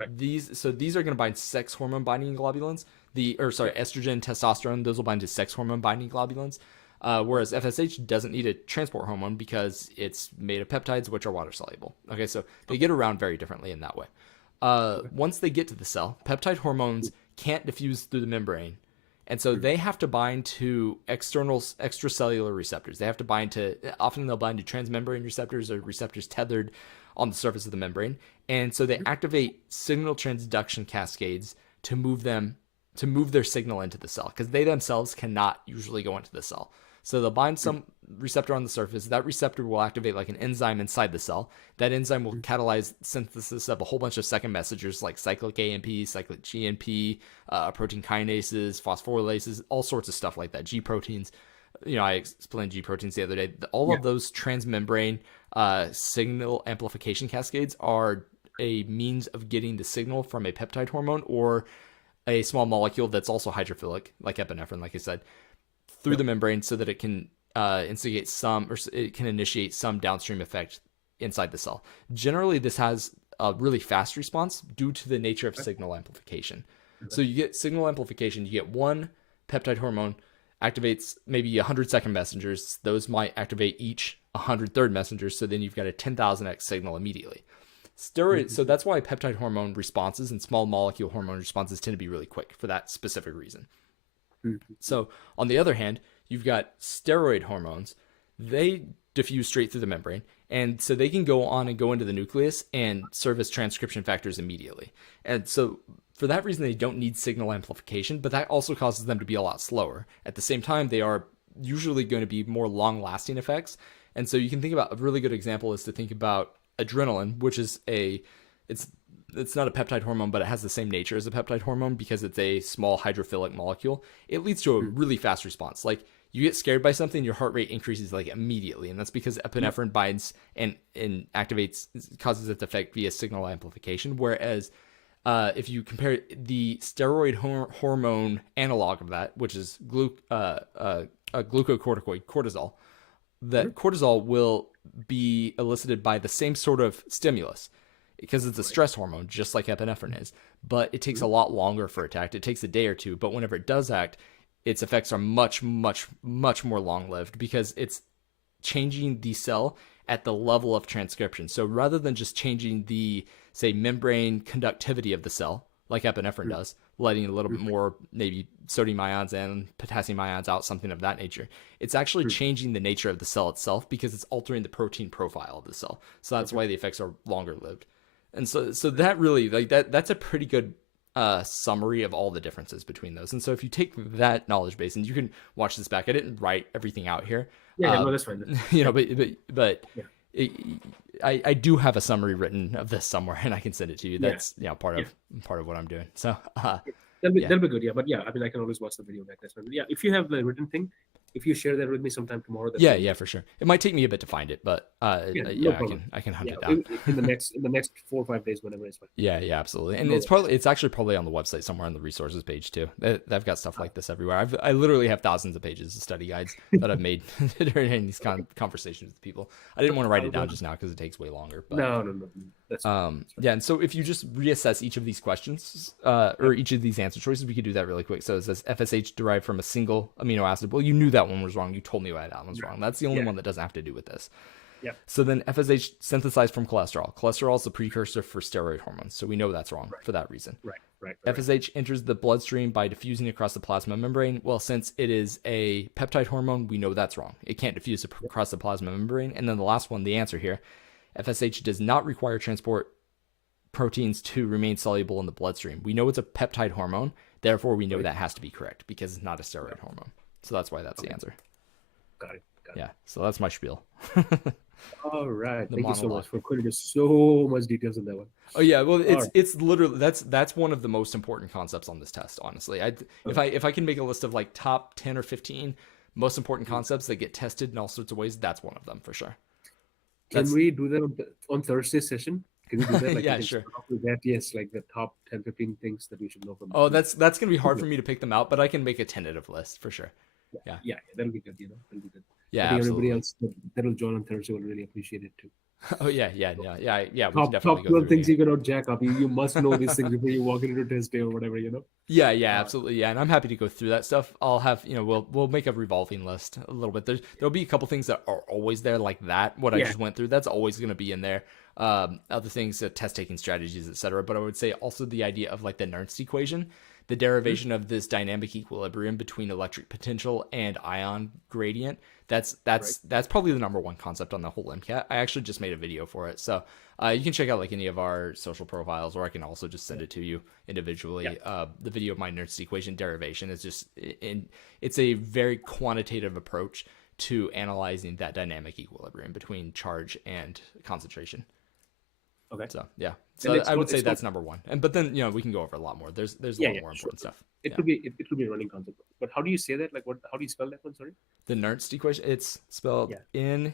Right. These are going to bind sex hormone binding globulins. Yep. Estrogen, testosterone, those will bind to sex hormone binding globulins. Whereas FSH doesn't need a transport hormone because it's made of peptides, which are water soluble. Okay, so they get around very differently in that way. Okay. Once they get to the cell, peptide hormones can't diffuse through the membrane And so they have to bind to extracellular receptors. They have to bind to, often they'll bind to transmembrane receptors or receptors tethered on the surface of the membrane. And so they activate signal transduction cascades to move their signal into the cell, because they themselves cannot usually go into the cell. So they'll bind some receptor on the surface. That receptor will activate like an enzyme inside the cell. That enzyme will catalyze synthesis of a whole bunch of second messengers like cyclic AMP, cyclic GNP, protein kinases, phosphorylases, all sorts of stuff like that. G proteins. I explained G proteins the other day. All of those transmembrane signal amplification cascades are a means of getting the signal from a peptide hormone or a small molecule that's also hydrophilic, like epinephrine, like I said, through the membrane, so that it can instigate some, or it can initiate some downstream effect inside the cell. Generally, this has a really fast response due to the nature of signal amplification. So you get signal amplification, you get one peptide hormone activates maybe 100 second messengers. Those might activate each 100 third messengers. So then you've got a 10,000x signal immediately. Steroid. So that's why peptide hormone responses and small molecule hormone responses tend to be really quick for that specific reason. So on the other hand, you've got steroid hormones. They diffuse straight through the membrane, and so they can go on and go into the nucleus and serve as transcription factors immediately. And so for that reason, they don't need signal amplification, but that also causes them to be a lot slower. At the same time, they are usually going to be more long-lasting effects. And so you can think about, a really good example is to think about adrenaline, which is it's not a peptide hormone, but it has the same nature as a peptide hormone because it's a small hydrophilic molecule. It leads to a really fast response. Like, you get scared by something, your heart rate increases like immediately. And that's because epinephrine binds and activates, causes its effect via signal amplification. Whereas if you compare the steroid hormone analog of that, which is glucocorticoid, cortisol, that cortisol will be elicited by the same sort of stimulus, because it's a stress hormone, just like epinephrine is, but it takes a lot longer for it to act. It takes a day or two, but whenever it does act, its effects are much, much, much more long-lived because it's changing the cell at the level of transcription. So rather than just changing the, say, membrane conductivity of the cell, like epinephrine does, letting a little bit more maybe sodium ions in, potassium ions out, something of that nature, it's actually changing the nature of the cell itself because it's altering the protein profile of the cell. So that's why the effects are longer-lived. And so that really, like, that's a pretty good summary of all the differences between those. And so if you take that knowledge base, and you can watch this back, I didn't write everything out here. No, that's fine. But I do have a summary written of this somewhere, and I can send it to you. That's part of what I'm doing. So that'll be good. Yeah, but I mean, I can always watch the video back. That's fine. Yeah, if you have the written thing, if you share that with me sometime tomorrow. That's for sure. It might take me a bit to find it, but I can hunt it down in the next 4 or 5 days, whenever it's fine. Yeah, absolutely. And it's actually probably on the website somewhere on the resources page too. They've got stuff like this everywhere. I literally have thousands of pages of study guides that I've made during these conversations with people. I didn't want to write it down just now because it takes way longer. But, no. That's yeah. And so if you just reassess each of these questions or each of these answer choices, we could do that really quick. So it says FSH derived from a single amino acid. Well, you knew that one was wrong. You told me why that one was wrong. That's the only one that doesn't have to do with this. Yeah. So then FSH synthesized from cholesterol. Cholesterol is the precursor for steroid hormones. So we know that's wrong for that reason. Right. FSH enters the bloodstream by diffusing across the plasma membrane. Well, since it is a peptide hormone, we know that's wrong. It can't diffuse across the plasma membrane. And then the last one, the answer here, FSH does not require transport proteins to remain soluble in the bloodstream. We know it's a peptide hormone. Therefore, we know that has to be correct because it's not a steroid hormone. So that's why that's the answer. Got it. Yeah, so that's my spiel. All right. Thank you so much for putting so much details in that one. Oh yeah, well it's literally that's one of the most important concepts on this test, honestly. If I can make a list of like top 10 or 15 most important concepts that get tested in all sorts of ways, that's one of them for sure. Can we do that on Thursday session? Can we do that? Like, yeah, sure. That, yes, like the top 10, 15 things that we should know from. Oh, that's going to be hard for me to pick them out, but I can make a tentative list for sure. Yeah, that'll be good. That'll be good. Yeah, I think absolutely. everybody else that'll join on Thursday will really appreciate it too. Oh yeah. We can definitely Top go 12 things you cannot jack up. You must know these things before you walk into test day or whatever. Yeah, absolutely. Yeah, and I'm happy to go through that stuff. I'll have we'll make a revolving list a little bit. There'll be a couple things that are always there, like that. What I just went through, that's always going to be in there. Other things, test taking strategies, etc. But I would say also the idea of like the Nernst equation, the derivation of this dynamic equilibrium between electric potential and ion gradient. That's probably the number one concept on the whole MCAT. I actually just made a video for it, so you can check out like any of our social profiles, or I can also just send it to you individually. The video of my Nernst equation derivation is just it's a very quantitative approach to analyzing that dynamic equilibrium between charge and concentration. Okay. So yeah, so I would say that's number one. But then we can go over a lot more. There's a lot more important stuff. It could be a running concept. But how do you say that? Like how do you spell that one? Sorry. The Nernst equation. It's spelled Nernst.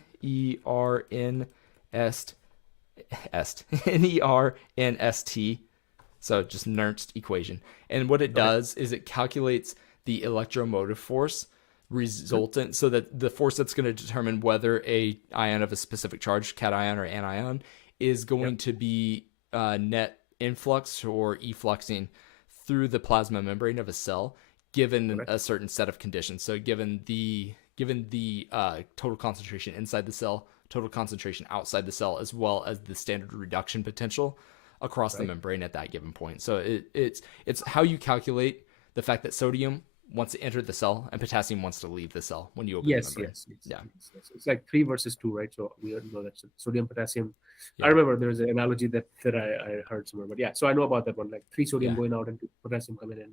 So just Nernst equation. And what it does is it calculates the electromotive force resultant, so that the force that's going to determine whether a ion of a specific charge, cation or anion, is going to be net influx or effluxing through the plasma membrane of a cell, given a certain set of conditions. So given the total concentration inside the cell, total concentration outside the cell, as well as the standard reduction potential across the membrane at that given point. So it's how you calculate the fact that sodium wants to enter the cell and potassium wants to leave the cell when you open the membrane. Yes. It's like 3 versus 2, right? So we know that sodium, potassium. I remember there's an analogy that I heard somewhere, but so I know about that one, like 3 sodium going out and 2 potassium coming in, and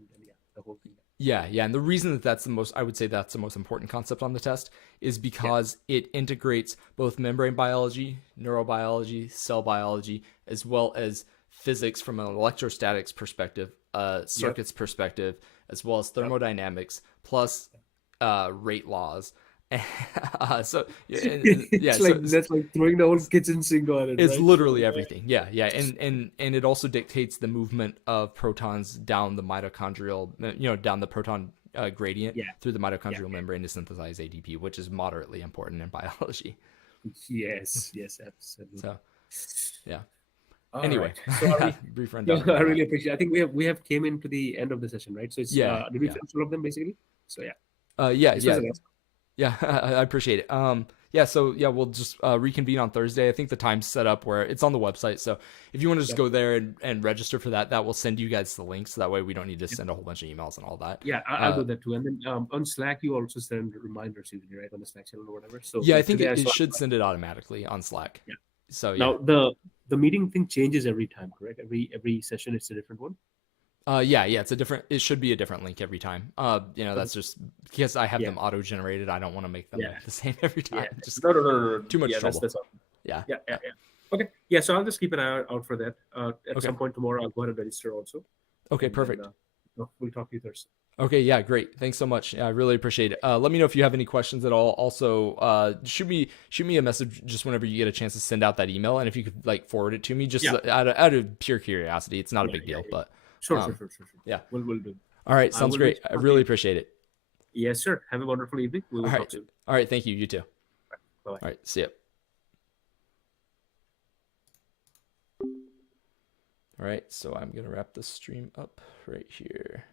the whole thing. Yeah, and the reason that's the most important concept on the test is because it integrates both membrane biology, neurobiology, cell biology, as well as physics from an electrostatics perspective, circuits perspective, as well as thermodynamics, plus rate laws. So that's like throwing the whole kitchen sink on it. It's literally everything. And it also dictates the movement of protons down the mitochondrial, down the proton gradient through the mitochondrial membrane to synthesize ATP, which is moderately important in biology. Yes, absolutely. So, yeah. Anyway, so brief rundown. I really appreciate it. I think we have came into the end of the session, right? So it's did we finish all of them basically? So yeah, I appreciate it. So we'll just reconvene on Thursday. I think the time's set up where it's on the website. So if you want to just go there and register for that will send you guys the link. So that way we don't need to send a whole bunch of emails and all that. Yeah, I'll do that too. And then on Slack, you also send reminders usually, right? On the Slack channel or whatever. So I think it should send it automatically on Slack. Yeah. So now the meeting thing changes every time, correct? Every session it's a different one. It should be a different link every time. That's just because I have them auto generated. I don't want to make them the same every time. Just no. Too much trouble. That's yeah. Okay. Yeah. So I'll just keep an eye out for that. At some point tomorrow, I'll go ahead and register also. Okay. Perfect. We'll talk to you Thursday. Okay. Yeah. Great. Thanks so much. Yeah, I really appreciate it. Let me know if you have any questions at all. Also, shoot me a message just whenever you get a chance to send out that email, and if you could forward it to me, just out of pure curiosity. It's not a big deal, but. Sure. Yeah. We'll do. All right. Sounds great. I really appreciate it. Yes, sir. Have a wonderful evening. We will talk to you. All right. Thank you. You too. Bye. All right. See ya. All right. So I'm going to wrap the stream up right here.